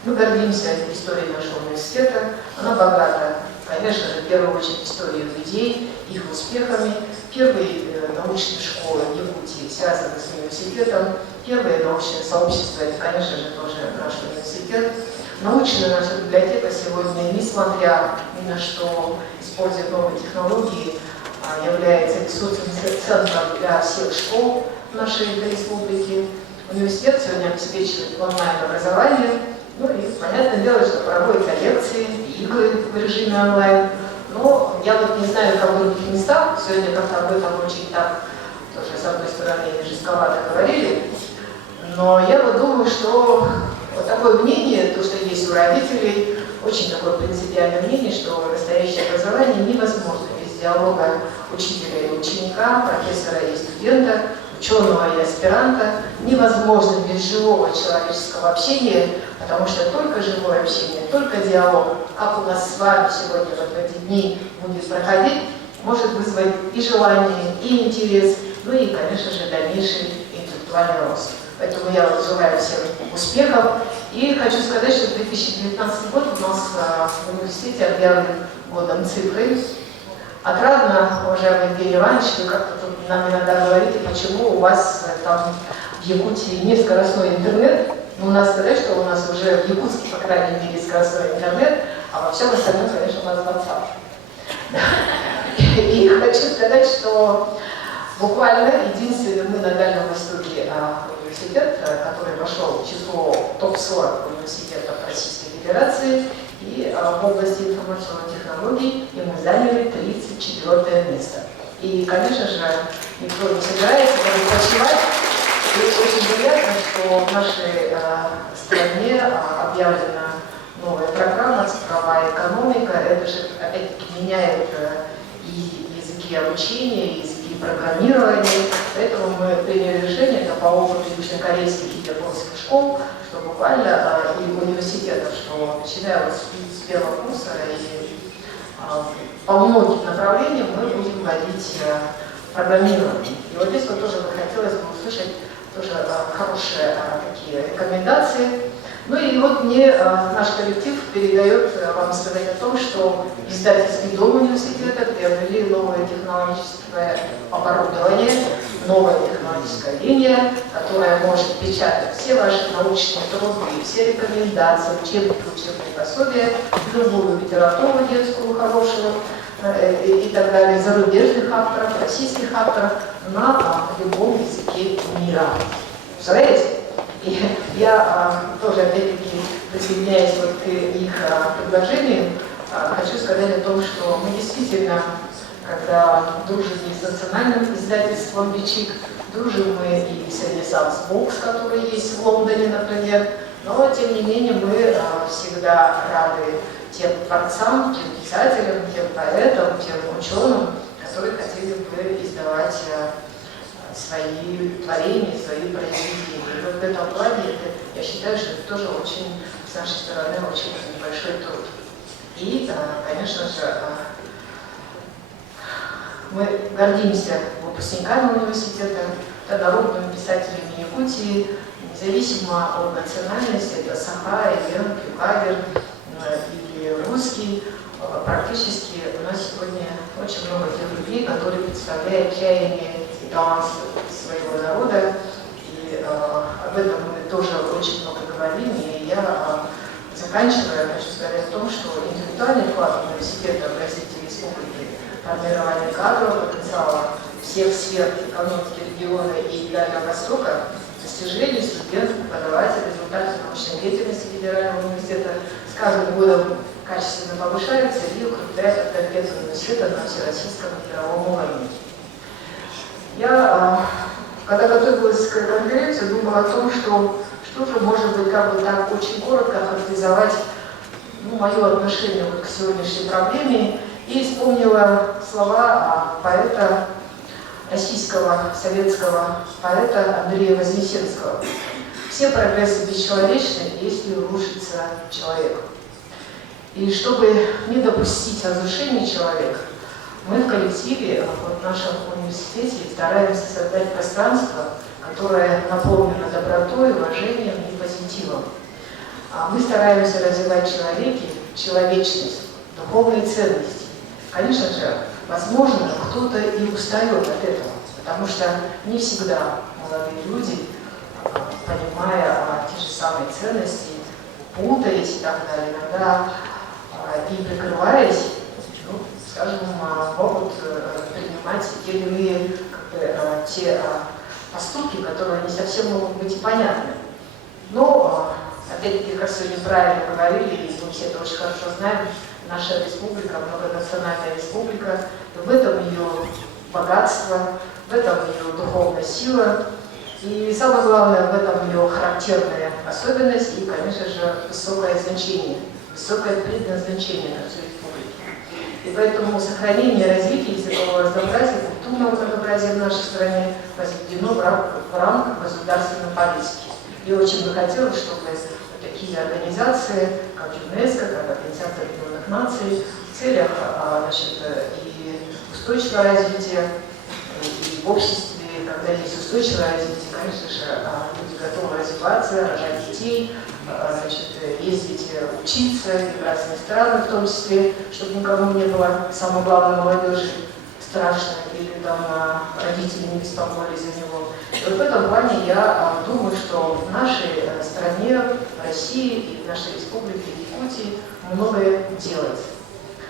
Мы гордимся историей нашего университета, она богата, конечно же, в первую очередь историей людей, их успехами. Первые научные школы в Якутии связаны с университетом, первое научное сообщество, это, конечно же, тоже наш университет. Научная наша библиотека сегодня, несмотря ни на что, используя новые технологии, является ресурсным центром для всех школ нашей республики. Университет сегодня обеспечивает онлайн-образование. Ну и понятное дело, что проводятся лекции, игры в режиме онлайн. Но я вот не знаю, как в других местах, сегодня как-то об этом очень так, тоже с одной стороны, жестковато говорили. Но я вот думаю, что вот такое мнение, то, что есть у родителей, очень такое принципиальное мнение, что настоящее образование невозможно без диалога учителя и ученика, профессора и студента, ученого и аспиранта, невозможно без живого человеческого общения, потому что только живое общение, только диалог, как у нас с вами сегодня вот в эти дни будет проходить, может вызвать и желание, и интерес, ну и, конечно же, дальнейший интеллектуальный рост. Поэтому я вот желаю всем успехов. И хочу сказать, что 2019 год у нас в университете объявлен годом цифры. Отрадно, уважаемый Евгений Иванович, вы как-то тут нам иногда говорите, почему у вас там в Якутии нет скоростной интернет. Ну, надо сказать, что у нас уже в Якутске, по крайней мере, скоростной интернет, а во всем остальном, конечно, у нас WhatsApp. И хочу сказать, что буквально единственный мы на Дальнем Востоке университет, который вошел в число топ-40 университетов Российской Федерации, и в области информационных технологий, и мы заняли 34 место. И, конечно же, никто не собирается почивать. И очень приятно, что в нашей стране объявлена новая программа «Цифровая экономика». Это же, опять-таки, меняет и языки языки обучения, языки программирования. Поэтому мы приняли решение, это по опыту южнокорейских и японских школ, что буквально и университетов, что начиная вот с первого курса и по многим направлениям мы будем вводить программирование. И вот здесь вот тоже бы хотелось бы услышать тоже хорошие такие рекомендации. Ну и вот мне наш коллектив передает вам сказать о том, что издательский дом университета приобрели новое технологическое оборудование, новая технологическая линия, которая может печатать все ваши научные труды, все рекомендации, учебники, учебные пособия, любую литературу детскую хорошую и так далее, зарубежных авторов, российских авторов на любом языке мира. Представляете? И я тоже, опять-таки, присоединяясь вот к их предложению, хочу сказать о том, что мы действительно, когда дружим с национальным издательством «Бичик», дружим мы и с Renaissance Books, который есть в Лондоне, например, но, тем не менее, мы всегда рады тем творцам, тем писателям, тем поэтам, тем ученым, которые хотели бы издавать свои творения, свои произведения. И вот в этом плане я считаю, что это тоже очень, с нашей стороны, очень большой труд. И, конечно же, мы гордимся выпускниками университета, народными писателями Якутии, независимо от национальности, это Саха, Ильен, Кюкагер или русский. Практически у нас сегодня очень много тех людей, которые представляют чаяние и талант своего народа. И об этом мы тоже очень много говорим. И я, заканчивая, хочу сказать о том, что интеллектуальный вклад университета в развитие республики, формирование кадрового потенциала всех сфер экономики региона и Дальнего Востока, достижение студентов, преподавателей, результаты научной деятельности Федерального университета с каждым годом качественно повышается и укрепляет авторитет университета на всероссийском и мировом уровне. Я, когда готовилась к конференции, думала о том, что же может быть как бы так очень коротко характеризовать мое отношение к сегодняшней проблеме, и вспомнила слова поэта, российского, советского поэта Андрея Вознесенского. Все прогрессы бесчеловечны, если рушится человек. И чтобы не допустить разрушения человека, мы в коллективе, в нашем университете стараемся создать пространство, которое наполнено добротой, уважением и позитивом. Мы стараемся развивать в человеке человечность, духовные ценности. Конечно же, возможно, кто-то и устает от этого, потому что не всегда молодые люди, понимая те же самые ценности, путаясь и так далее, иногда и прикрываясь, скажем, могут принимать те или иные те поступки, которые не совсем могут быть и понятны. Но, опять-таки, как сегодня правильно говорили, и мы все это очень хорошо знаем, наша республика, многонациональная республика, в этом ее богатство, в этом ее духовная сила, и самое главное, в этом ее характерная особенность и, конечно же, высокое значение, высокое предназначение на всю республику. И поэтому сохранение и развитие языкового разнообразия, культурного многообразия в нашей стране возведено в рамках государственной политики. И очень бы хотелось, чтобы такие организации, как ЮНЕСКО, как Организация Объединенных Наций, в целях и устойчивого развития, и в обществе, когда есть устойчивое развитие, конечно же, люди готовы развиваться, рожать детей, ездить учиться в разные страны, в том числе, чтобы никому не было, самое главное, молодежи страшно, или там родители не беспокоились за него. И вот в этом плане я думаю, что в нашей стране, в России и в нашей республике Якутии многое делается.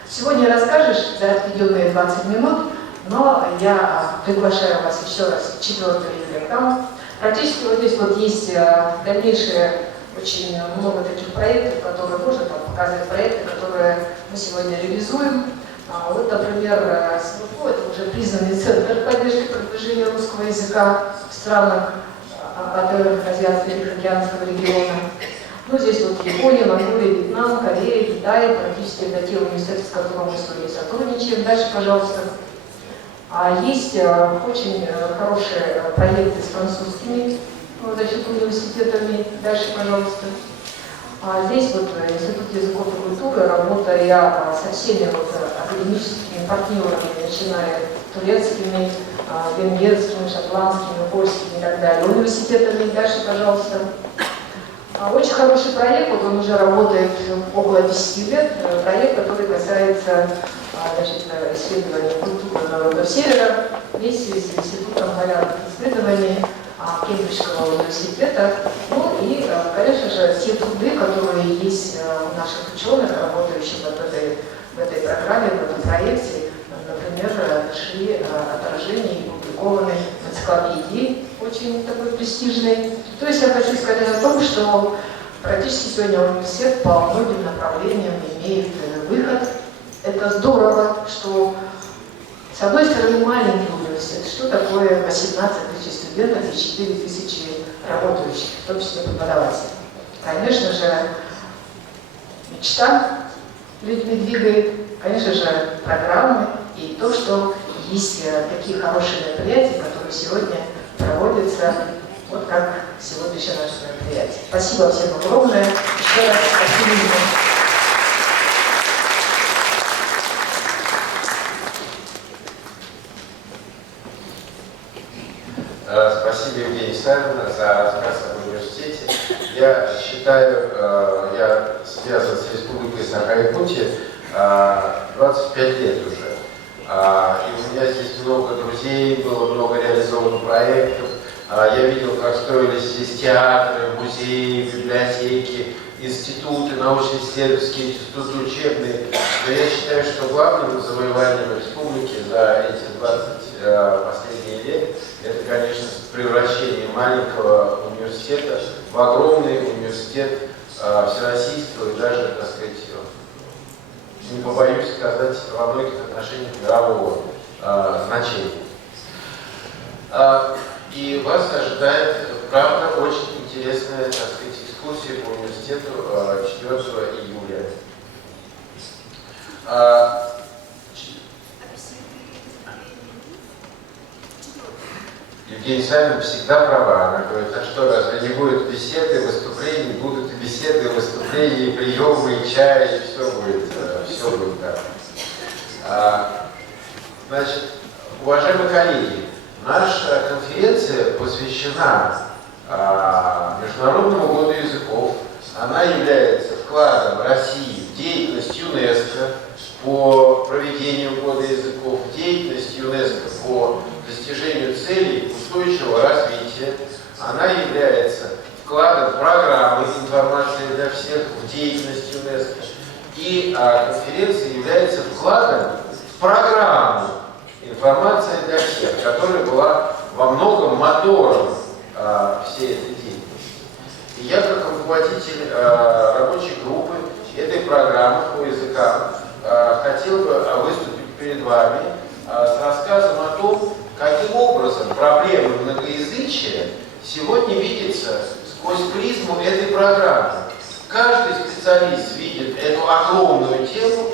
Сегодня расскажешь за отведенные 20 минут, но я приглашаю вас еще раз в 4 июля. Практически вот здесь вот есть дальнейшие очень много таких проектов, которые можно показать, проекты, которые мы сегодня реализуем. Вот, например, это уже признанный центр поддержки продвижения русского языка в странах Азиатского и Тихоокеанского региона. Ну, здесь вот Япония, Монголия, Вьетнам, Корея, Китай, практически это те университеты, с которыми мы сегодня сотрудничаем. Дальше, пожалуйста. Есть очень хорошие проекты с французскими университетами. Дальше, пожалуйста. Здесь вот Институт языков и культуры, работая со всеми академическими партнерами, начиная турецкими, венгерскими, шотландскими, польскими и так далее, университетами. Дальше, пожалуйста. Очень хороший проект, вот он уже работает около 10 лет, проект, который касается исследования культуры народов Севера, вместе с Институтом полярных исследований Кембриджского университета. Ну и, конечно же, те труды, которые есть у наших ученых, работающих в этой программе, в этом проекте, например, нашли отражение и опубликованы в энциклопедии, очень такой престижной. То есть я хочу сказать о том, что практически сегодня университет по многим направлениям имеет выход. Это здорово, что с одной стороны маленький университет, что такое 18 тысяч студентов и 4 тысячи работающих, в том числе преподавателей. Конечно же, мечта людьми двигает, конечно же, программы и то, что есть такие хорошие мероприятия, которые сегодня проводятся, вот как сегодняшнее наше мероприятие. Спасибо всем огромное. Еще раз спасибо. Спасибо, Евгения Савина, за рассказ об университете. Я считаю, я связан с Республикой Саха-Якутия 25 лет уже. И у меня здесь много друзей, было много реализовано проектов. Я видел, как строились здесь театры, музеи, библиотеки, институты, научно-исследовательские институты учебные. Но я считаю, что главным завоеванием республики за эти 20 последних лет это, конечно, превращение маленького университета в огромный университет всероссийского и даже, так сказать, не побоюсь сказать, во многих отношениях мирового значения. И вас ожидает, правда, очень интересная, так сказать, экскурсия по университету 4 июля. Евгения Савина всегда права. Она говорит, а что, разве не будет беседы, выступлений, будут и беседы, выступления, и приемы, и чай, и все будет так. Значит, уважаемые коллеги, наша конференция посвящена Международному году языков. Она является вкладом России в деятельность ЮНЕСКО по проведению года языков, в деятельность ЮНЕСКо по достижению целей устойчивого развития. Она является вкладом программы «Информация для всех» в деятельность ЮНЕСКо. И конференция является вкладом в программу «Информация для всех», которая была во многом мотором всей этой деятельности. И я, как руководитель рабочей группы этой программы по языкам, хотел бы выступить перед вами с рассказом о том, каким образом проблема многоязычия сегодня видится сквозь призму этой программы. Каждый специалист видит эту огромную тему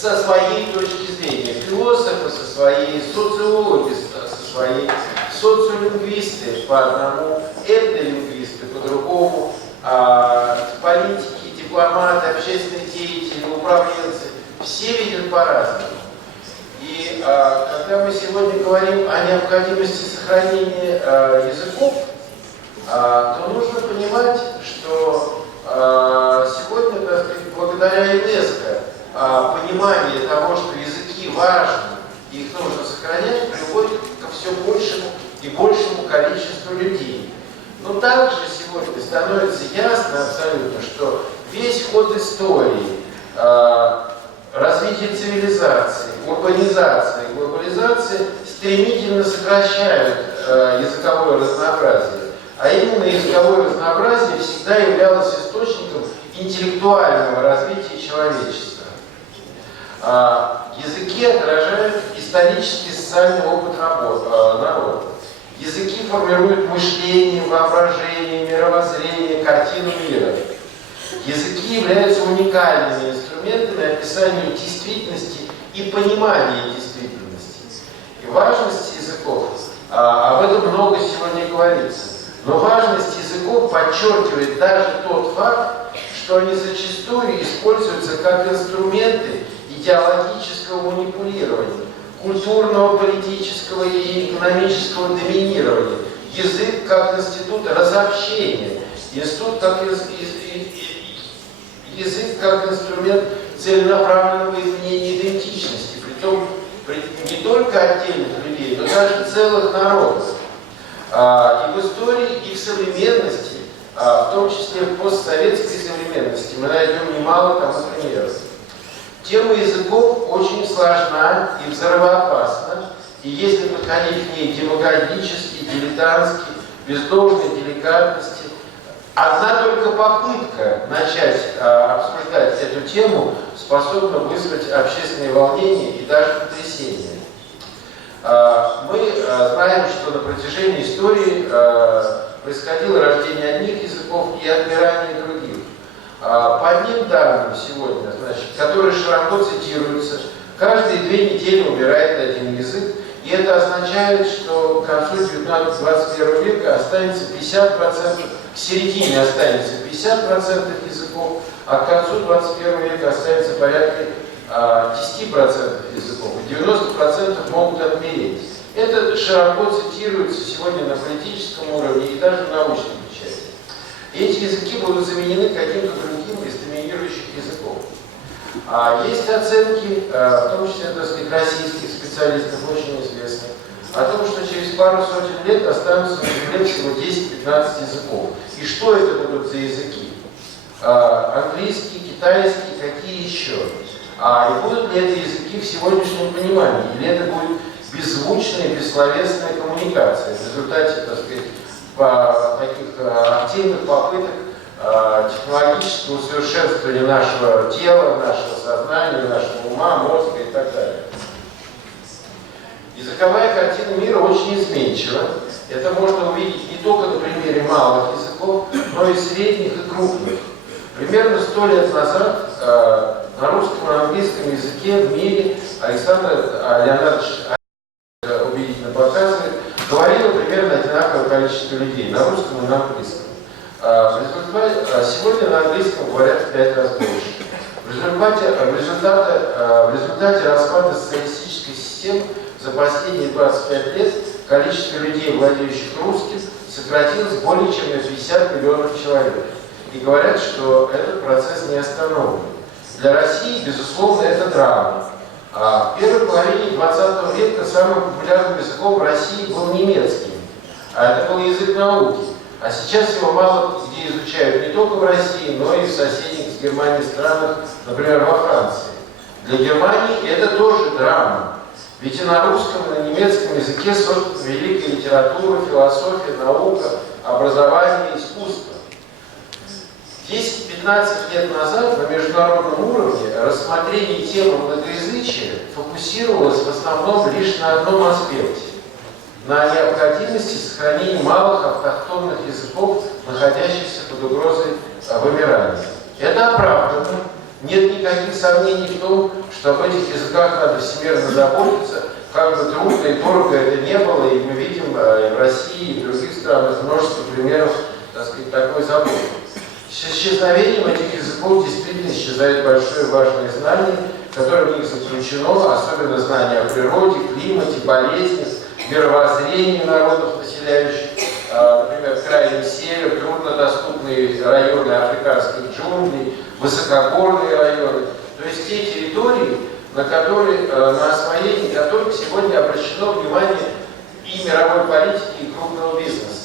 со своей точки зрения. Философы со своей, социологи со своей, социолингвисты по одному, этнолингвисты по другому, политики, дипломаты, общественные деятели, управленцы. Все видят по-разному. И когда мы сегодня говорим о необходимости сохранения языков, то нужно понимать, что сегодня, так сказать, благодаря ЮНЕСКО понимание того, что языки важны, и их нужно сохранять, приводит ко все большему и большему количеству людей. Но также сегодня становится ясно абсолютно, что весь ход истории, развитие цивилизации, урбанизация и глобализация стремительно сокращают языковое разнообразие. А именно языковое разнообразие всегда являлось источником интеллектуального развития человечества. Языки отражают исторический и социальный опыт народа. Языки формируют мышление, воображение, мировоззрение, картину мира. Языки являются уникальными инструментами описания действительности и понимания действительности. И этом много сегодня говорится. Но важность языков подчеркивает даже тот факт, что они зачастую используются как инструменты идеологического манипулирования, культурного, политического и экономического доминирования. Язык как институт разобщения, язык как инструмент целенаправленного изменения идентичности, притом не только отдельных людей, но даже целых народов. И в истории, и в современности, в том числе в постсоветской современности, мы найдем немало тому примеров. Тема языков очень сложна и взрывоопасна, и если подходить к ней демагогически, дилетантски, без должной деликатности, одна только попытка начать обсуждать эту тему способна вызвать общественные волнения и даже потрясения. Мы знаем, что на протяжении истории происходило рождение одних языков и отмирание других. По одним данным сегодня, которые широко цитируются, каждые 2 недели умирает один язык, и это означает, что к концу 19-21 века останется 50%, к середине останется 50% языков, а к концу 21 века останется порядка 10% языков, и 90% могут отмереть. Это широко цитируется сегодня на политическом уровне и даже в научной печати. Эти языки будут заменены каким-то другим из доминирующих языков. Есть оценки, в том числе, так сказать, российских специалистов, очень известных, о том, что через пару сотен лет останутся на Земле всего 10-15 языков. И что это будут за языки? Английский, китайский, какие еще? И будут ли это языки в сегодняшнем понимании? Или это будет беззвучная, бессловесная коммуникация в результате, так сказать, таких активных попыток технологического усовершенствования нашего тела, нашего сознания, нашего ума, мозга и так далее. Языковая картина мира очень изменчива. Это можно увидеть не только на примере малых языков, но и средних и крупных. Примерно 100 лет назад на русском и английском языке в мире Александр Леонардович убедительно показывает, говорило примерно одинаковое количество людей на русском и на английском. Сегодня на английском говорят в 5 раз больше. В результате распада социалистической системы за последние 25 лет количество людей, владеющих русским, сократилось более чем на 50 миллионов человек. И говорят, что этот процесс не остановлен. Для России, безусловно, это драма. В первой половине 20 века самым популярным языком в России был немецкий. Это был язык науки. А сейчас его мало где изучают не только в России, но и в соседних с Германией странах, например, во Франции. Для Германии это тоже драма. Ведь и на русском, и на немецком языке создана великая литература, философия, наука, образование, искусство. 10-15 лет назад на международном уровне рассмотрение темы многоязычия фокусировалось в основном лишь на одном аспекте – на необходимости сохранения малых автохтонных языков, находящихся под угрозой вымирания. Это оправдано. Нет никаких сомнений в том, что об этих языках надо всемирно заботиться, как бы трудно и дорого это не было, и мы видим и в России, и в других странах множество примеров, так сказать, такой заботы. С исчезновением этих языков действительно исчезает большое важное знание, которое в них заключено, особенно знание о природе, климате, болезнях, мировоззрении народов, населяющих, например, крайний север, труднодоступные районы африканских джунглей, высокогорные районы. То есть те территории, на освоение которых сегодня обращено внимание и мировой политики, и крупного бизнеса.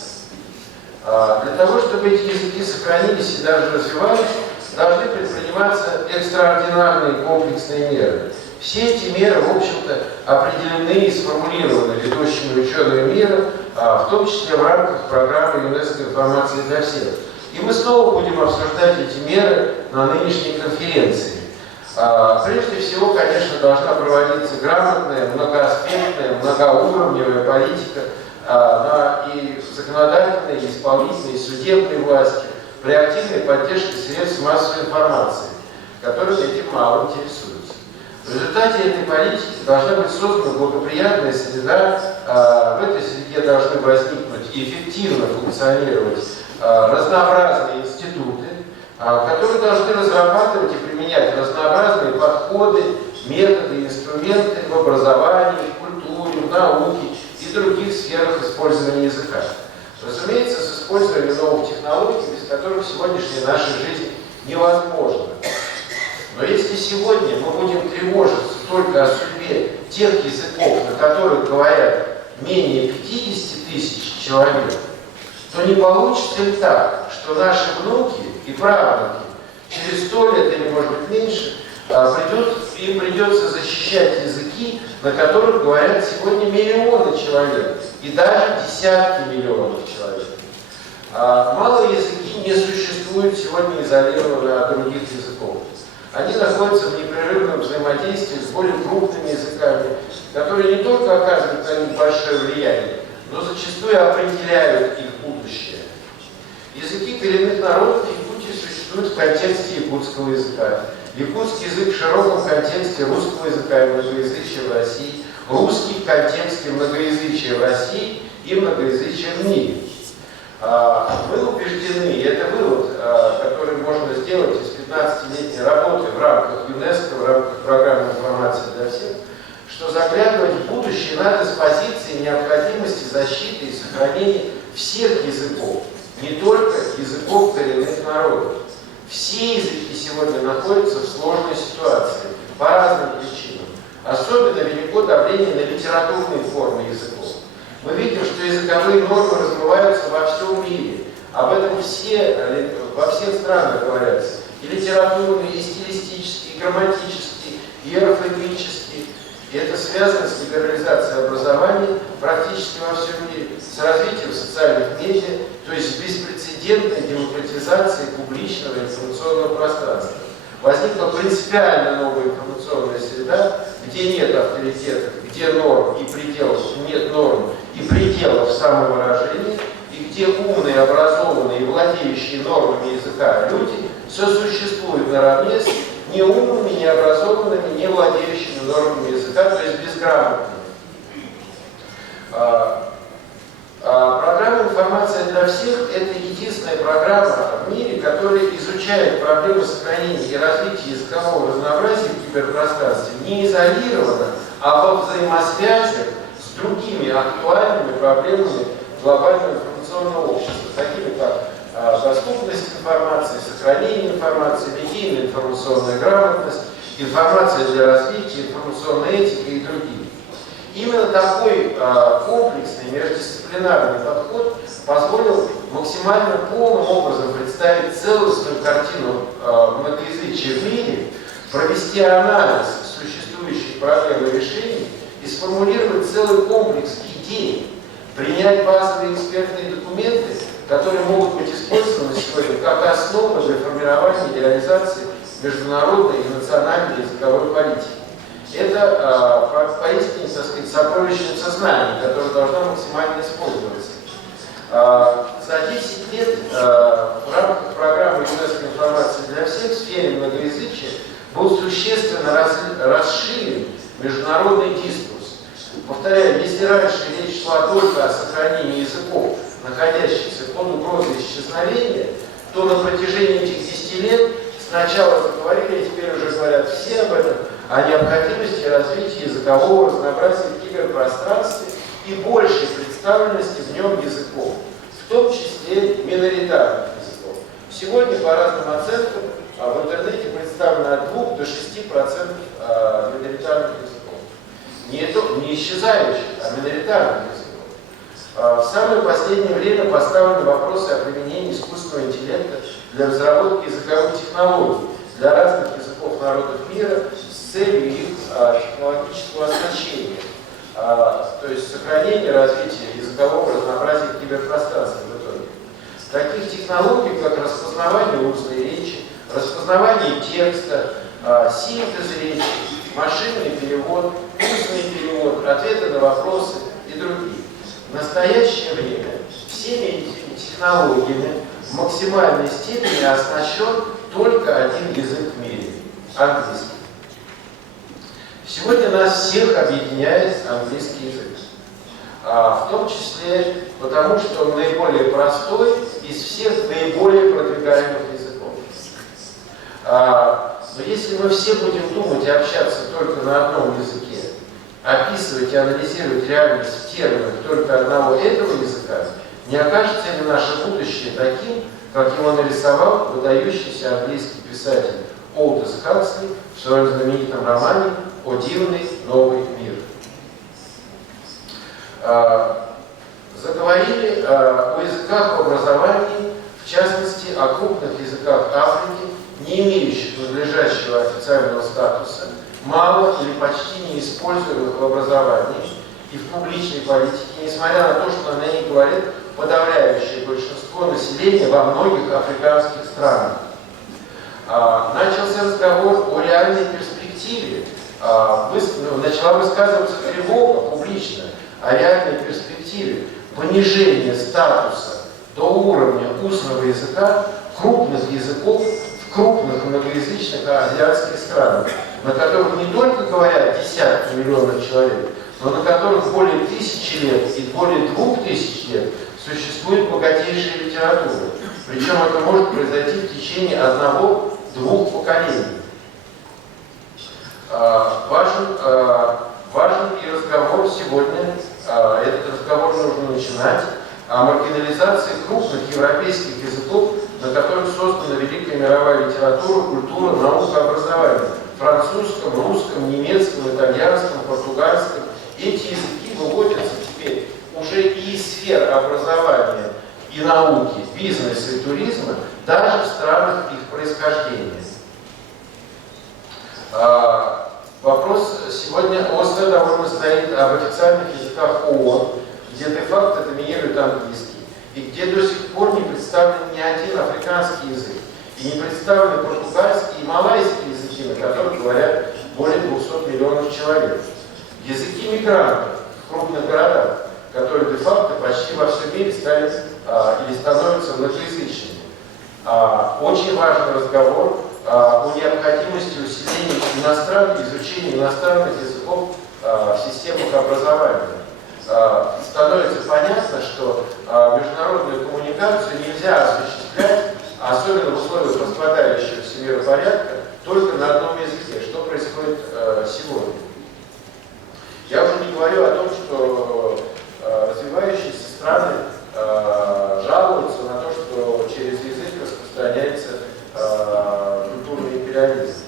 Для того, чтобы эти языки сохранились и даже развивались, должны предприниматься экстраординарные комплексные меры. Все эти меры, в общем-то, определены и сформулированы ведущими учеными мира, в том числе в рамках программы ЮНЕСКО «Информация для всех». И мы снова будем обсуждать эти меры на нынешней конференции. Прежде всего, конечно, должна проводиться грамотная, многоаспектная, многоуровневая политика и законодательной, и исполнительной, и судебной власти при активной поддержке средств массовой информации, которые этим мало интересуются. В результате этой политики должна быть создана благоприятная среда, в этой среде должны возникнуть и эффективно функционировать разнообразные институты, которые должны разрабатывать и применять разнообразные подходы, методы, инструменты в образовании, в культуре, в науке и других сферах использования языка. Разумеется, с использованием новых технологий, без которых сегодняшняя наша жизнь невозможна. Но если сегодня мы будем тревожиться только о судьбе тех языков, на которых говорят менее 50 тысяч человек, то не получится ли так, что наши внуки и правнуки через 100 лет или, может быть, меньше, им придется защищать языки, на которых говорят сегодня миллионы человек и даже десятки миллионов человек. Малые языки не существуют сегодня изолированно от других языков. Они находятся в непрерывном взаимодействии с более крупными языками, которые не только оказывают на них большое влияние, но зачастую определяют их будущее. Языки коренных народов Якутии существуют в контексте якутского языка. Якутский язык в широком контексте русского языка и многоязычия в России, русский в контексте многоязычия в России и многоязычия в мире. Мы убеждены, и это вывод, который можно сделать из 15-летней работы в рамках ЮНЕСКО, в рамках программы информации для всех, что заглядывать в будущее надо с позиции необходимости защиты и сохранения всех языков, не только языков коренных народов. Все языки сегодня находятся в сложной ситуации по разным причинам. Особенно велико давление на литературные формы языков. Мы видим, что языковые нормы размываются во всем мире. Об этом во всех странах говорятся. И литературные, и стилистические, и грамматические, и орфоэпические. И это связано с либерализацией образования практически во всем мире, с развитием социальных медиа, то есть с беспрецедентной демократизацией публичного информационного пространства. Возникла принципиально новая информационная среда, где нет авторитетов, где норм и пределов, нет норм и пределов самовыражения, и где умные, образованные и владеющие нормами языка люди сосуществуют наравне с неумными, необразованными, не владеющими нормами языка, то есть безграмотными. Программа «Информация для всех» — это единственная программа в мире, которая изучает проблемы сохранения и развития языкового разнообразия в киберпространстве не изолированно, а во взаимосвязи с другими актуальными проблемами глобального информационного общества, такими как доступность информации, сохранение информации, медийная информационная грамотность, информация для развития, информационная этика и другие. Именно такой комплексный междисциплинарный подход позволил максимально полным образом представить целостную картину многоязычия в мире, провести анализ существующих проблем и решений и сформулировать целый комплекс идей, принять базовые экспертные документы, которые могут быть использованы сегодня как основа для формирования и реализации международной и национальной языковой политики. Это поистине, так сказать, сокровищница знаний, которая должна максимально использоваться. За 10 лет в рамках программы ЮНЕСКО «Информация для всех» в сфере многоязычия был существенно расширен международный дискурс. Повторяю, если раньше речь шла только о сохранении языков, находящихся под угрозой исчезновения, то на протяжении этих 10 лет сначала заговорили, и теперь уже говорят все об этом, о необходимости развития языкового разнообразия в киберпространстве и большей представленности в нем языков, в том числе миноритарных языков. Сегодня, по разным оценкам, в интернете представлено от 2 до 6% миноритарных языков. Не исчезающих, а миноритарных языков. В самое последнее время поставлены вопросы о применении искусственного интеллекта для разработки языковых технологий для разных языков народов мира с целью их технологического оснащения, то есть сохранения, развития языкового разнообразия в киберпространстве в итоге. Таких технологий, как распознавание устной речи, распознавание текста, синтез речи, машинный перевод, устный перевод, ответы на вопросы и другие. В настоящее время всеми этими технологиями в максимальной степени оснащен только один язык в мире – английский. Сегодня нас всех объединяет английский язык. в том числе потому, что он наиболее простой из всех наиболее продвигаемых языков. Но если мы все будем думать и общаться только на одном языке, описывать и анализировать реальность в терминах только одного этого языка, не окажется ли наше будущее таким, как его нарисовал выдающийся английский писатель Олдос Хаксли в своем знаменитом романе «О дивный новый мир». Заговорили о языках в образовании, в частности, о крупных языках Африки, не имеющих надлежащего официального статуса, мало или почти не используемых в образовании и в публичной политике, несмотря на то, что на ней говорит подавляющее большинство населения во многих африканских странах. Начался разговор о реальной перспективе, начала высказываться тревога публично о реальной перспективе понижения статуса до уровня устного языка крупных языков в крупных многоязычных азиатских странах, на которых не только говорят десятки миллионов человек, но на которых более 1000 лет и более 2000 лет существует богатейшая литература. Причем это может произойти в течение 1-2 поколений. Важен и разговор сегодня, этот разговор нужно начинать, о маргинализации крупных европейских языков, на которых создана великая мировая литература, культура, наука, образование. Французском, русском, немецком, итальянском, португальском. Эти языки выводятся теперь уже и из сфер образования и науки, бизнеса и туризма, даже в странах их происхождения. Вопрос сегодня остро довольно стоит об официальных языках ООН, где де-факто доминирует английский, и где до сих пор не представлен ни один африканский язык, и не представлены португальские и малайские языки, на которых говорят более 200 миллионов человек. Языки мигрантов в крупных городах, которые де-факто почти во всем мире стали или становятся многоязычными. Очень важный разговор о необходимости усиления изучения иностранных языков в системах образования. Становится понятно, что международную коммуникацию нельзя осуществлять, особенно в условиях распадающегося миропорядка, только на одном языке, что происходит сегодня. Я уже не говорю о том, что развивающиеся страны жалуются на то, что через язык распространяется культурный империализм.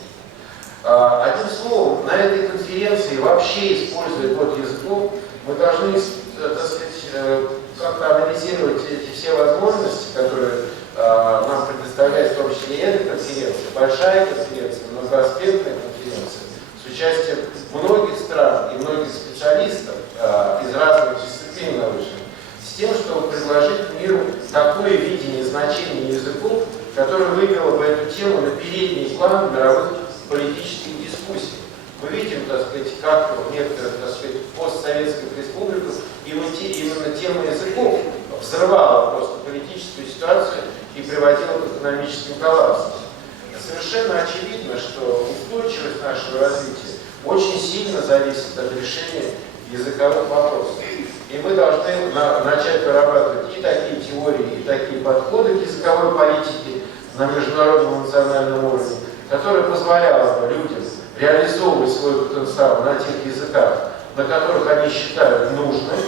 Одним словом, на этой конференции, вообще используя код языков, мы должны, так сказать, как-то анализировать эти все возможности, которые нам предоставляет в том числе и эта конференция, большая конференция, многоаспектная конференция, с участием многих стран и многих специалистов из разных дисциплин научных, с тем, чтобы предложить миру такое видение значения языков, которое вывело бы эту тему на передний план мировых политических дискуссий. Мы видим, так сказать, как в некоторых, так сказать, постсоветских республиках именно тема языков взрывала просто политическую ситуацию и приводила к экономическим коллапсам. Совершенно очевидно, что устойчивость нашего развития очень сильно зависит от решения языковых вопросов. И мы должны начать вырабатывать и такие теории, и такие подходы к языковой политике на международном национальном уровне, которые позволяло бы людям реализовывать свой потенциал на тех языках, на которых они считают нужным,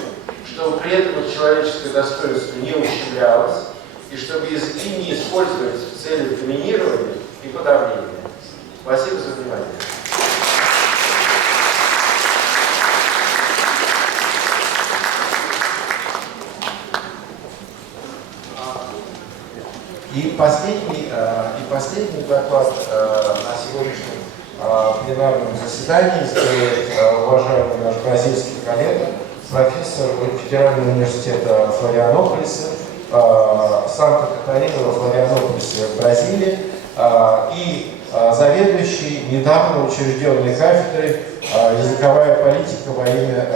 чтобы при этом их человеческое достоинство не ущемлялось, и чтобы языки не использовались в целях доминирования и подавления. Спасибо за внимание. И последний доклад на сегодняшнем пленарном заседании сделает уважаемый наш бразильский коллега, профессор Федерального университета Флорианополиса, Санта-Катарина во Флорианополисе в Бразилии и заведующий недавно учрежденной кафедрой языковая политика во имя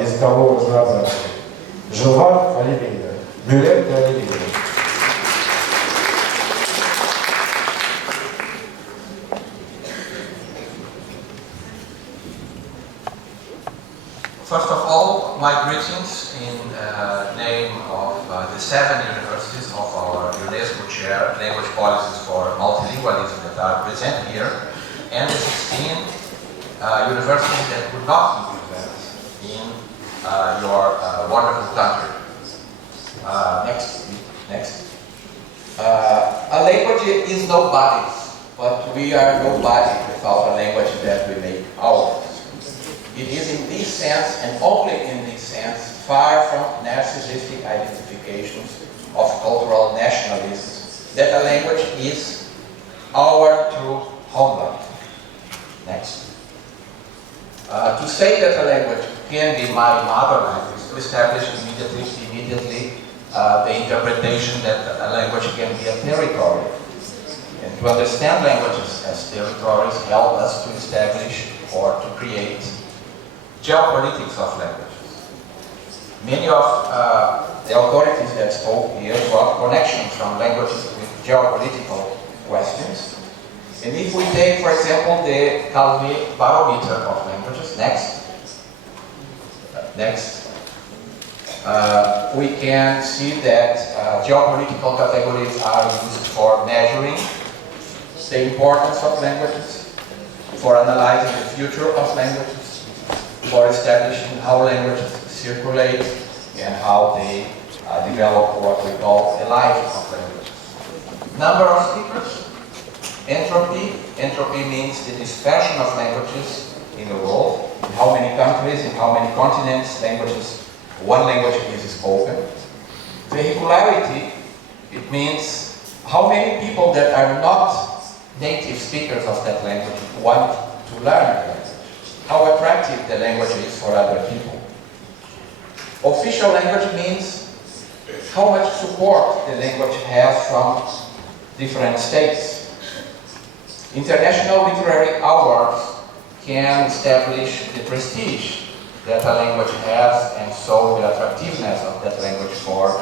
языкового разнообразия. Жилвар Оливейра. Мюллер де Оливейра. First of all, all, my greetings in name of the 7 universities of our UNESCO Chair, Language Policies for Multilingualism, that are present here, and the 16 universities that would not be present in your wonderful country. Next. A language is nobody's, but we are nobody without a language that we make ours. It is in this sense, and only in this sense, far from narcissistic identifications of cultural nationalisms, that a language is our true homeland. Next. To say that a language can be my mother language is to establish immediately the interpretation that a language can be a territory. And to understand languages as territories help us to establish or to create geopolitics of languages. Many of the authorities that spoke here brought connections from languages with geopolitical questions. And if we take, for example, the Calvi Barometer of Languages, we can see that geopolitical categories are used for measuring the importance of languages, for analyzing the future of languages, for establishing how languages circulate and how they develop what we call a life of languages. Number of speakers, entropy. Entropy means the dispersion of languages in the world, in how many countries, in how many continents one language is spoken. Vehicularity, it means how many people that are not native speakers of that language want to learn the language. How attractive the language is for other people. Official language means how much support the language has from different states. International literary awards can establish the prestige that a language has, and so the attractiveness of that language for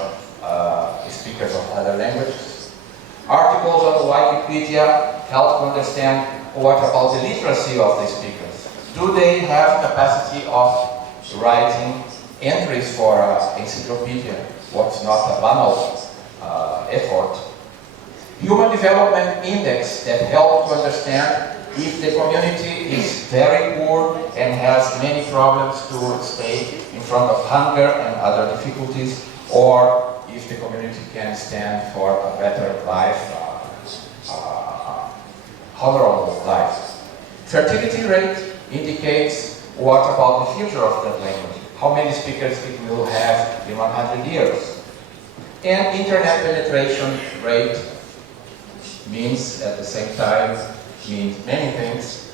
speakers of other languages. Articles on Wikipedia help to understand what about the literacy of the speakers. Do they have capacity of writing entries for an encyclopedia? What's not a banal effort. Human Development Index that help to understand if the community is very poor and has many problems to stay in front of hunger and other difficulties, or if the community can stand for a better life, honorable life. Fertility rate indicates what about the future of that language, how many speakers it will have in 100 years. And internet penetration rate means at the same time, means many things,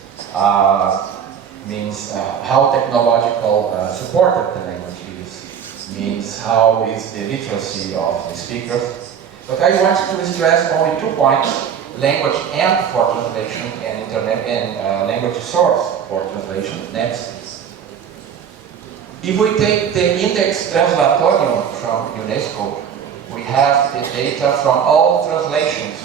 means how technological supported the language is, means how is the literacy of the speakers. But I want to stress only 2 points: language and for translation, and internet and language source for translation. Next. If we take the Index Translatorium from UNESCO, we have the data from all translations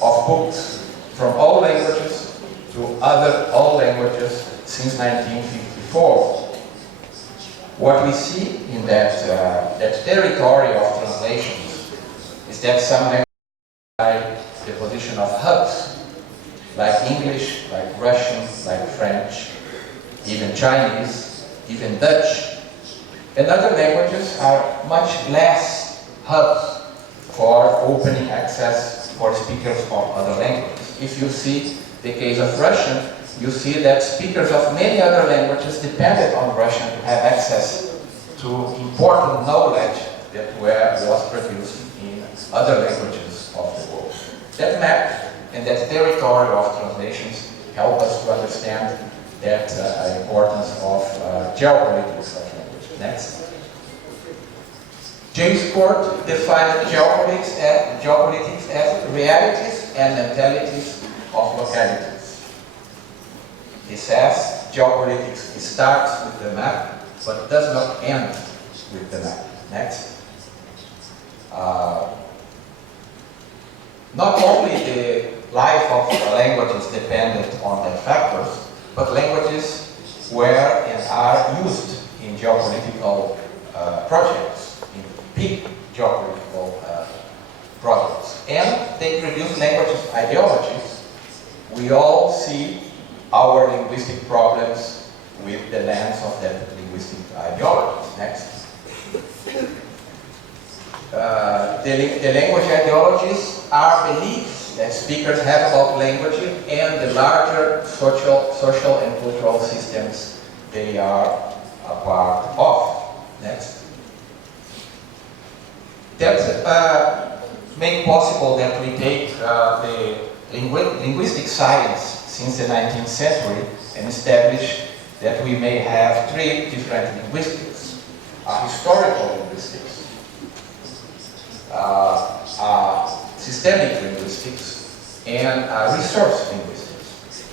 of books from all languages to all languages since 1954. What we see in that territory of translations is that some languages like the position of hubs, like English, like Russian, like French, even Chinese, even Dutch. And other languages are much less hubs for opening access for speakers of other languages. If you see the case of Russian, you see that speakers of many other languages depended on Russian to have access to important knowledge that was produced in other languages of the world. That map and that territory of translations help us to understand that importance of geopolitics of language. Next. James Court defined geopolitics as realities and mentalities of localities. He says geopolitics starts with the map, but does not end with the map. Next. Not only the life of language is dependent on the factors, but languages were and are used in in geopolitical projects, in big geopolitical projects. And they produce languages ideologies. We all see our linguistic problems with the lens of that linguistic ideologies. Next. The language ideologies are beliefs that speakers have about language and the larger social and cultural systems they are a part of. Next. That make possible that we take the linguistic science since the 19th century and establish that we may have three different linguistics: historical linguistics, systemic linguistics, and resource linguistics.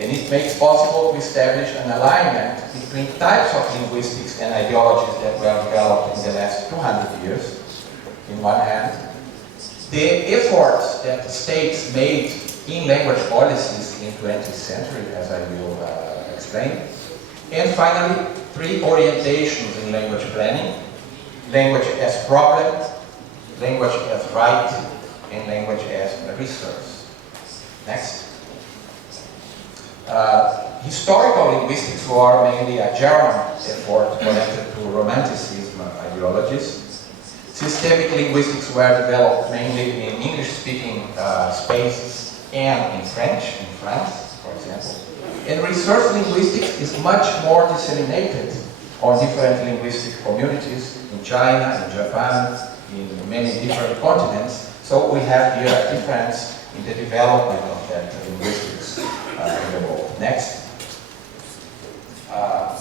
And it makes possible to establish an alignment between types of linguistics and ideologies that were developed in the last 200 years, in one hand, the efforts that the states made in language policies in the 20th century, as I will explain, and finally, three orientations in language planning: language as problem, language as right, and language as a resource. Next. Historical linguistics were mainly a German effort connected to Romanticism ideologies. Systemic linguistics were developed mainly in English-speaking spaces and in French, in France, for example. And resource linguistics is much more disseminated on different linguistic communities in China, in Japan, in many different continents. So we have here a difference in the development of that linguistics in the world. Next.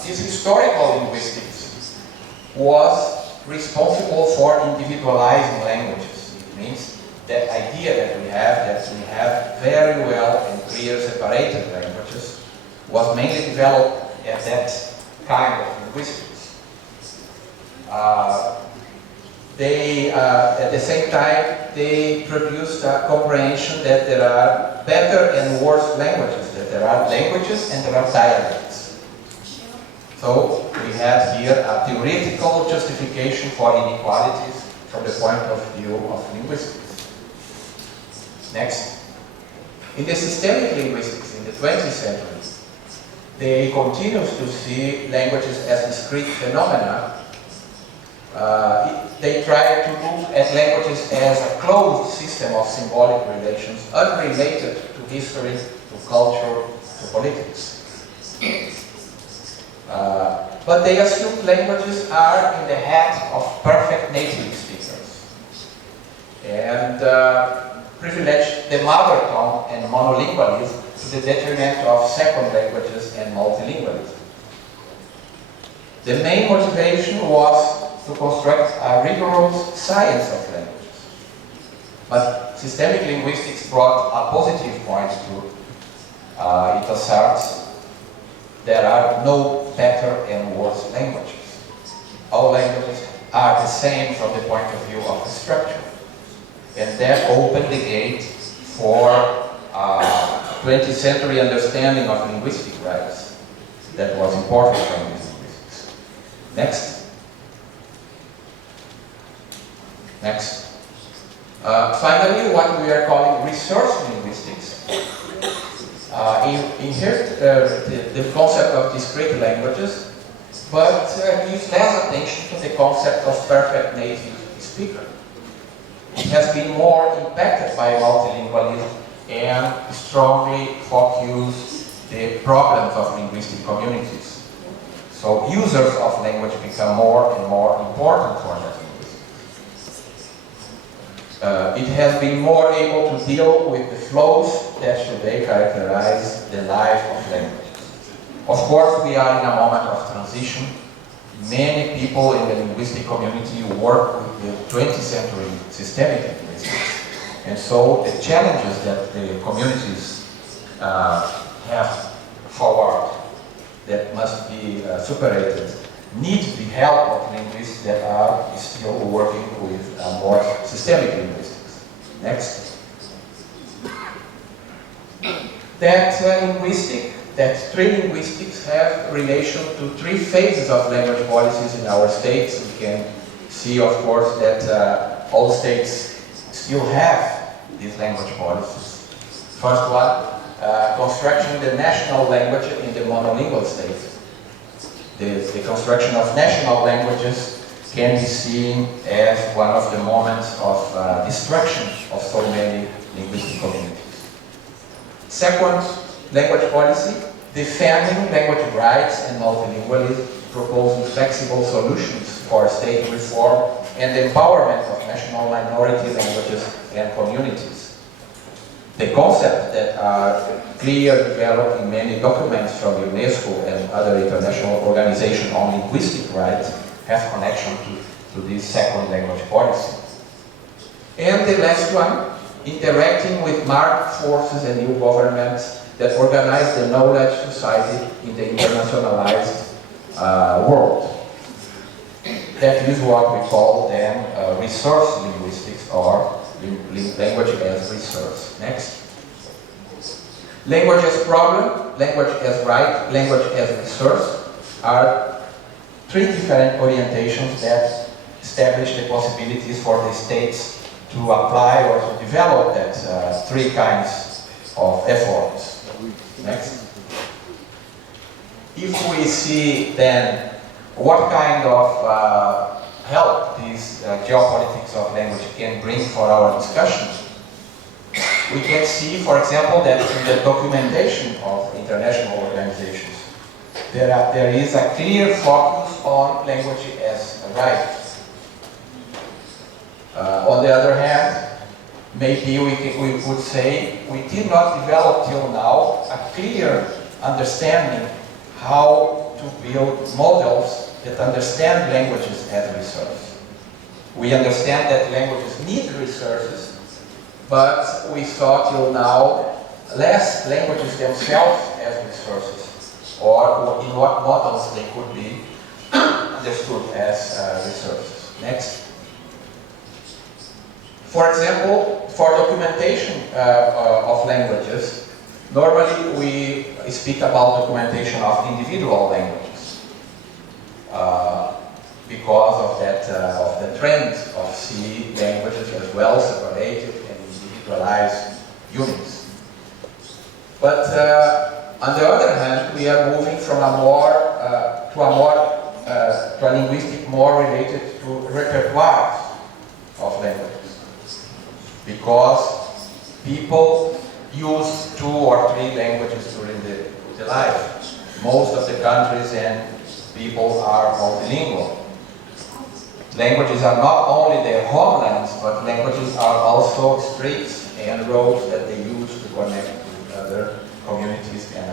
This historical linguistics was responsible for individualizing languages. It means that idea that we have very well and clear separated languages was mainly developed at that kind of linguistics. At the same time, they produced a comprehension that there are better and worse languages, that there are languages and there are dialects. So we have here a theoretical justification for inequalities from the point of view of linguistics. Next. In the systemic linguistics in the 20th century, they continue to see languages as discrete phenomena. They try to look at languages as a closed system of symbolic relations, unrelated to history, to culture, to politics. But they assume languages are in the hands of perfect native speakers and privilege the mother tongue and monolingualism to the detriment of second languages and multilingualism. The main motivation was to construct a rigorous science of languages. But systemic linguistics brought a positive point to it asserts there are no better and worse languages. All languages are the same from the point of view of the structure. And that opened the gate for 20th century understanding of linguistic rights that was important from these linguistics. Next. Next. Finally, what we are calling resource linguistics inherit the concept of discrete languages, but gives less attention to the concept of perfect native speaker. It has been more impacted by multilingualism and strongly focused the problems of linguistic communities. So users of language become more and more important for that. It has been more able to deal with the flows that today characterize the life of languages. Of course, we are in a moment of transition. Many people in the linguistic community work with the 20th century systemic linguistics. And so the challenges that the communities have forward that must be superated need the help of linguists that are still working with more systemic linguistics. Next. That three linguistics have relation to three phases of language policies in our states. We can see, of course, that all states still have these language policies. First one, construction of the national language in the monolingual states. The construction of national languages can be seen as one of the moments of destruction of so many linguistic communities. Second, language policy, defending language rights and multilingualism, proposing flexible solutions for state reform and the empowerment of national minority languages and communities. The concepts that are clearly developed in many documents from UNESCO and other international organizations on linguistic rights have connection to this second language policy. And the last one, interacting with marked forces and new governments that organize the knowledge society in the internationalized world. That is what we call then resource linguistics, or language as resource. Next. Language as problem, language as right, language as resource are three different orientations that establish the possibilities for the states to apply or to develop that three kinds of efforts. Next. If we see then what kind of help this geopolitics of language can bring for our discussion, we can see, for example, that in the documentation of international organizations, there is a clear focus on language as a right. On the other hand, maybe we could say we did not develop till now a clear understanding how to build models that understand languages as resources. We understand that languages need resources, but we thought till now less languages themselves as resources, or in what models they could be understood as resources. Next. For example, for documentation of languages, normally we speak about documentation of individual languages because of that of the trend of seeing languages as well separated and individualized units. But on the other hand, we are moving from to a linguistic more related to repertoires of languages. Because people use 2 or 3 languages during the life. Most of the countries and people are multilingual. Languages are not only their homelands, but languages are also streets and roads that they use to connect with other communities and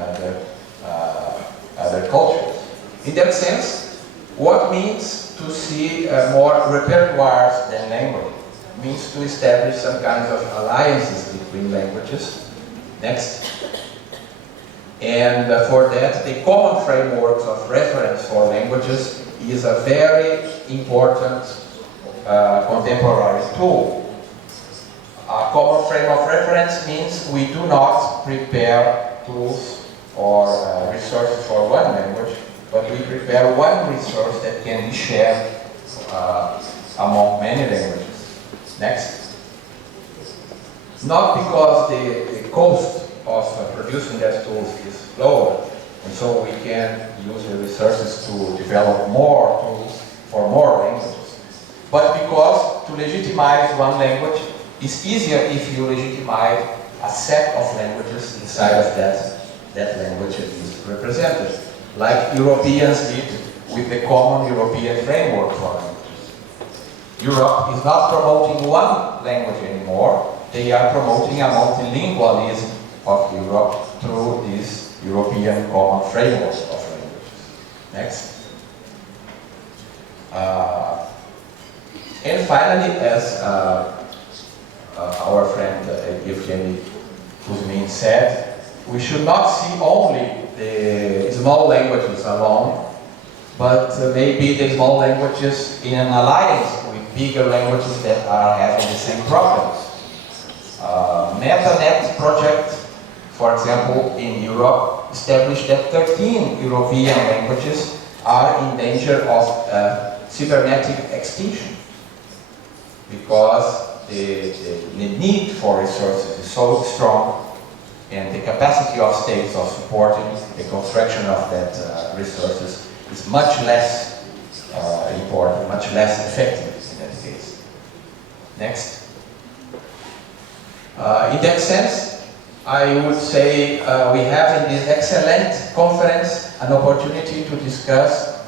other cultures. In that sense, what means to see more repertoires than language? Means to establish some kinds of alliances between languages. Next. And for that, the common frameworks of reference for languages is a very important contemporary tool. A common frame of reference means we do not prepare tools or resources for one language, but we prepare one resource that can be shared among many languages. Next. Not because the cost of producing that tools is lower, and so we can use the resources to develop more tools for more languages, but because to legitimize one language is easier if you legitimize a set of languages inside of that language is represented, like Europeans did with the common European framework for languages. Europe is not promoting one language anymore. They are promoting a multilingualism of Europe through this European common framework of languages. Next. And finally, as our friend Evgeny Kuzmin said, we should not see only the small languages alone, but maybe the small languages in an alliance with bigger languages that are having the same problems. MetaNet project, for example, in Europe, established that 13 European languages are in danger of cybernetic extinction because the need for resources is so strong and the capacity of states of supporting the construction of that resources is much less important, much less effective in that case. Next. In that sense, I would say we have in this excellent conference an opportunity to discuss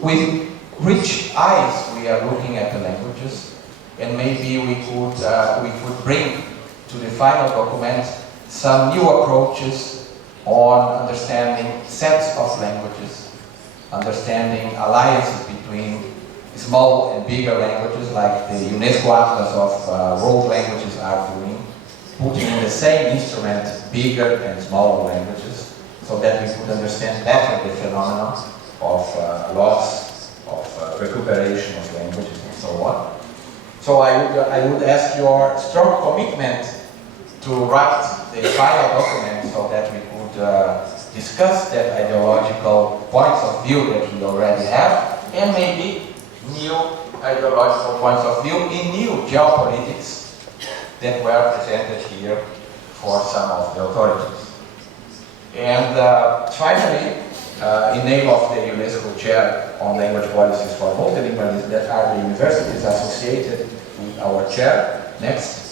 with which eyes we are looking at the languages, and maybe we could bring to the final document some new approaches on understanding sets of languages, understanding alliances between small and bigger languages like the UNESCO Atlas of World Languages are doing, putting in the same instrument bigger and smaller languages so that we could understand better the phenomenon of loss, of recuperation of languages and so on. So I would ask your strong commitment to write the final document so that we could discuss that ideological points of view that we already have, and maybe new ideological points of view in new geopolitics that were presented here for some of the authorities. And finally, in name of the UNESCO Chair on Language Policies for Multilingualism, that are the universities associated with our chair. Next.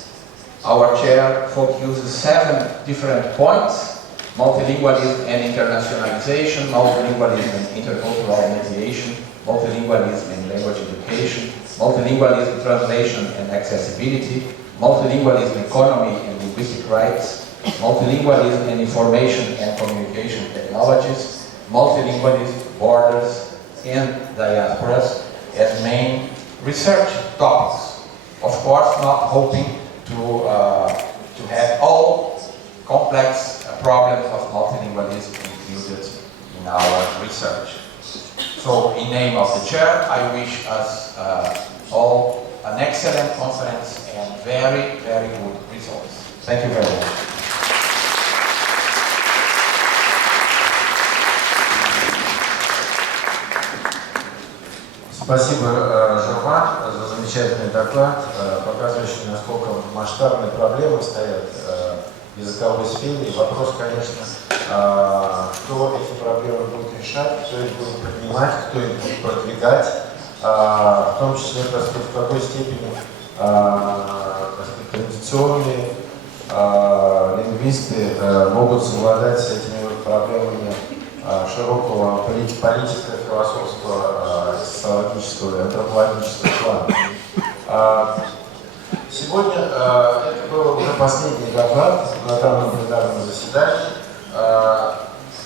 Our chair focuses 7 different points: multilingualism and internationalization, multilingualism and intercultural mediation, multilingualism and language education, multilingualism, translation and accessibility, multilingualism, economy and linguistic rights, multilingualism and information and communication technologies, multilingualism, borders and diasporas as main research topics. Of course, not hoping to have all complex problems of multilingualism included in our research. So, in name of the chair, I wish us all an excellent conference and very, very good results. Thank you very much. Спасибо, Журман, за замечательный доклад, показывающий, насколько масштабные проблемы стоят в языковой сфере. И вопрос, конечно, кто эти проблемы будет решать, кто их будет поднимать, кто их будет продвигать, в том числе, в какой степени традиционные лингвисты могут совладать с этими проблемами широкого политического, философского, социологического и антропологического плана. Сегодня это был уже последний доклад на данном пленарном заседании.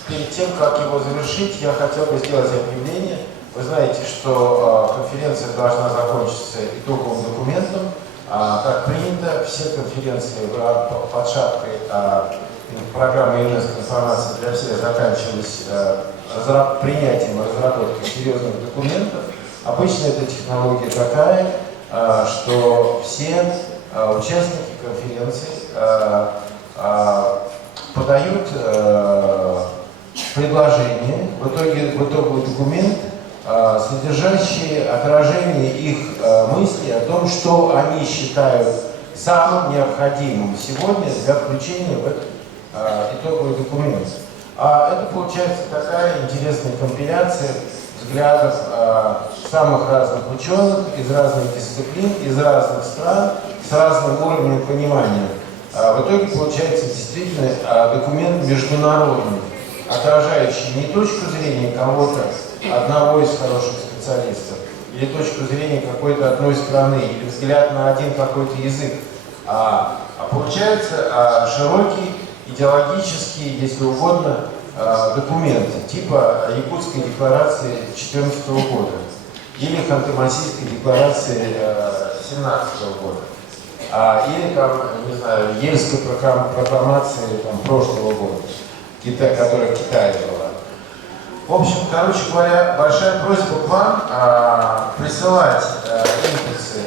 Перед тем, как его завершить, я хотел бы сделать объявление. Вы знаете, что конференция должна закончиться итоговым документом. Как принято, все конференции под шапкой программы ЮНЕСКО «Информация для всех» заканчивались принятием и разработкой серьезных документов. Обычно эта технология такая, что все участники конференции подают предложения, в итоговый документ, содержащие отражение их мыслей о том, что они считают самым необходимым сегодня для включения в этот итоговый документ. Это получается такая интересная компиляция взглядов самых разных ученых из разных дисциплин, из разных стран, с разным уровнем понимания. В итоге получается действительно документ международный, отражающий не точку зрения кого-то, одного из хороших специалистов, или точку зрения какой-то одной страны, или взгляд на один какой-то язык, а получается широкий идеологический, если угодно, документ, типа Якутской декларации 2014 года или Ханты-Мансийской декларации 2017 года, или там, не знаю, Ельской прокламации прошлого года, которая в Китае была. В общем, короче говоря, большая просьба к вам присылать импульсы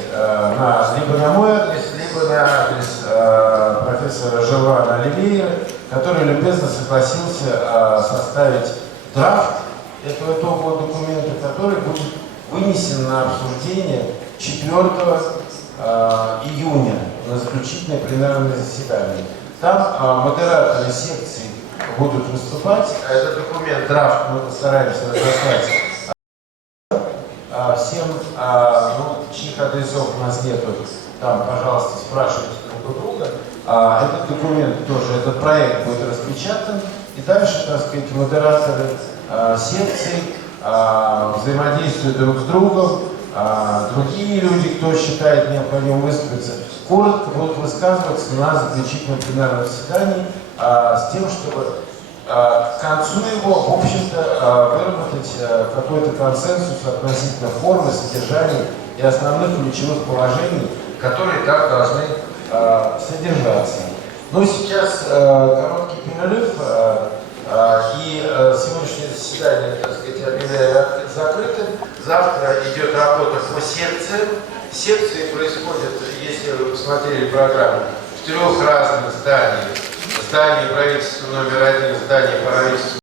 либо на мой адрес, либо на адрес профессора Желана Оливейра, который любезно согласился составить драфт этого итогового документа, который будет вынесен на обсуждение 4 июня на заключительное пленарное заседание. Там модераторы секций будут выступать. Этот документ, драфт, мы постараемся разослать всем, чьих адресов у нас нет, там, пожалуйста, спрашивайте друг у друга. Этот документ тоже, этот проект будет распечатан. И дальше, так сказать, модераторы секций взаимодействуют друг с другом. Другие люди, кто считает необходимым высказаться, коротко будут высказываться на заключительном пленарном заседании с тем, чтобы к концу его, в общем-то, выработать какой-то консенсус относительно формы, содержания и основных ключевых положений, которые так должны содержаться. Ну, сейчас короткий перерыв, и сегодняшнее заседание, так сказать, объявляю закрытым. Завтра идет работа по секциям. Секции происходят, если вы посмотрели программу, в 3 разных зданиях. Здание правительства номер 1, здание правительства